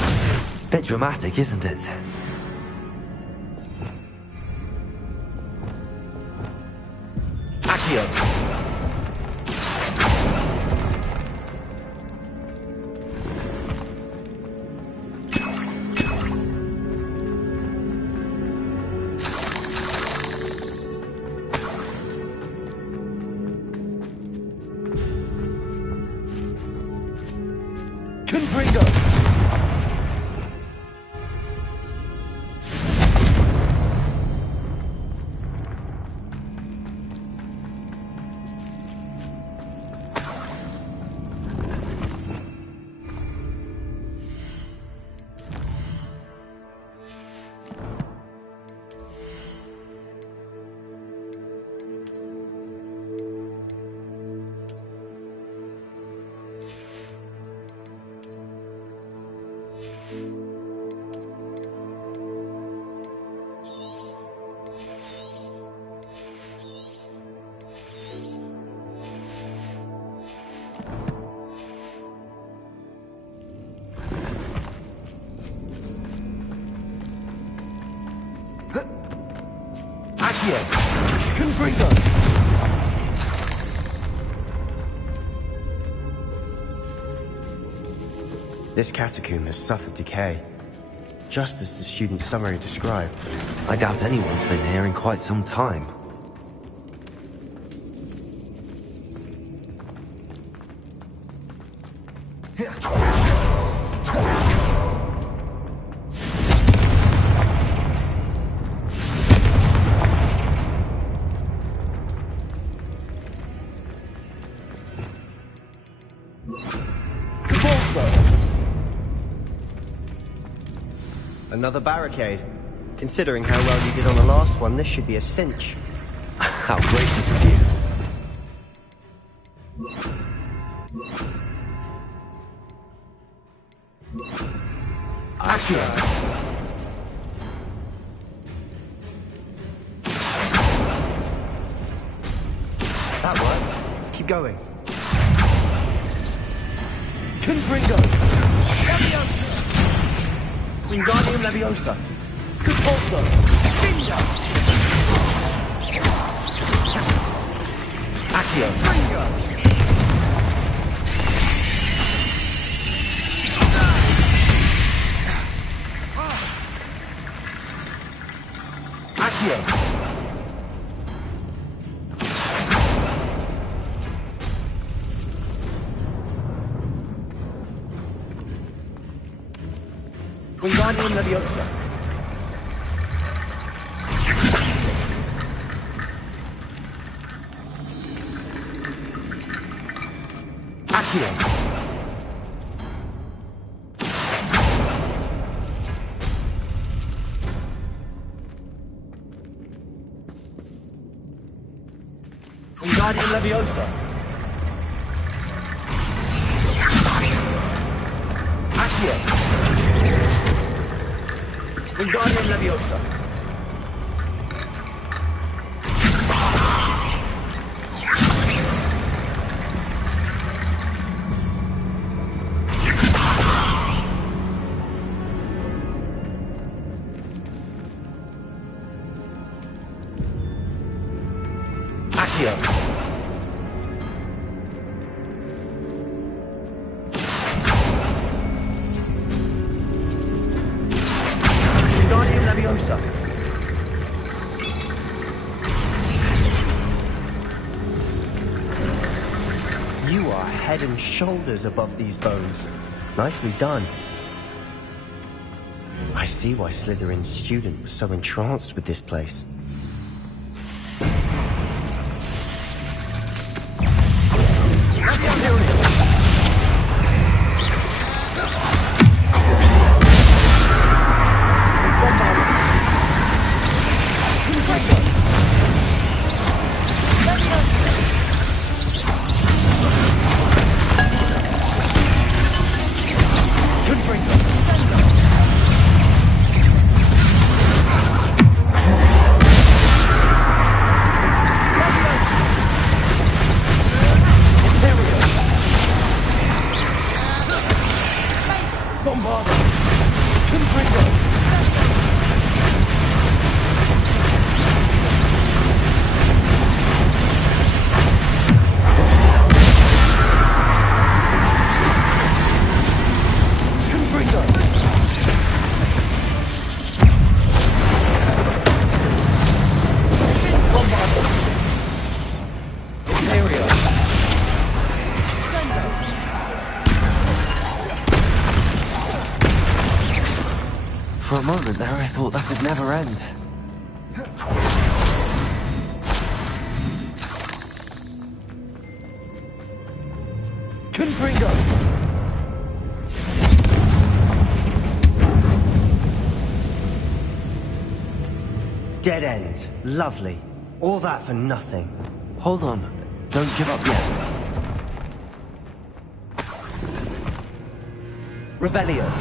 Bit dramatic, isn't it? Accio. This catacomb has suffered decay, just as the student's summary described. I doubt anyone's been here in quite some time. Another barricade. Considering how well you did on the last one, this should be a cinch. How gracious of you. Accio. That worked. Keep going. Confringo! Wingardium Leviosa! Compulso! Bingo! Accio! Bingo! Accio! Wingardium Leviosa! Accio! Wingardium Leviosa! Accio! Wingardium Leviosa! Accio! Wingardium Leviosa! You are head and shoulders above these bones. Nicely done. I see why Slytherin's student was so entranced with this place. For a moment there, I thought that could never end. Confringo! Dead end. Lovely. All that for nothing. Hold on. Don't give up yet. Revelio.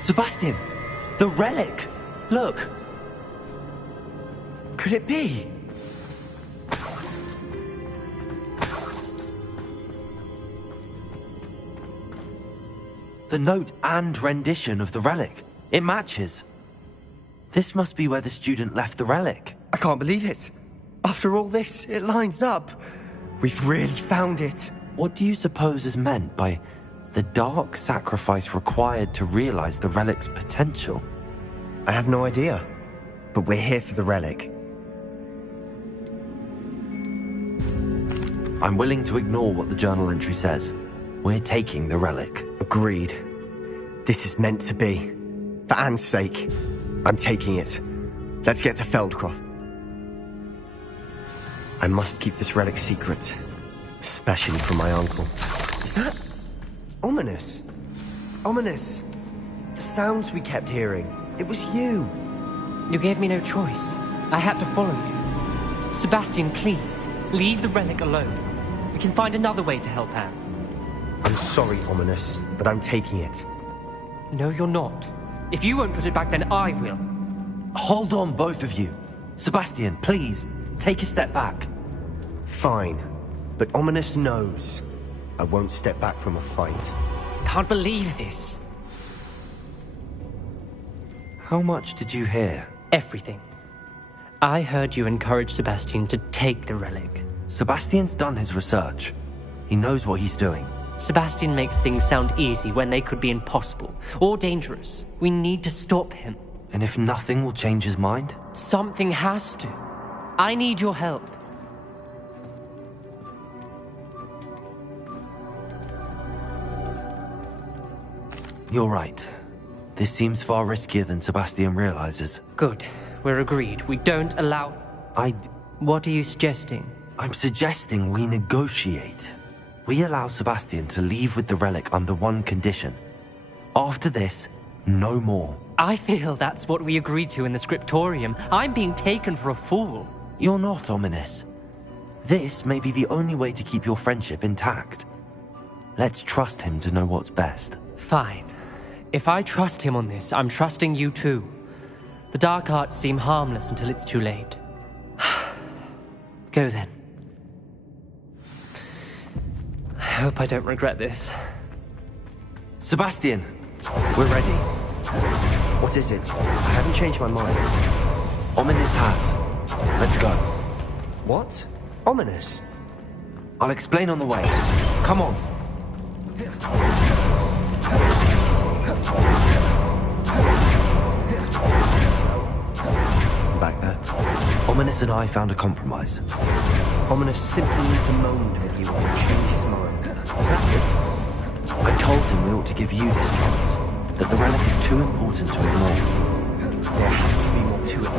Sebastian! The relic! Look! Could it be? The note and rendition of the relic. It matches. This must be where the student left the relic. I can't believe it. After all this, it lines up. We've really found it. What do you suppose is meant by the dark sacrifice required to realize the relic's potential? I have no idea, but we're here for the relic. I'm willing to ignore what the journal entry says. We're taking the relic. Agreed. This is meant to be. For Anne's sake, I'm taking it. Let's get to Feldcroft. I must keep this relic secret, especially from my uncle. Is that ominous? Ominous. The sounds we kept hearing. It was you. You gave me no choice. I had to follow you. Sebastian, please, leave the relic alone. We can find another way to help Anne. I'm sorry, Ominous, but I'm taking it. No, you're not. If you won't put it back, then I will. Hold on, both of you. Sebastian, please, take a step back. Fine, but Ominous knows I won't step back from a fight. Can't believe this. How much did you hear? Everything. I heard you encourage Sebastian to take the relic. Sebastian's done his research. He knows what he's doing. Sebastian makes things sound easy when they could be impossible or dangerous. We need to stop him. And if nothing will change his mind? Something has to. I need your help. You're right. This seems far riskier than Sebastian realizes. Good. We're agreed. We don't allow... What are you suggesting? I'm suggesting we negotiate. We allow Sebastian to leave with the relic under one condition. After this, no more. I feel that's what we agreed to in the scriptorium. I'm being taken for a fool. You're not, Ominous. This may be the only way to keep your friendship intact. Let's trust him to know what's best. Fine. If I trust him on this, I'm trusting you too. The dark arts seem harmless until it's too late. Go then. I hope I don't regret this. Sebastian, we're ready. What is it? I haven't changed my mind. Ominous has. Let's go. What? Ominous? I'll explain on the way. Come on. Back there. Ominous and I found a compromise. Ominous simply needs a moment with you and change his mind. Is that it? I told him we ought to give you this chance, that the relic is too important to ignore. There has to be more to it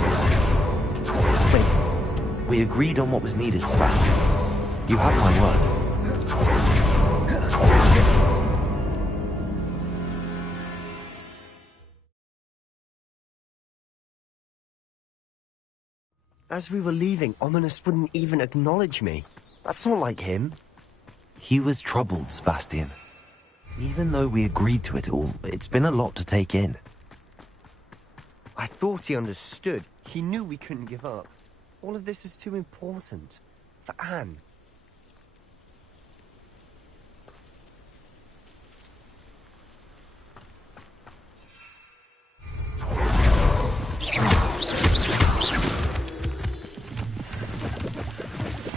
than that. Wait, we agreed on what was needed, Sebastian. You have my word. As we were leaving, Ominous wouldn't even acknowledge me. That's not like him. He was troubled, Sebastian. Even though we agreed to it all, it's been a lot to take in. I thought he understood. He knew we couldn't give up. All of this is too important. For Anne.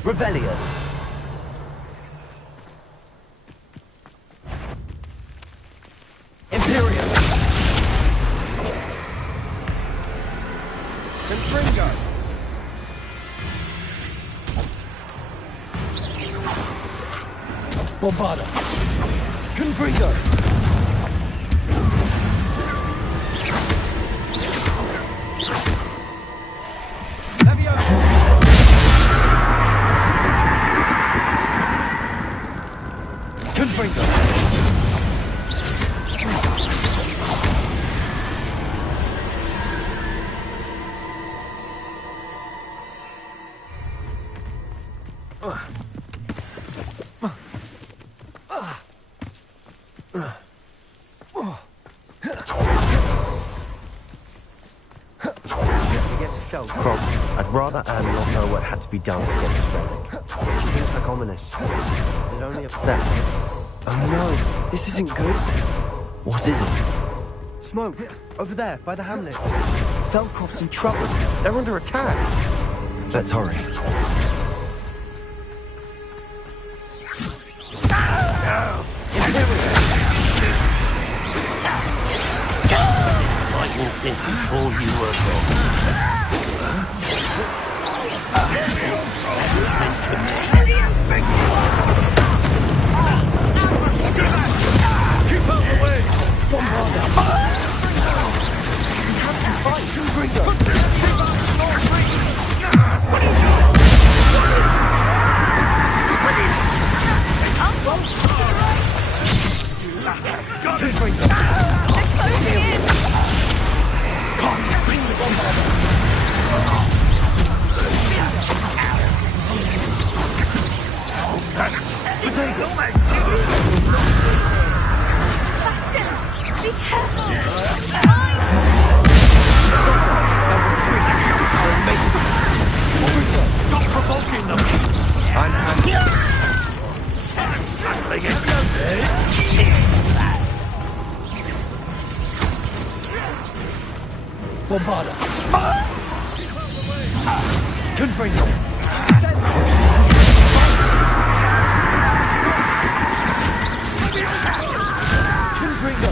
Revelio. Imperium. Confringos. Bombarda. Confringo. I'd rather Anne not know what had to be done to get this relic. She thinks like Ominous. It only upset her. Oh no, this isn't good. What is it? Smoke, over there, by the hamlet. Feldkroft's in trouble. They're under attack. Let's hurry. I will think all you were wrong. Keep out the way! Bombarda. Confringo. Confringo.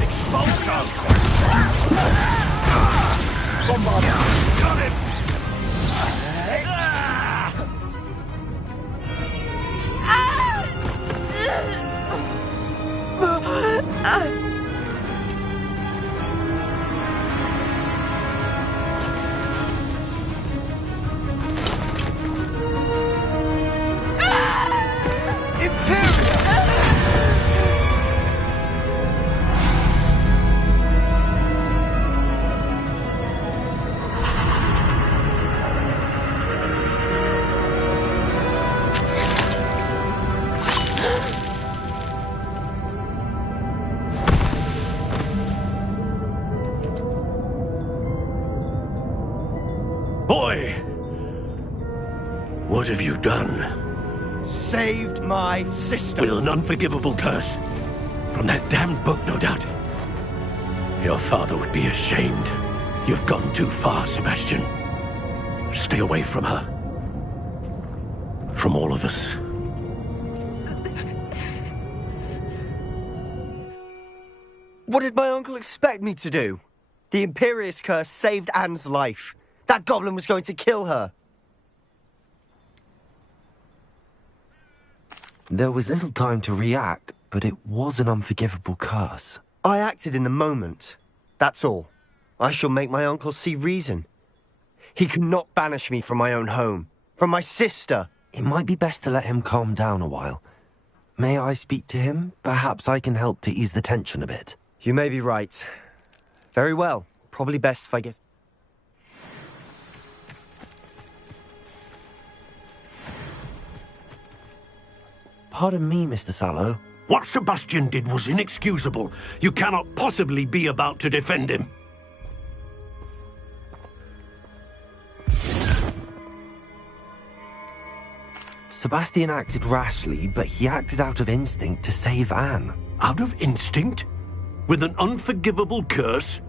Expulso. Bombarda. Got it. Boy! What have you done? Saved my sister. With an unforgivable curse. From that damned book, no doubt. Your father would be ashamed. You've gone too far, Sebastian. Stay away from her. From all of us. What did my uncle expect me to do? The Imperius curse saved Anne's life. That goblin was going to kill her. There was little time to react, but it was an unforgivable curse. I acted in the moment. That's all. I shall make my uncle see reason. He cannot banish me from my own home, from my sister. It might be best to let him calm down a while. May I speak to him? Perhaps I can help to ease the tension a bit. You may be right. Very well. Probably best if I get... Pardon me, Mr. Sallow. What Sebastian did was inexcusable. You cannot possibly be about to defend him. Sebastian acted rashly, but he acted out of instinct to save Anne. Out of instinct? With an unforgivable curse?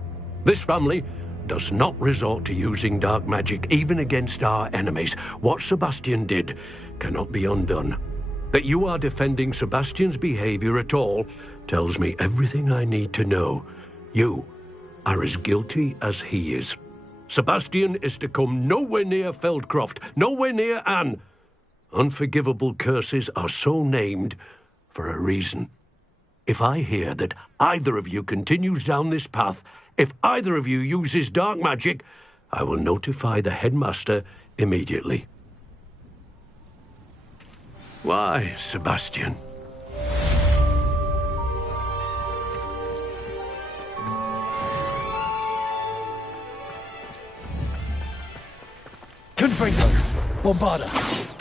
This family does not resort to using dark magic, even against our enemies. What Sebastian did cannot be undone. That you are defending Sebastian's behavior at all tells me everything I need to know. You are as guilty as he is. Sebastian is to come nowhere near Feldcroft, nowhere near Anne. Unforgivable curses are so named for a reason. If I hear that either of you continues down this path, if either of you uses dark magic, I will notify the headmaster immediately. Why, Sebastian? Confringo! Bombarda!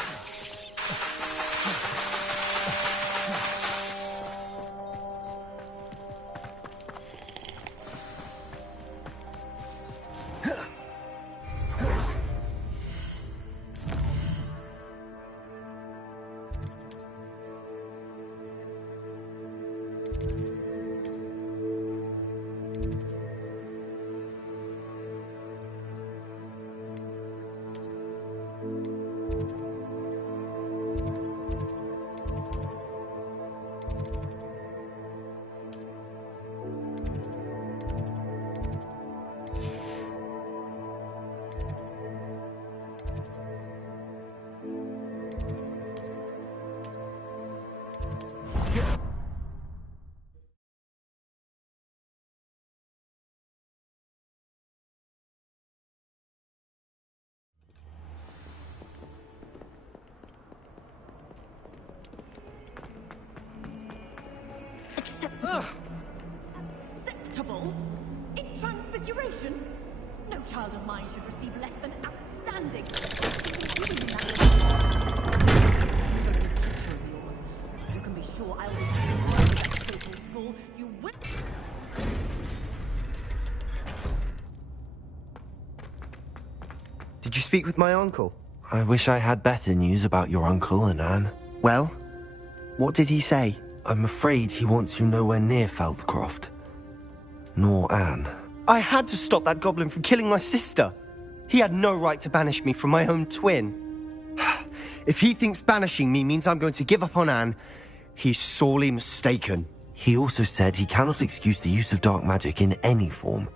Acceptable? In transfiguration? No child of mine should receive less than outstanding. You can be sure I'll be that total school. You will. Did you speak with my uncle? I wish I had better news about your uncle and Anne. Well, what did he say? I'm afraid he wants you nowhere near Feldcroft. Nor Anne. I had to stop that goblin from killing my sister. He had no right to banish me from my own twin. If he thinks banishing me means I'm going to give up on Anne, he's sorely mistaken. He also said he cannot excuse the use of dark magic in any form,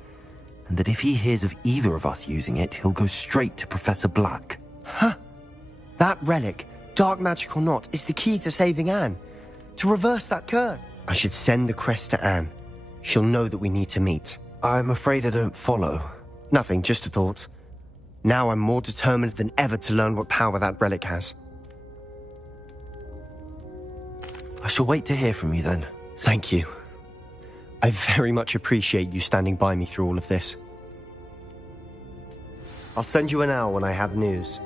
and that if he hears of either of us using it, he'll go straight to Professor Black. Huh? That relic, dark magic or not, is the key to saving Anne. To reverse that curse. I should send the crest to Anne. She'll know that we need to meet. I'm afraid I don't follow. Nothing, just a thought. Now I'm more determined than ever to learn what power that relic has. I shall wait to hear from you then. Thank you. I very much appreciate you standing by me through all of this. I'll send you an owl when I have news.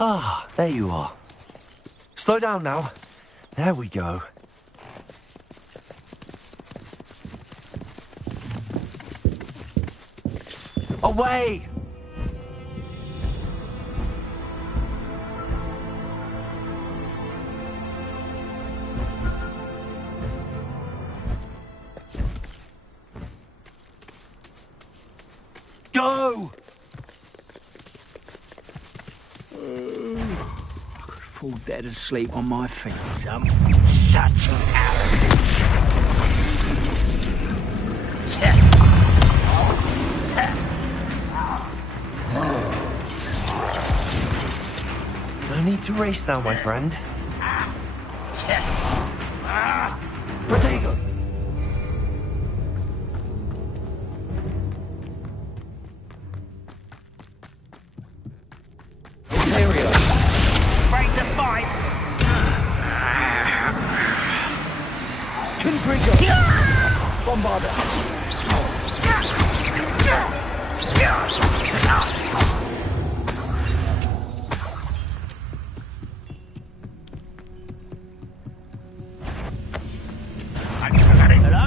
Ah, there you are. Slow down now. There we go. Away! Go! I could fall dead asleep on my feet. Such arrogance. No need to race now, my friend. Potato! Ready to fight. Confringo! Bombarder. Hello?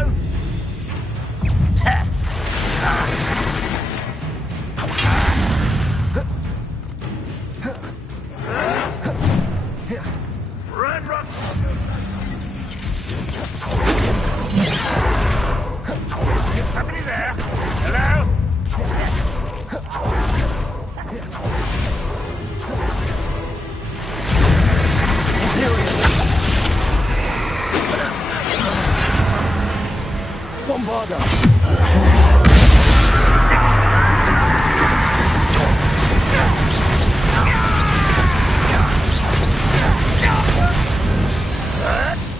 Red Rock! Is somebody there? Hello? Bombarder.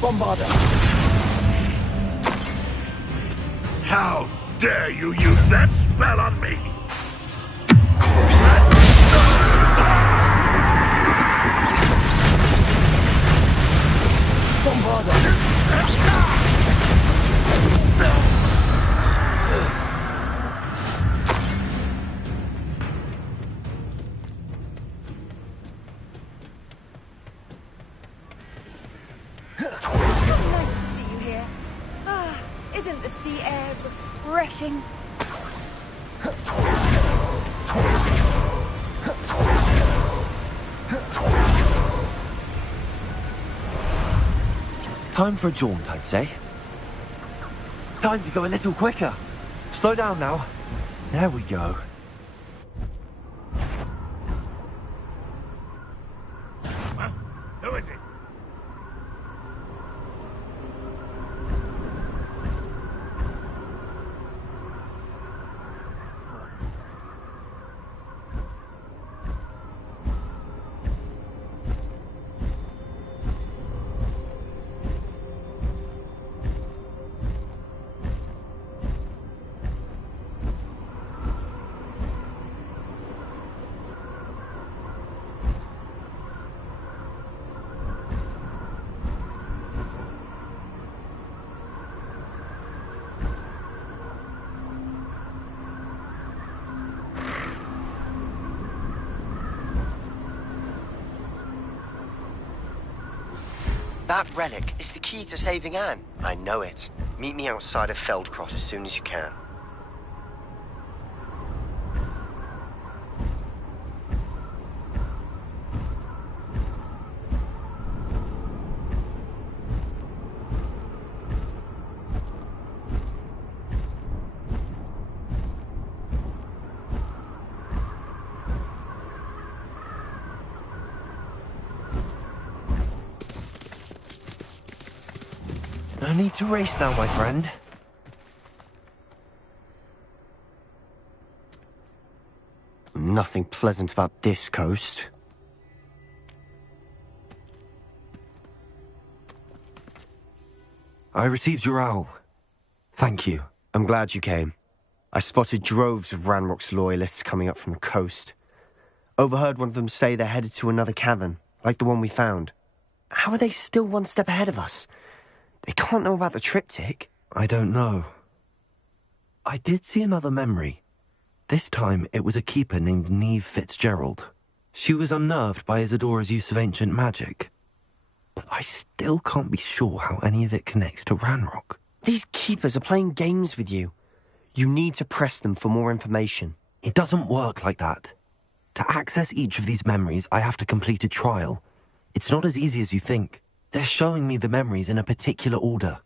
Bombarder. How dare you use that spell on me? Nice to see you here. Ah, isn't the sea air refreshing? Time for a jaunt, I'd say. Time to go a little quicker. Slow down now. There we go. Huh? Who is it? That relic is the key to saving Anne. I know it. Meet me outside of Feldcroft as soon as you can. No need to race now, my friend. Nothing pleasant about this coast. I received your owl. Thank you. I'm glad you came. I spotted droves of Ranrock's loyalists coming up from the coast. Overheard one of them say they're headed to another cavern, like the one we found. How are they still one step ahead of us? They can't know about the triptych. I don't know. I did see another memory. This time it was a keeper named Neve Fitzgerald. She was unnerved by Isadora's use of ancient magic. But I still can't be sure how any of it connects to Ranrock. These keepers are playing games with you. You need to press them for more information. It doesn't work like that. To access each of these memories, I have to complete a trial. It's not as easy as you think. They're showing me the memories in a particular order.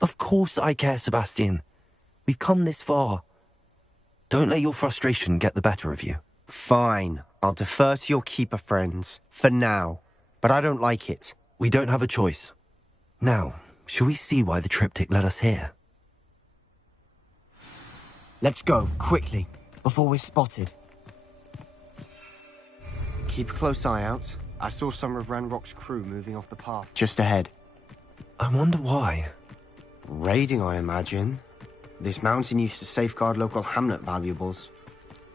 Of course I care, Sebastian. We've come this far. Don't let your frustration get the better of you. Fine. I'll defer to your keeper friends. For now. But I don't like it. We don't have a choice. Now, shall we see why the triptych led us here? Let's go, quickly, before we're spotted. Keep a close eye out. I saw some of Ranrock's crew moving off the path just ahead. I wonder why. Raiding, I imagine. This mountain used to safeguard local hamlet valuables.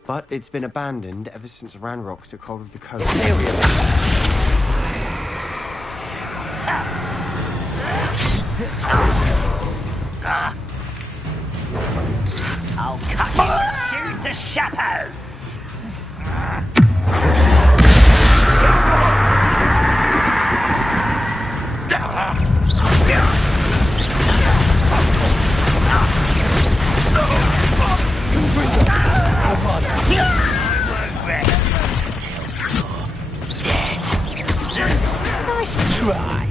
But it's been abandoned ever since Ranrock took hold of the coast. I'll cut you and choose to chapeau. Nice try.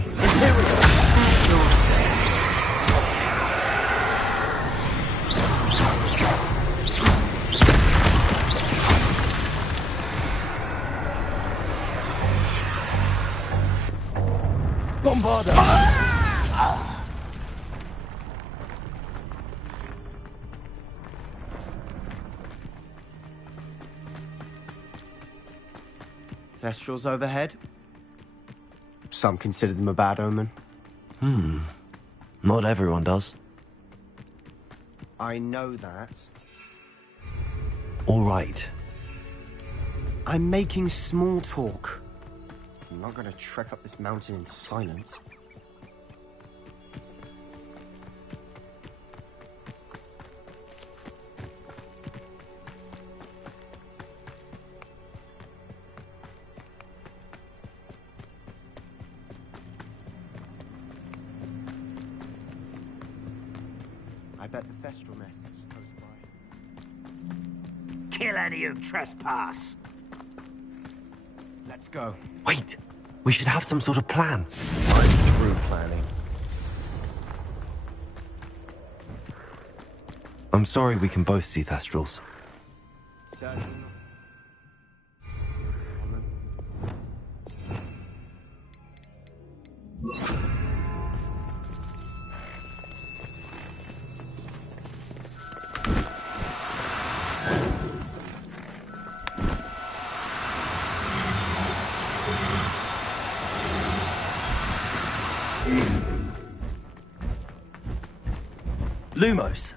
Bombarda! Thestrals overhead. Some consider them a bad omen. Not everyone does. I know that. All right. I'm making small talk. I'm not going to trek up this mountain in silence. I bet the Thestral nest is close by. Kill any who trespass. Let's go. Wait! We should have some sort of plan. I'm through planning. I'm sorry we can both see Thestrals. Lumos.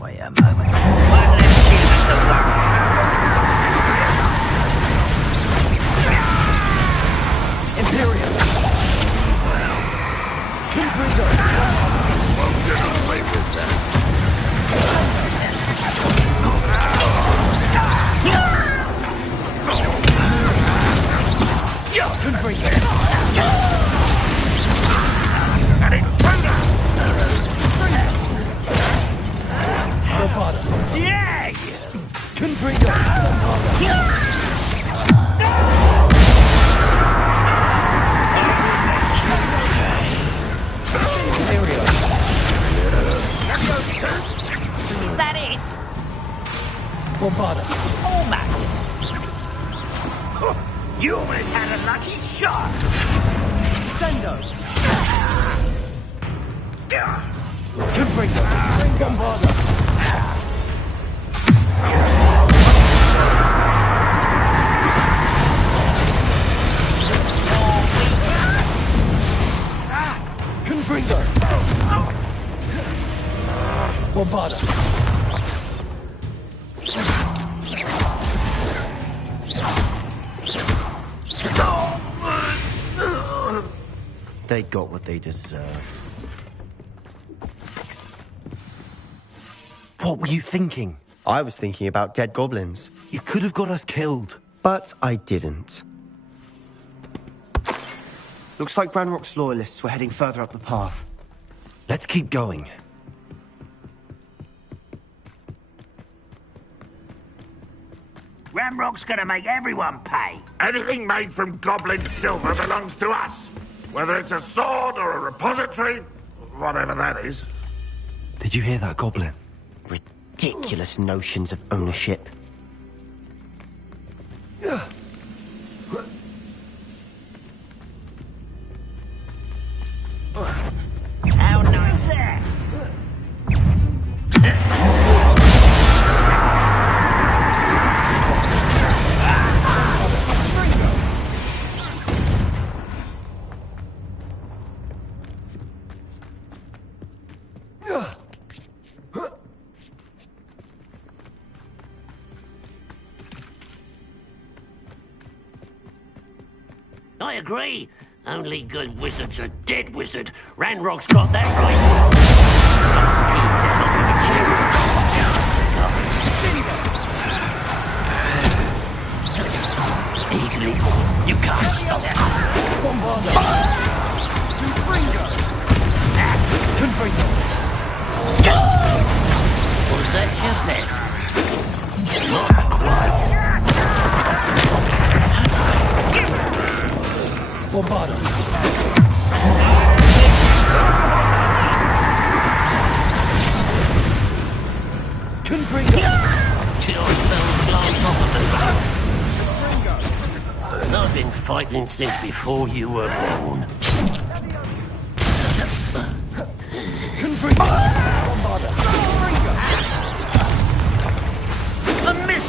Wait a moment. One less human to worry. Imperium! Confringo! Won't get away with that. Yeah! Confringo! Is that it? Bombarda! Almost. You almost had a lucky shot. Sendo! Confringo! Bombarda! Confringo! Bombarda! They got what they deserved. What were you thinking? I was thinking about dead goblins. You could have got us killed. But I didn't. Looks like Ranrock's loyalists were heading further up the path. Let's keep going. Ramrock's gonna make everyone pay. Anything made from goblin silver belongs to us. Whether it's a sword or a repository, whatever that is. Did you hear that, Goblin? Ridiculous notions of ownership. How nice there! I agree. Only good wizard's a dead wizard. Ranrock's got that right. Easily. You can't stop it. Confringo. Was that your best? Not quite. Bombada. Confringo. I've been fighting since before you were born. Confringo. Bombada. A miss!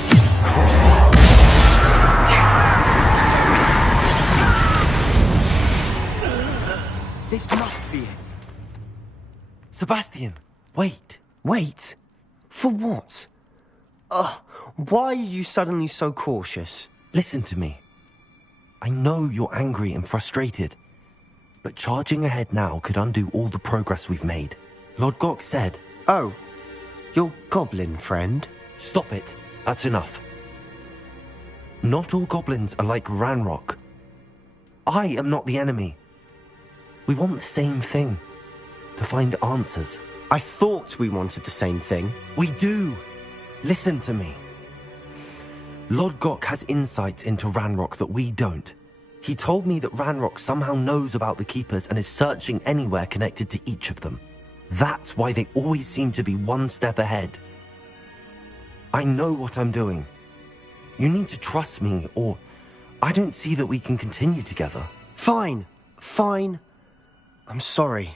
This must be it. Sebastian, wait. Wait? For what? Why are you suddenly so cautious? Listen to me. I know you're angry and frustrated, but charging ahead now could undo all the progress we've made. Lord Gok said... Oh, your goblin friend? Stop it. That's enough. Not all goblins are like Ranrock. I am not the enemy. We want the same thing. To find answers. I thought we wanted the same thing. We do. Listen to me. Lord Gok has insights into Ranrock that we don't. He told me that Ranrock somehow knows about the Keepers and is searching anywhere connected to each of them. That's why they always seem to be one step ahead. I know what I'm doing. You need to trust me, or I don't see that we can continue together. Fine. Fine. I'm sorry.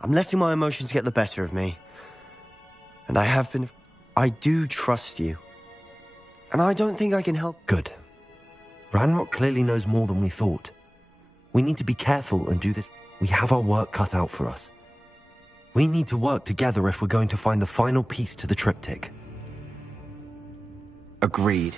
I'm letting my emotions get the better of me. And I have been... I do trust you. And I don't think I can help... Good. Ranrock clearly knows more than we thought. We need to be careful and do this. We have our work cut out for us. We need to work together if we're going to find the final piece to the triptych. Agreed.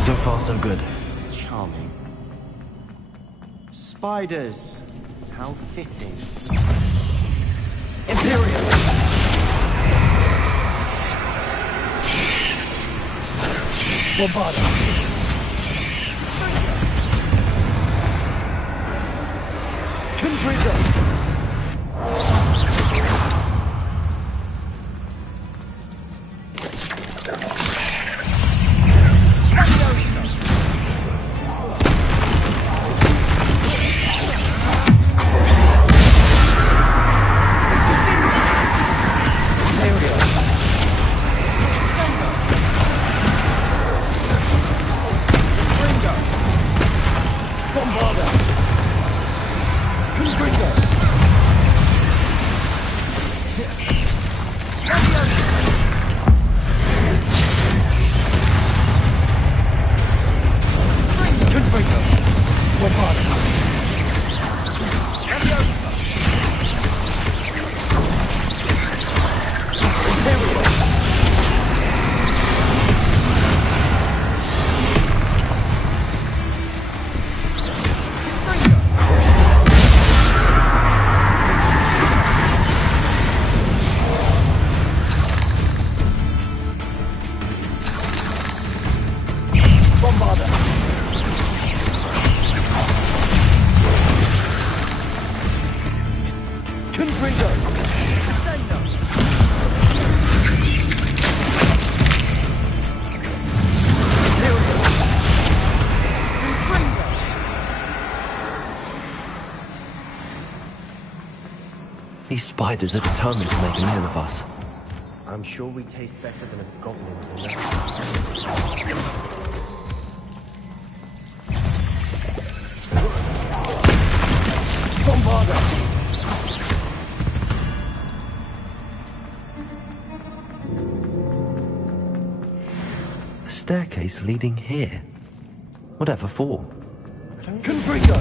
So far, so good. Charming. Spiders. How fitting. Imperial. Bombada. Confringo. Bombada. Confringo. These spiders are determined to make a meal of us. I'm sure we taste better than a goblin. A staircase leading here. Whatever for? Confringo!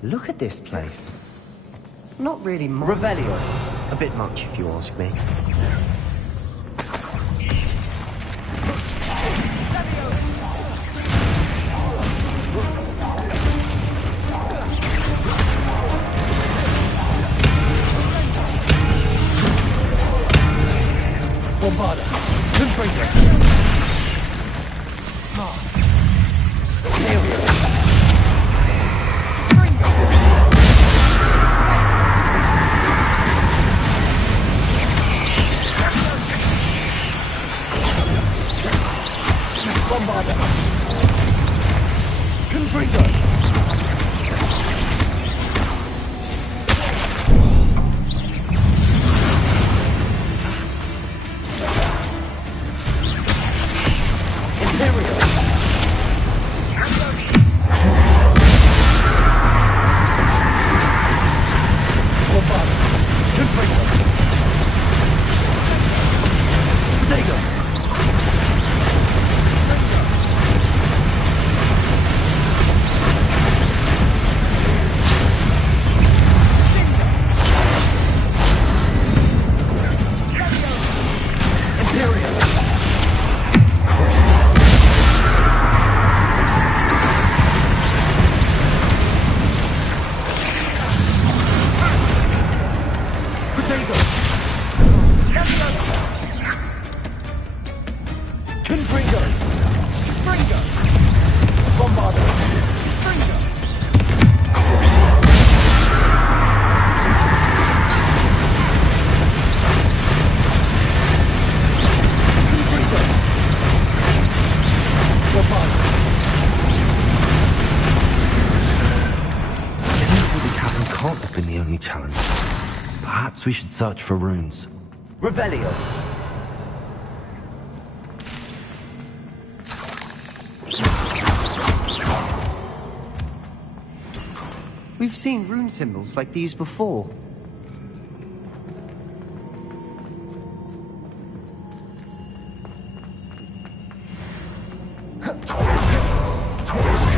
Look at this place. Not really much. Revelio. A bit much, if you ask me. Bombarda. Confringo. Here we are. Bombarda. Confringo. Imperial. Bombarda. Confringo. Potato. Confringo! Fringo! Bombarda! Fringo! Confringo! Bombarda! The Infinity Cavern can't have been the only challenge. Perhaps we should search for runes. Revelio. We've seen rune symbols like these before.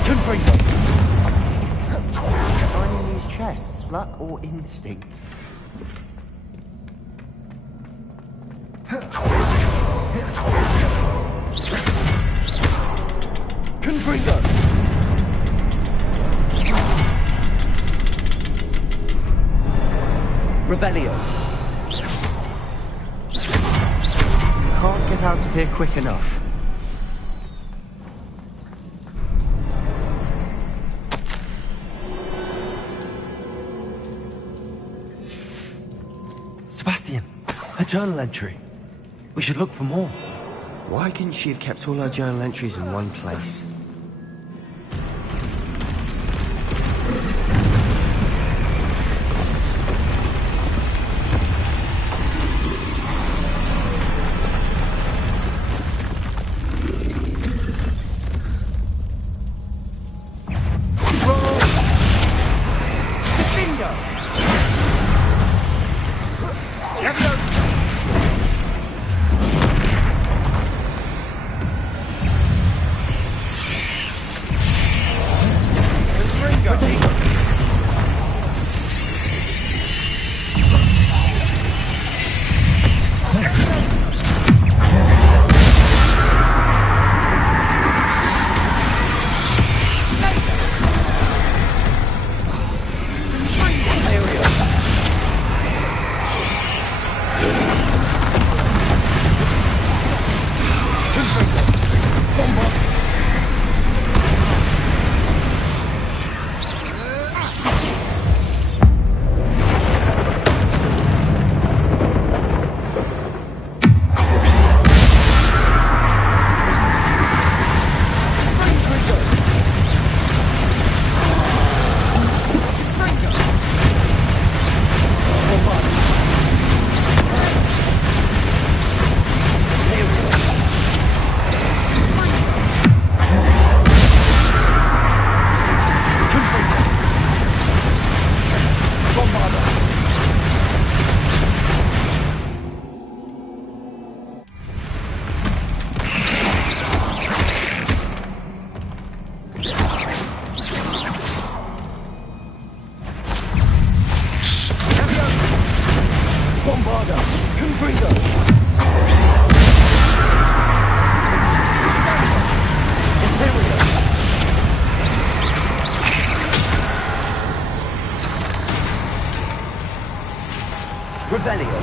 Confringo! Finding these chests, luck or instinct? Confringo! Revelio. Can't get out of here quick enough. Sebastian, a journal entry. We should look for more. Why couldn't she have kept all her journal entries in one place? Bombarder! Confringo! Interior! Revelio!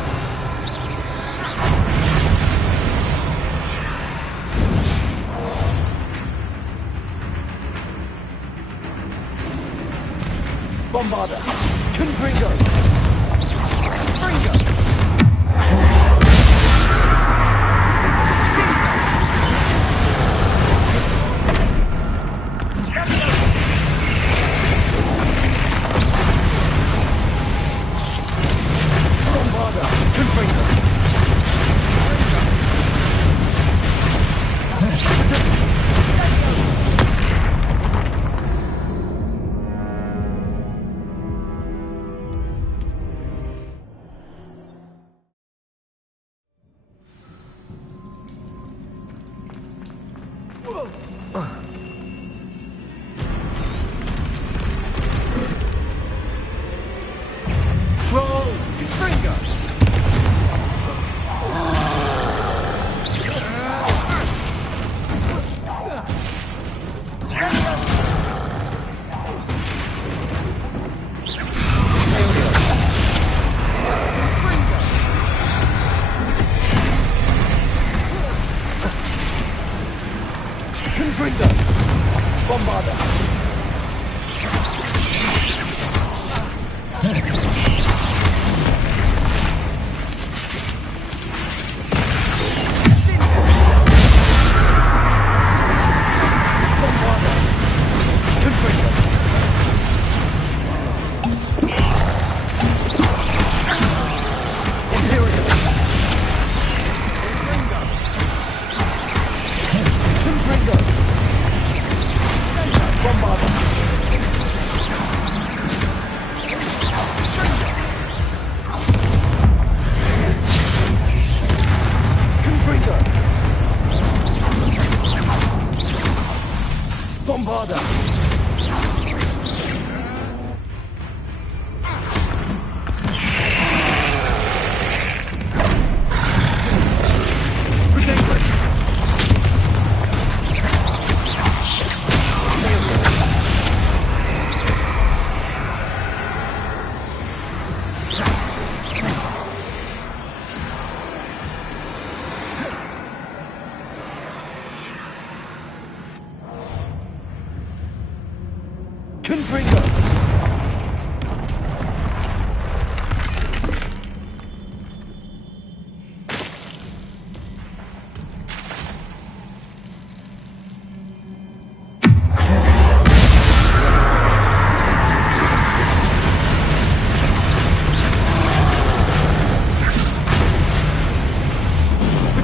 Bombarder! Confringo! Fringo! Bombarder! Confringo! Troll! Fringo! Confringo! Bombarder! Bombarder! Confringo!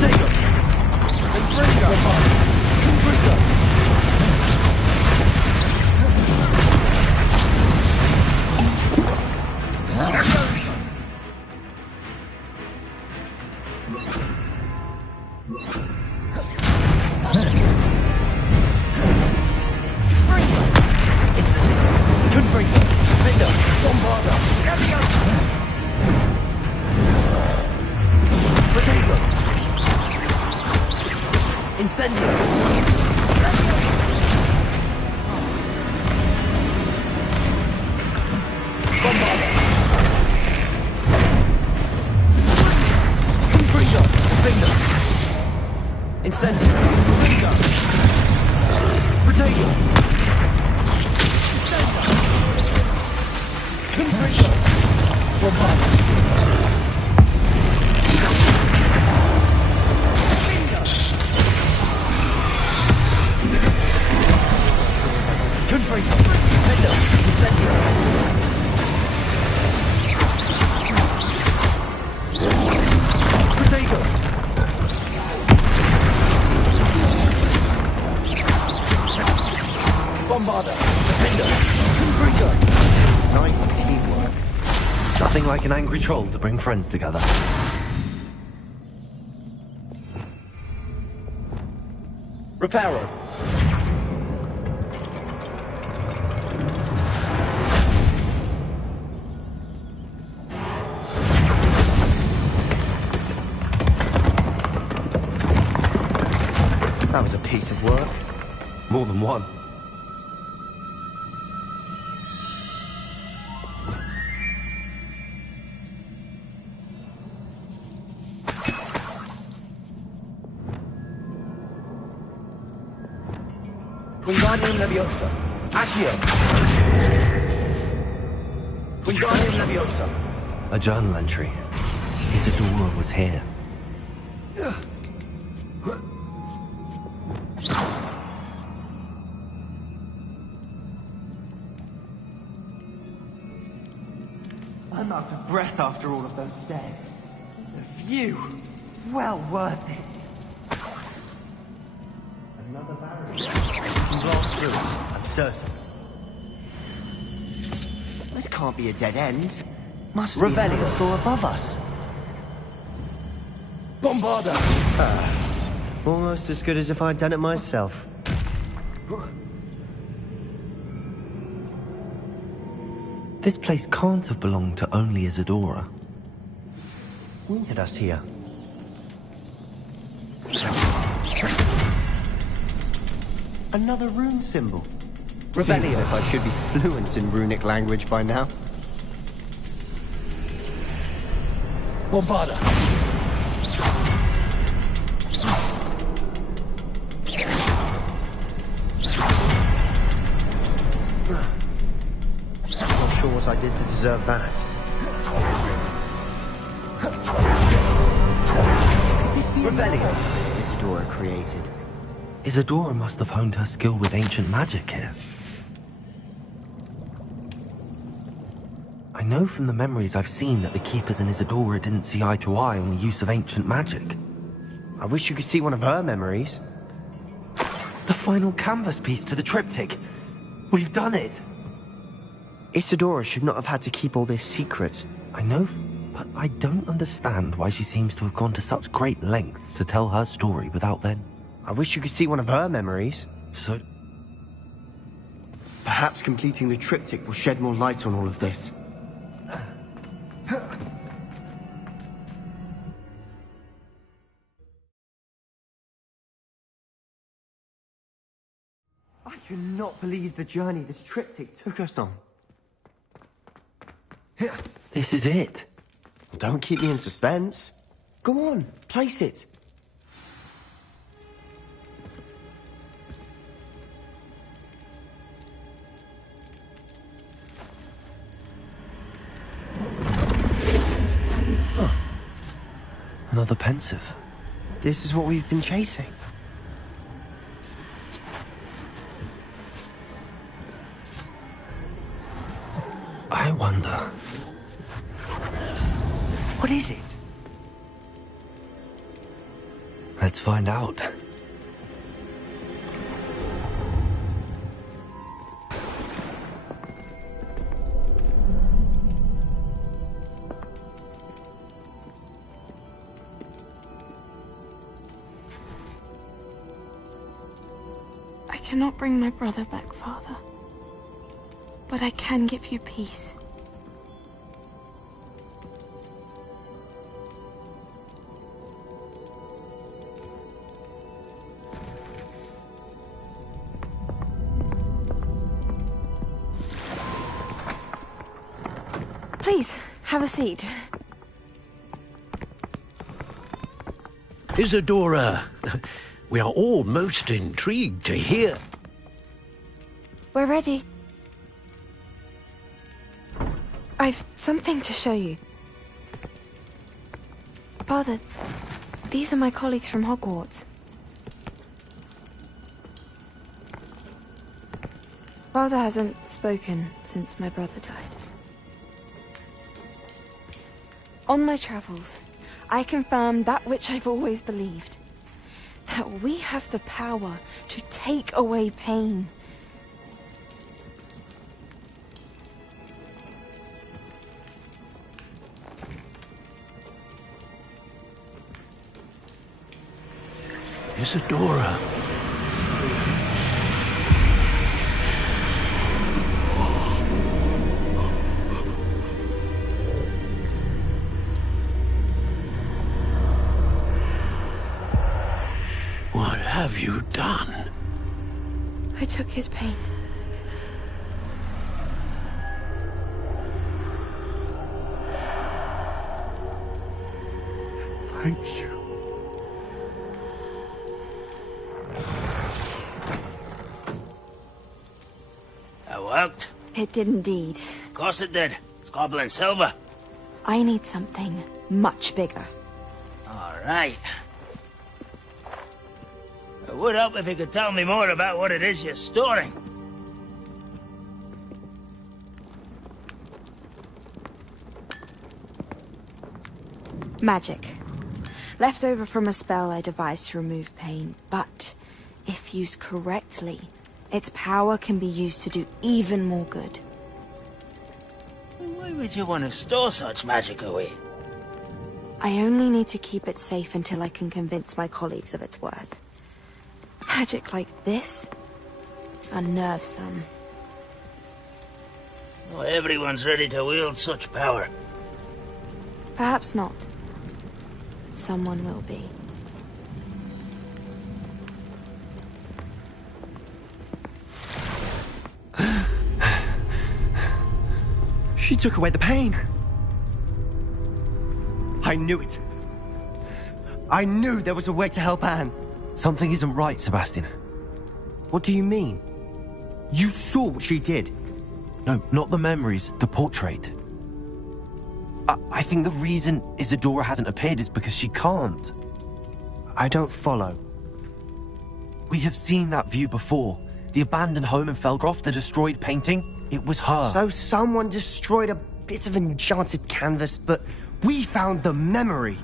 Potato! Confringo! Confringo! It's Confringo! Finger! Bombarder! Potato! Incendio! Bombarder! Confringo! Finger! Incendio! Finger! Potato! Confringo! Bombarder! Confringo! Fender! Incendio! Potato! Bombarder! Defender! Confringo! Nice teamwork. Nothing like an angry troll to bring friends together. Reparo! That was a piece of work. More than one. Wingardium Leviosa. Accio. Wingardium Leviosa. A journal entry. Isadora was here. I'm out of breath after all of those stairs. The view, well worth it. Another barrier. We blast through it, I'm certain. This can't be a dead end. Must be another floor above us. Bombarda! Almost as good as if I'd done it myself. This place can't have belonged to only Isadora. Pointed us here. Another rune symbol. Revelio. Feels as if I should be fluent in runic language by now. Bombarda! Not sure what I did to deserve that. Could this be Revelio. Isadora created? Isadora must have honed her skill with ancient magic here. I know from the memories I've seen that the Keepers and Isadora didn't see eye to eye on the use of ancient magic. I wish you could see one of her memories. The final canvas piece to the triptych. We've done it! Isadora should not have had to keep all this secret. I know, but I don't understand why she seems to have gone to such great lengths to tell her story without then. I wish you could see one of her memories. So... Perhaps completing the triptych will shed more light on all of this. I cannot believe the journey this triptych took us on. This is it. Don't keep me in suspense. Go on, place it. Another pensive. This is what we've been chasing. I wonder... What is it? Let's find out. I cannot bring my brother back, Father. But I can give you peace. Please, have a seat. Isadora, we are all most intrigued to hear. We're ready. I've something to show you. Father, these are my colleagues from Hogwarts. Father hasn't spoken since my brother died. On my travels, I confirmed that which I've always believed. That we have the power to take away pain. Isadora. What have you done? I took his pain. Thank you. That worked? It did indeed. Of course it did. It's goblin silver. I need something much bigger. All right. It would help if you could tell me more about what it is you're storing. Magic. Left over from a spell I devised to remove pain, but if used correctly, its power can be used to do even more good. Why would you want to store such magic away? I only need to keep it safe until I can convince my colleagues of its worth. Magic like this unnerves some. Not everyone's ready to wield such power. Perhaps not. Someone will be. She took away the pain. I knew it. I knew there was a way to help Anne. Something isn't right, Sebastian. What do you mean? You saw what she did. No, not the memories, the portrait. I think the reason Isadora hasn't appeared is because she can't. I don't follow. We have seen that view before. The abandoned home in Feldcroft, the destroyed painting. It was her. So someone destroyed a bit of enchanted canvas, but we found the memory.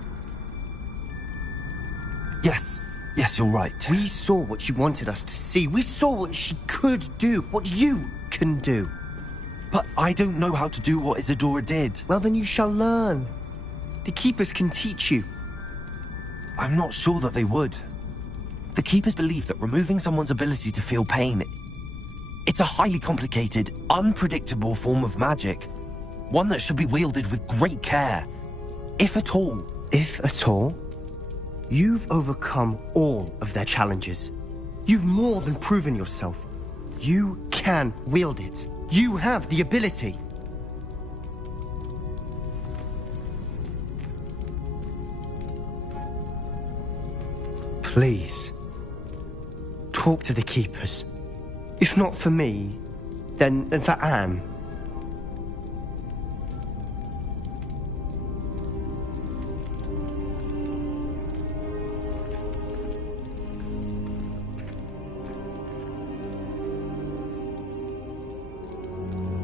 Yes, you're right. We saw what she wanted us to see. We saw what she could do, what you can do. But I don't know how to do what Isadora did. Well, then you shall learn. The Keepers can teach you. I'm not sure that they would. The Keepers believe that removing someone's ability to feel pain, it's a highly complicated, unpredictable form of magic. One that should be wielded with great care. If at all. If at all? You've overcome all of their challenges. You've more than proven yourself. You can wield it. You have the ability. Please, talk to the Keepers. If not for me, then for Anne.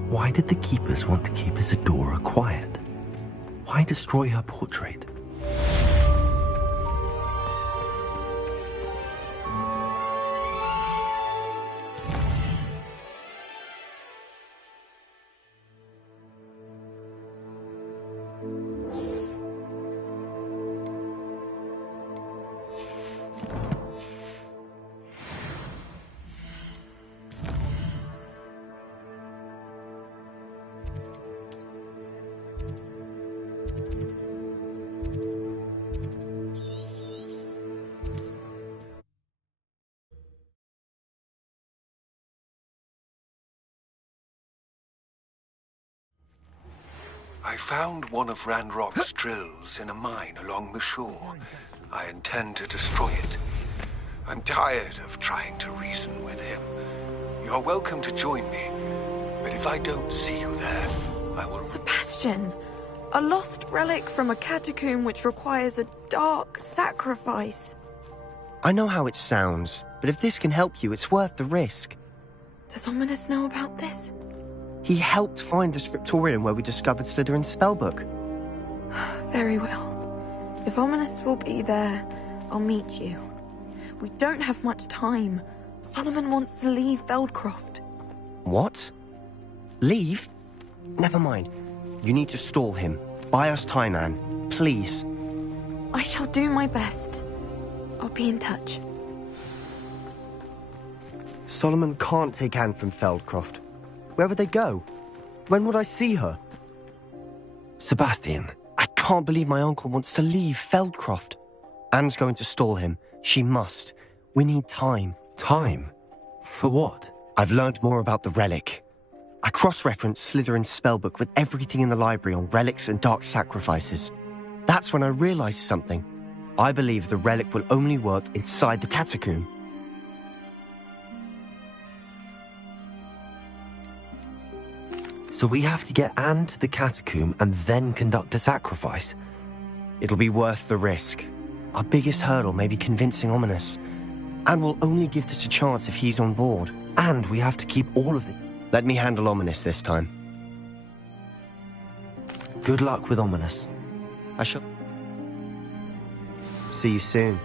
Why did the Keepers want to keep Isadora quiet? Why destroy her portrait? I found one of Ranrock's drills in a mine along the shore. I intend to destroy it. I'm tired of trying to reason with him. You're welcome to join me, but if I don't see you there, I will... Sebastian, a lost relic from a catacomb which requires a dark sacrifice. I know how it sounds, but if this can help you, it's worth the risk. Does Ominous know about this? He helped find the scriptorium where we discovered Slytherin's spellbook. Very well. If Ominous will be there, I'll meet you. We don't have much time. Solomon wants to leave Feldcroft. What? Leave? Never mind. You need to stall him. Buy us time, Anne. Please. I shall do my best. I'll be in touch. Solomon can't take Anne from Feldcroft. Where would they go? When would I see her? Sebastian. I can't believe my uncle wants to leave Feldcroft. Anne's going to stall him. She must. We need time. Time? For what? I've learned more about the relic. I cross-referenced Slytherin's spellbook with everything in the library on relics and dark sacrifices. That's when I realized something. I believe the relic will only work inside the catacomb. So we have to get Anne to the catacomb and then conduct a sacrifice? It'll be worth the risk. Our biggest hurdle may be convincing Ominous. And we'll only give this a chance if he's on board. And we have to keep all of it. Let me handle Ominous this time. Good luck with Ominous. I shall... See you soon.